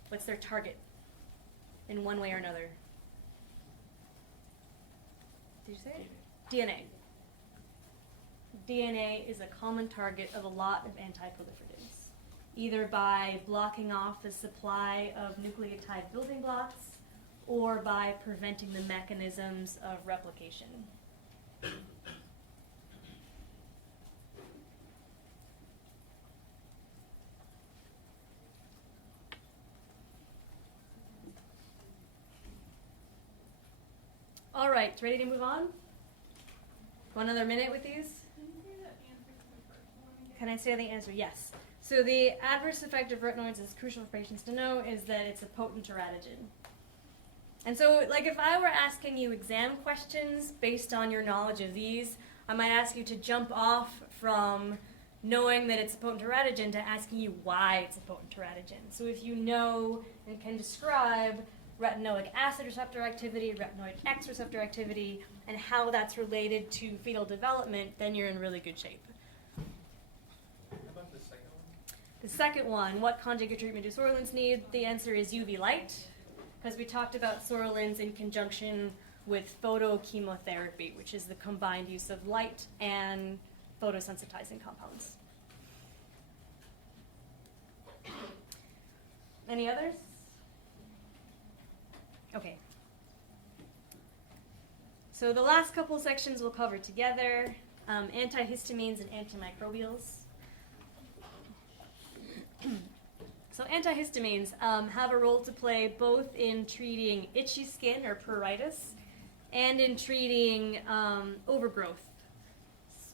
What's their target in one way or another? Did you say it? DNA. DNA is a common target of a lot of anti-proliferatives, either by blocking off the supply of nucleotide building blocks or by preventing the mechanisms of replication. All right, ready to move on? One other minute with these? Can I say the answer? Yes. So the adverse effect of retinoids is crucial for patients to know is that it's a potent teratogen. And so, like, if I were asking you exam questions based on your knowledge of these, I might ask you to jump off from knowing that it's a potent teratogen to asking you why it's a potent teratogen. So if you know and can describe retinoic acid receptor activity, retinoid X receptor activity, and how that's related to fetal development, then you're in really good shape. How about the second one? The second one, what conjugate treatment do psoralins need? The answer is UV light, because we talked about psoralins in conjunction with photochemotherapy, which is the combined use of light and photosensitizing compounds. Any others? Okay. So the last couple sections we'll cover together, antihistamines and antimicrobials. So antihistamines have a role to play both in treating itchy skin or pruritus and in treating overgrowth,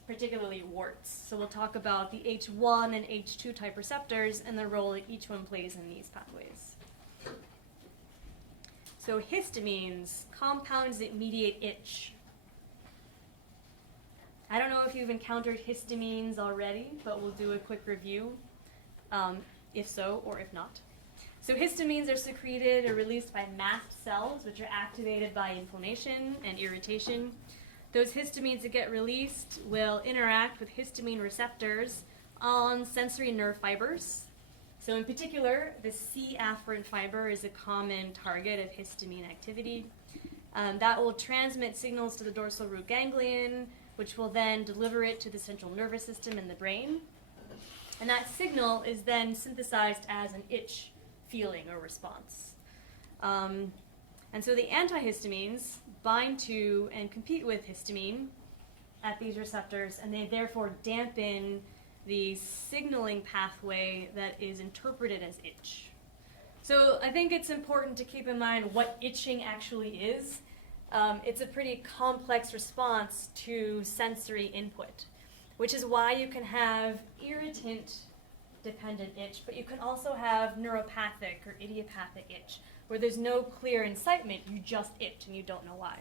particularly warts. So we'll talk about the H1 and H2 type receptors and the role that each one plays in these pathways. So histamines, compounds that mediate itch. I don't know if you've encountered histamines already, but we'll do a quick review, if so or if not. So histamines are secreted or released by mast cells, which are activated by inflammation and irritation. Those histamines that get released will interact with histamine receptors on sensory nerve fibers. So in particular, the C afferent fiber is a common target of histamine activity. That will transmit signals to the dorsal root ganglion, which will then deliver it to the central nervous system in the brain. And that signal is then synthesized as an itch feeling or response. And so the antihistamines bind to and compete with histamine at these receptors, and they therefore dampen the signaling pathway that is interpreted as itch. So I think it's important to keep in mind what itching actually is. It's a pretty complex response to sensory input, which is why you can have irritant-dependent itch, but you can also have neuropathic or idiopathic itch, where there's no clear incitement, you just itch and you don't know why.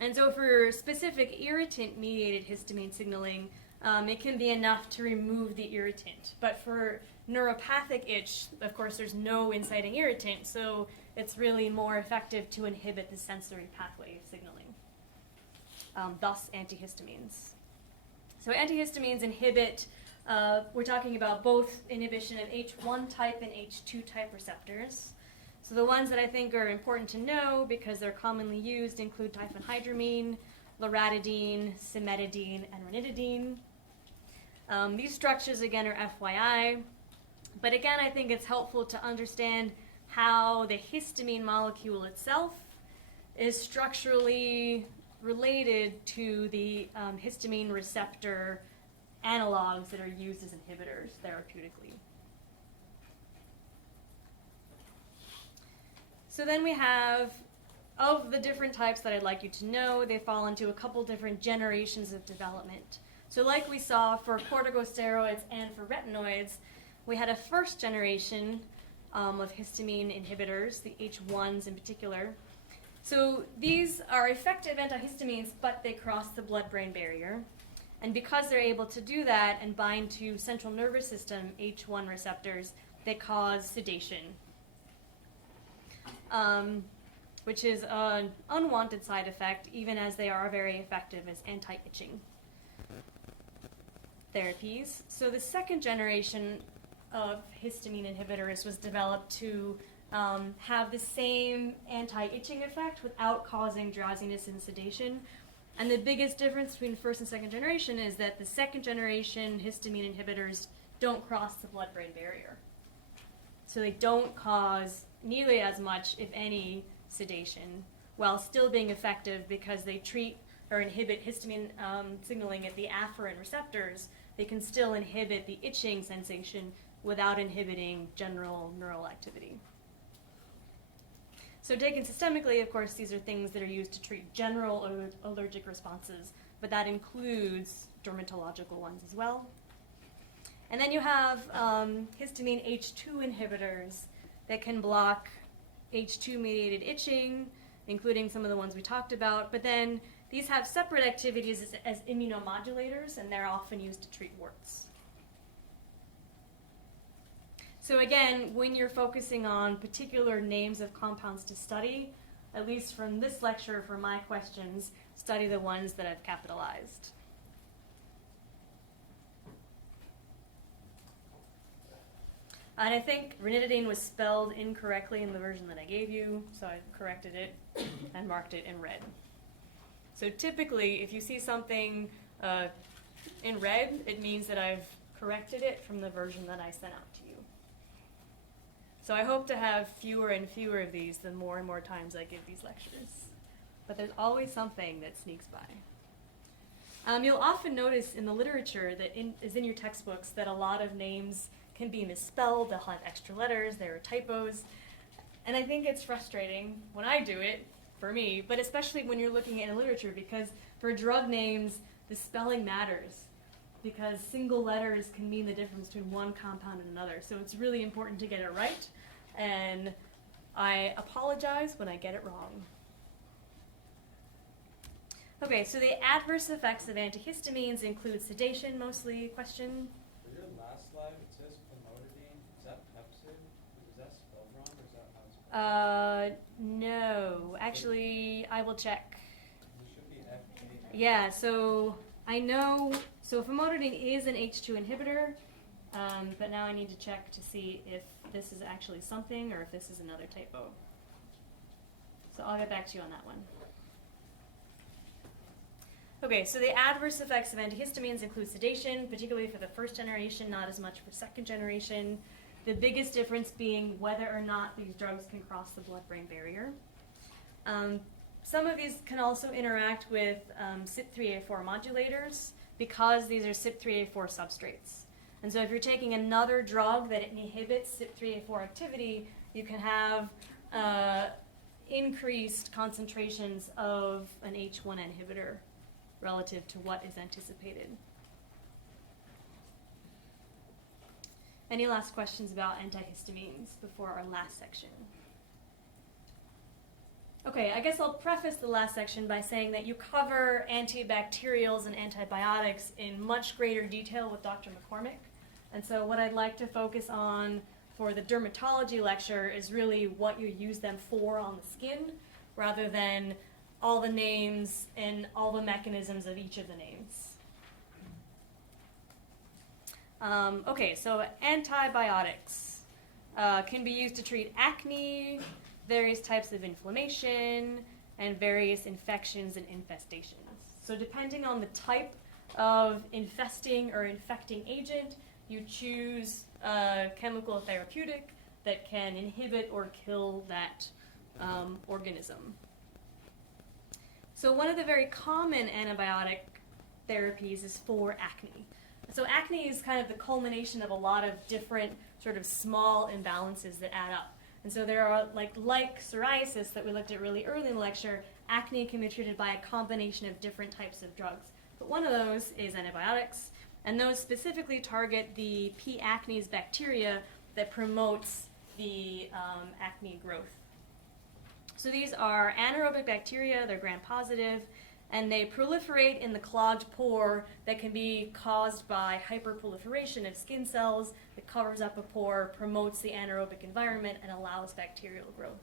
And so for specific irritant-mediated histamine signaling, it can be enough to remove the irritant. But for neuropathic itch, of course, there's no inciting irritant, so it's really more effective to inhibit the sensory pathway signaling, thus antihistamines. So antihistamines inhibit, we're talking about both inhibition of H1 type and H2 type receptors. So the ones that I think are important to know because they're commonly used include diphenhydramine, loratadine, cimetidine, and ranitidine. These structures, again, are FYI. But again, I think it's helpful to understand how the histamine molecule itself is structurally related to the histamine receptor analogs that are used as inhibitors therapeutically. So then we have, of the different types that I'd like you to know, they fall into a couple different generations of development. So like we saw for corticosteroids and for retinoids, we had a first generation of histamine inhibitors, the H1s in particular. So these are effective antihistamines, but they cross the blood-brain barrier. And because they're able to do that and bind to central nervous system H1 receptors, they cause sedation, which is an unwanted side effect, even as they are very effective as anti-itching therapies. So the second generation of histamine inhibitors was developed to have the same anti-itching effect without causing drowsiness and sedation. And the biggest difference between first and second generation is that the second generation histamine inhibitors don't cross the blood-brain barrier. So they don't cause nearly as much, if any, sedation, while still being effective because they treat or inhibit histamine signaling at the afferent receptors. They can still inhibit the itching sensation without inhibiting general neural activity. So taken systemically, of course, these are things that are used to treat general allergic responses, but that includes dermatological ones as well. And then you have histamine H2 inhibitors that can block H2-mediated itching, including some of the ones we talked about, but then these have separate activities as immunomodulators, and they're often used to treat warts. So again, when you're focusing on particular names of compounds to study, at least from this lecture, for my questions, study the ones that I've capitalized. And I think ranitidine was spelled incorrectly in the version that I gave you, so I corrected it and marked it in red. So typically, if you see something in red, it means that I've corrected it from the version that I sent out to you. So I hope to have fewer and fewer of these the more and more times I give these lectures. But there's always something that sneaks by. You'll often notice in the literature that is in your textbooks that a lot of names can be misspelled, they'll have extra letters, there are typos. And I think it's frustrating when I do it, for me, but especially when you're looking at literature, because for drug names, the spelling matters, because single letters can mean the difference between one compound and another. So it's really important to get it right, and I apologize when I get it wrong. Okay, so the adverse effects of antihistamines include sedation, mostly. Question? For your last slide, it says famotidine. Is that Pepsid? Is that spelled wrong, or is that how it's spelled? No. Actually, I will check. It should be F-A. Yeah, so I know, so famotidine is an H2 inhibitor, but now I need to check to see if this is actually something or if this is another typo. So I'll get back to you on that one. Okay, so the adverse effects of antihistamines include sedation, particularly for the first generation, not as much for second generation. The biggest difference being whether or not these drugs can cross the blood-brain barrier. Some of these can also interact with CYP3A4 modulators because these are CYP3A4 substrates. And so if you're taking another drug that inhibits CYP3A4 activity, you can have increased concentrations of an H1 inhibitor relative to what is anticipated. Any last questions about antihistamines before our last section? Okay, I guess I'll preface the last section by saying that you cover antibacterials and antibiotics in much greater detail with Dr. McCormick. And so what I'd like to focus on for the dermatology lecture is really what you use them for on the skin, rather than all the names and all the mechanisms of each of the names. Okay, so antibiotics can be used to treat acne, various types of inflammation, and various infections and infestations. So depending on the type of infesting or infecting agent, you choose a chemical therapeutic that can inhibit or kill that organism. So one of the very common antibiotic therapies is for acne. So acne is kind of the culmination of a lot of different sort of small imbalances that add up. And so there are, like psoriasis that we looked at really early in the lecture, acne can be treated by a combination of different types of drugs. But one of those is antibiotics, and those specifically target the P. acnes bacteria that promotes the acne growth. So these are anaerobic bacteria, they're gram-positive, and they proliferate in the clogged pore that can be caused by hyperproliferation of skin cells that covers up a pore, promotes the anaerobic environment, and allows bacterial growth.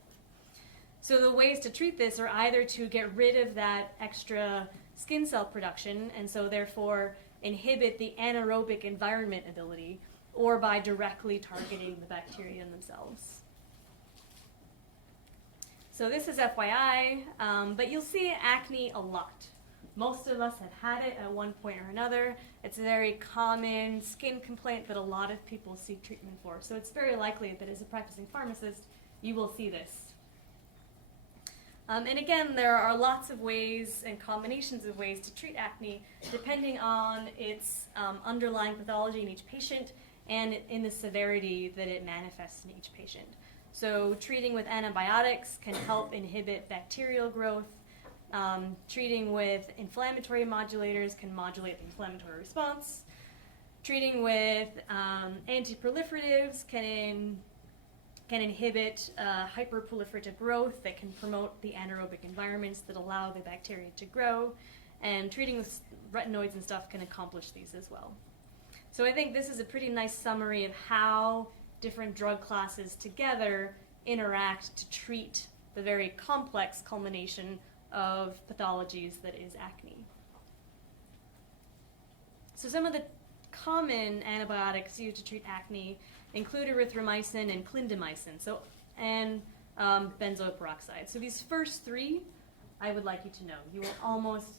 So the ways to treat this are either to get rid of that extra skin cell production, and so therefore inhibit the anaerobic environment ability, or by directly targeting the bacteria themselves. So this is FYI, but you'll see acne a lot. Most of us have had it at one point or another. It's a very common skin complaint that a lot of people seek treatment for. So it's very likely that as a practicing pharmacist, you will see this. And again, there are lots of ways and combinations of ways to treat acne depending on its underlying pathology in each patient and in the severity that it manifests in each patient. So treating with antibiotics can help inhibit bacterial growth. Treating with inflammatory modulators can modulate the inflammatory response. Treating with antiproliferatives can inhibit hyperproliferative growth that can promote the anaerobic environments that allow the bacteria to grow. And treating with retinoids and stuff can accomplish these as well. So I think this is a pretty nice summary of how different drug classes together interact to treat the very complex culmination of pathologies that is acne. So some of the common antibiotics used to treat acne include erythromycin and clindamycin, and benzoyl peroxide. So these first three, I would like you to know. You will almost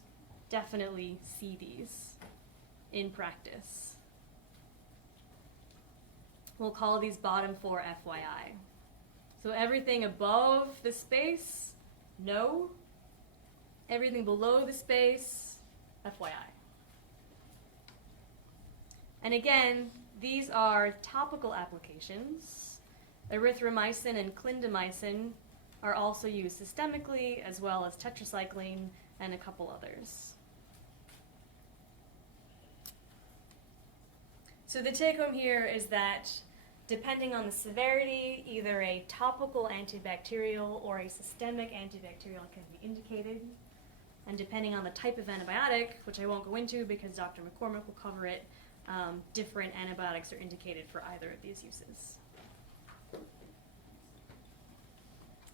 definitely see these in practice. We'll call these bottom four FYI. So everything above the space, no. Everything below the space, FYI. And again, these are topical applications. Erythromycin and clindamycin are also used systemically, as well as tetracycline and a couple others. So the take home here is that depending on the severity, either a topical antibacterial or a systemic antibacterial can be indicated. And depending on the type of antibiotic, which I won't go into because Dr. McCormick will cover it, different antibiotics are indicated for either of these uses.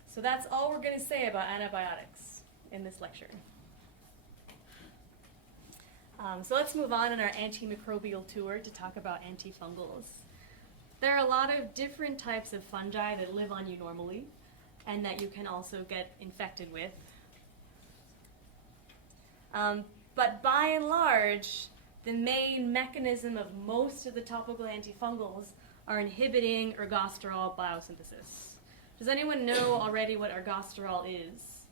So that's all we're going to say about antibiotics in this lecture. So let's move on in our antimicrobial tour to talk about antifungals. There are a lot of different types of fungi that live on you normally and that you can also get infected with. But by and large, the main mechanism of most of the topical antifungals are inhibiting ergosterol biosynthesis. Does anyone know already what ergosterol is?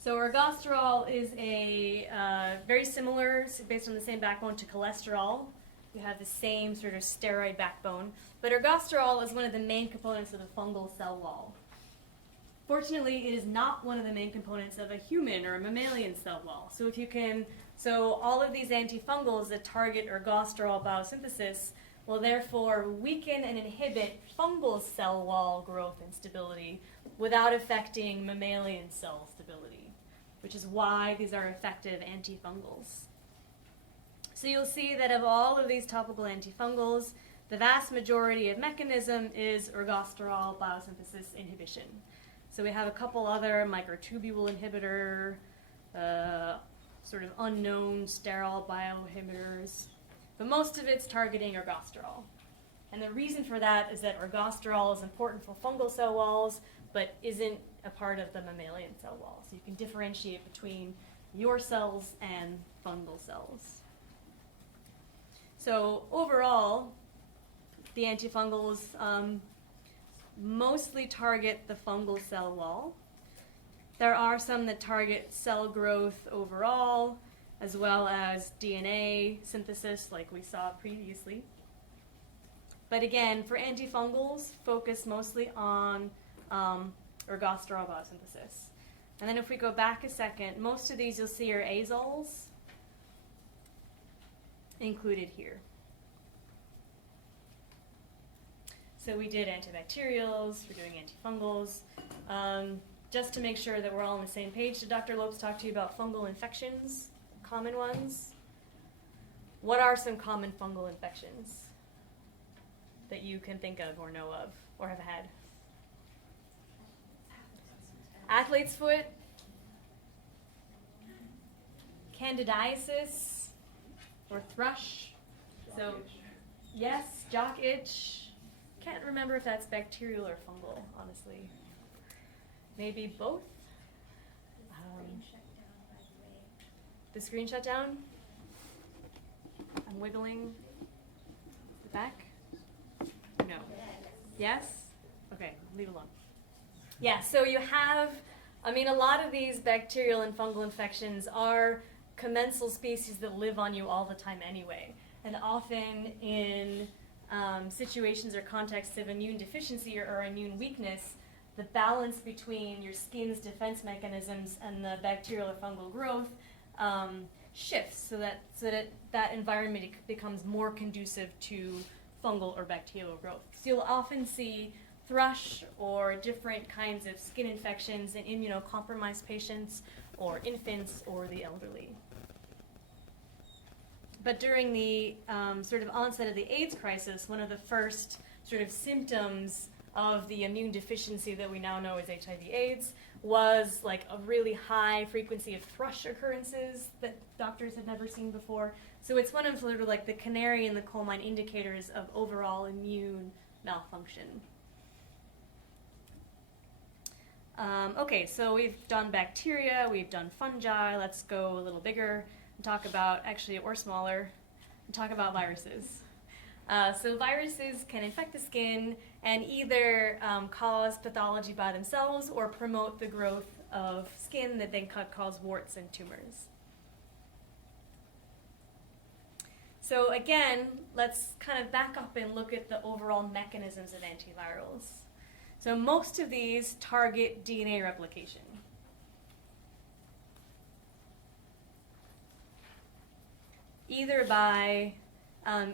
So ergosterol is a very similar, based on the same backbone to cholesterol. You have the same sort of steroid backbone. But ergosterol is one of the main components of the fungal cell wall. Fortunately, it is not one of the main components of a human or a mammalian cell wall. So all of these antifungals that target ergosterol biosynthesis will therefore weaken and inhibit fungal cell wall growth and stability without affecting mammalian cell stability, which is why these are effective antifungals. So you'll see that of all of these topical antifungals, the vast majority of mechanism is ergosterol biosynthesis inhibition. So we have a couple other microtubule inhibitor, sort of unknown sterile bioinhibitors, but most of it's targeting ergosterol. And the reason for that is that ergosterol is important for fungal cell walls, but isn't a part of the mammalian cell wall. So you can differentiate between your cells and fungal cells. So overall, the antifungals mostly target the fungal cell wall. There are some that target cell growth overall, as well as DNA synthesis like we saw previously. But again, for antifungals, focus mostly on ergosterol biosynthesis. And then if we go back a second, most of these you'll see are azoles included here. So we did antibacterials, we're doing antifungals. Just to make sure that we're all on the same page, did Dr. Lopes talk to you about fungal infections, common ones? What are some common fungal infections that you can think of or know of or have had? Athlete's foot, candidiasis, or thrush. So, yes, jock itch. Can't remember if that's bacterial or fungal, honestly. Maybe both. The screen shut down. I'm wiggling the back. No. Yes? Okay, leave it alone. Yeah, so you have, a lot of these bacterial and fungal infections are commensal species that live on you all the time anyway. And often in situations or contexts of immune deficiency or immune weakness, the balance between your skin's defense mechanisms and the bacterial or fungal growth shifts so that environment becomes more conducive to fungal or bacterial growth. So you'll often see thrush or different kinds of skin infections in immunocompromised patients or infants or the elderly. But during the sort of onset of the AIDS crisis, one of the first sort of symptoms of the immune deficiency that we now know as HIV/AIDS was like a really high frequency of thrush occurrences that doctors had never seen before. So it's one of sort of like the canary in the coal mine indicators of overall immune malfunction. Okay, so we've done bacteria, we've done fungi. Let's go a little bigger and talk about, or smaller, and talk about viruses. So viruses can infect the skin and either cause pathology by themselves or promote the growth of skin that then cause warts and tumors. So again, let's kind of back up and look at the overall mechanisms of antivirals. So most of these target DNA replication. Either by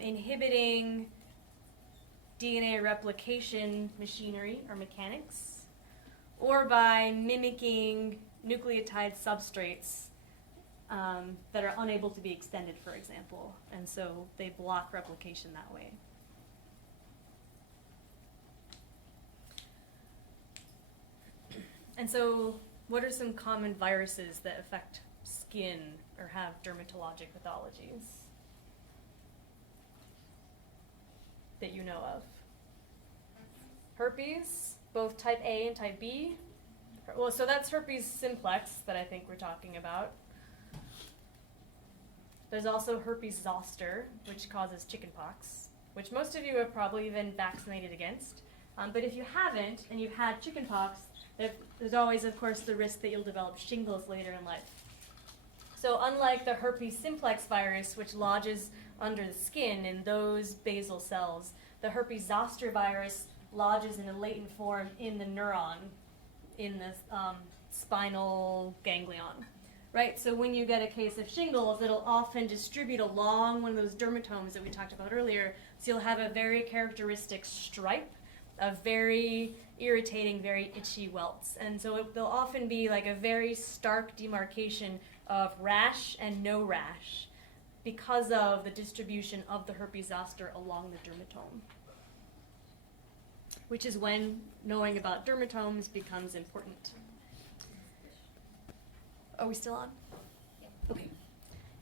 inhibiting DNA replication machinery or mechanics, or by mimicking nucleotide substrates that are unable to be extended, for example, and so they block replication that way. And so what are some common viruses that affect skin or have dermatologic pathologies that you know of? Herpes, both type A and type B. Well, so that's herpes simplex that I think we're talking about. There's also herpes zoster, which causes chickenpox, which most of you have probably been vaccinated against. But if you haven't and you've had chickenpox, there's always, of course, the risk that you'll develop shingles later in life. So unlike the herpes simplex virus, which lodges under the skin in those basal cells, the herpes zoster virus lodges in a latent form in the neuron, in the spinal ganglion. right? So when you get a case of shingles, it'll often distribute along one of those dermatomes that we talked about earlier. So you'll have a very characteristic stripe of very irritating, very itchy welts. And so there'll often be like a very stark demarcation of rash and no rash because of the distribution of the herpes zoster along the dermatome, which is when knowing about dermatomes becomes important. Are we still on? Okay.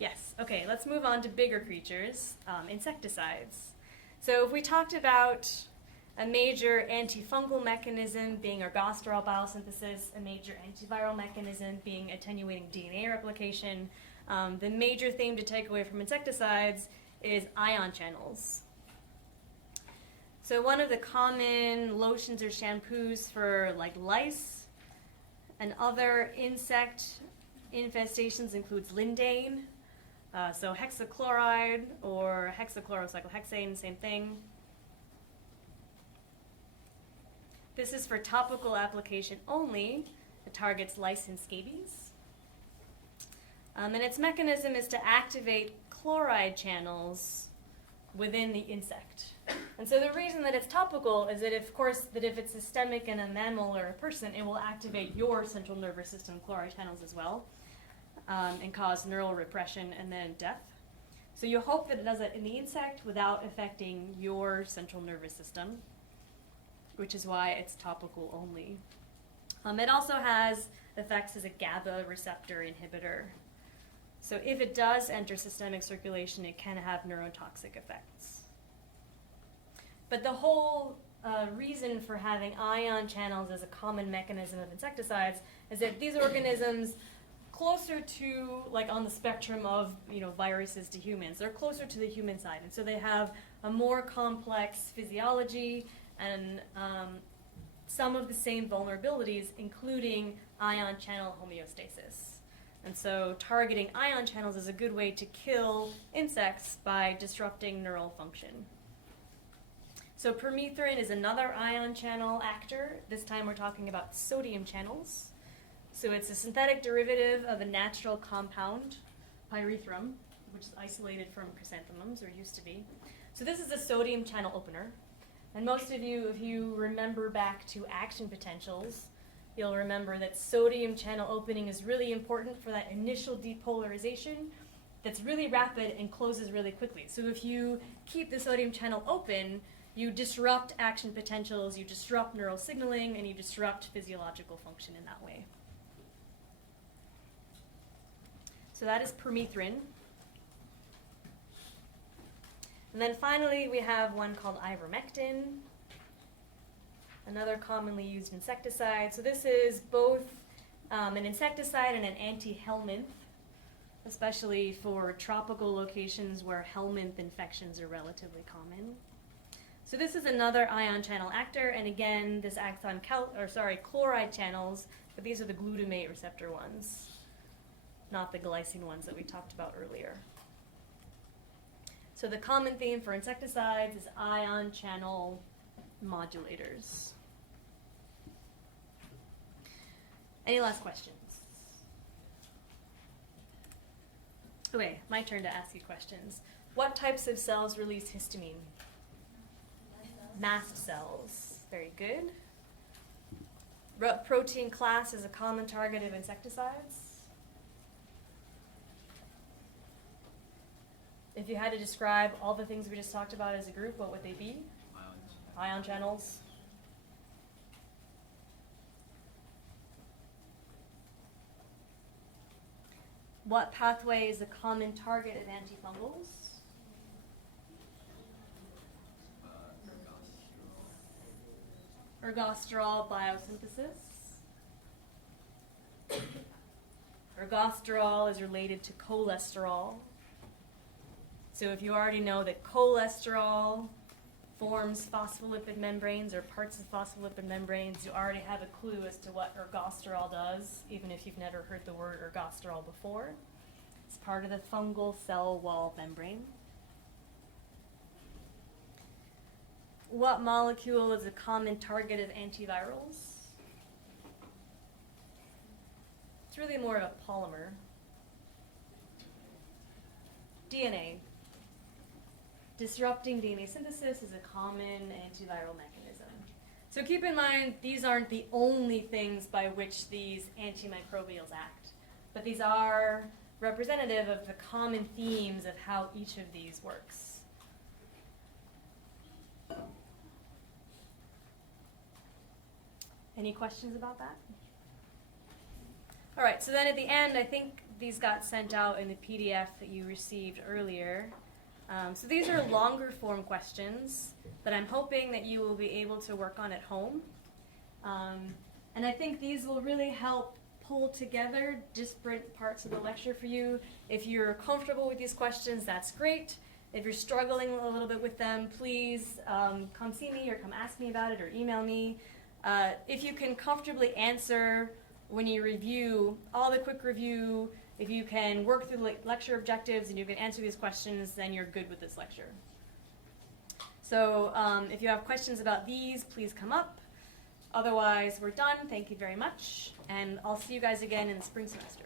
Yes. Okay, let's move on to bigger creatures, insecticides. So if we talked about a major antifungal mechanism being ergosterol biosynthesis, a major antiviral mechanism being attenuating DNA replication, the major theme to take away from insecticides is ion channels. So one of the common lotions or shampoos for like lice and other insect infestations includes lindane, so hexachloride or hexachlorocyclohexane, same thing. This is for topical application only. It targets lice and scabies. And its mechanism is to activate chloride channels within the insect. And so the reason that it's topical is that, of course, that if it's systemic in a mammal or a person, it will activate your central nervous system chloride channels as well, and cause neural repression and then death. So you hope that it does it in the insect without affecting your central nervous system, which is why it's topical only. It also has effects as a GABA receptor inhibitor. So if it does enter systemic circulation, it can have neurotoxic effects. But the whole reason for having ion channels as a common mechanism of insecticides is that these organisms, closer to, like on the spectrum of, viruses to humans, they're closer to the human side. And so they have a more complex physiology and some of the same vulnerabilities, including ion channel homeostasis. And so targeting ion channels is a good way to kill insects by disrupting neural function. So permethrin is another ion channel actor. This time we're talking about sodium channels. So it's a synthetic derivative of a natural compound, pyrethrum, which is isolated from chrysanthemums, or used to be. So this is a sodium channel opener. And most of you, if you remember back to action potentials, you'll remember that sodium channel opening is really important for that initial depolarization that's really rapid and closes really quickly. So if you keep the sodium channel open, you disrupt action potentials, you disrupt neural signaling, and you disrupt physiological function in that way. So that is permethrin. And then finally, we have one called ivermectin, another commonly used insecticide. So this is both an insecticide and an anti-helminth, especially for tropical locations where helminth infections are relatively common. So this is another ion channel actor, and again, this acts on chloride channels, but these are the glutamate receptor ones, not the glycine ones that we talked about earlier. So the common theme for insecticides is ion channel modulators. Any last questions? Okay, my turn to ask you questions. What types of cells release histamine? Mast cells. Very good. Protein class is a common target of insecticides. If you had to describe all the things we just talked about as a group, what would they be? Ion channels. What pathway is a common target of antifungals? Ergosterol biosynthesis. Ergosterol is related to cholesterol. So if you already know that cholesterol forms phospholipid membranes or parts of phospholipid membranes, you already have a clue as to what ergosterol does, even if you've never heard the word ergosterol before. It's part of the fungal cell wall membrane. What molecule is a common target of antivirals? It's really more of a polymer. DNA. Disrupting DNA synthesis is a common antiviral mechanism. So keep in mind, these aren't the only things by which these antimicrobials act, but these are representative of the common themes of how each of these works. Any questions about that? All right, so then at the end, I think these got sent out in the PDF that you received earlier. So these are longer form questions that I'm hoping that you will be able to work on at home. And I think these will really help pull together disparate parts of the lecture for you. If you're comfortable with these questions, that's great. If you're struggling a little bit with them, please come see me or come ask me about it or email me. If you can comfortably answer when you review, all the quick review, if you can work through the lecture objectives and you can answer these questions, then you're good with this lecture. So if you have questions about these, please come up. Otherwise, we're done. Thank you very much. And I'll see you guys again in the spring semester.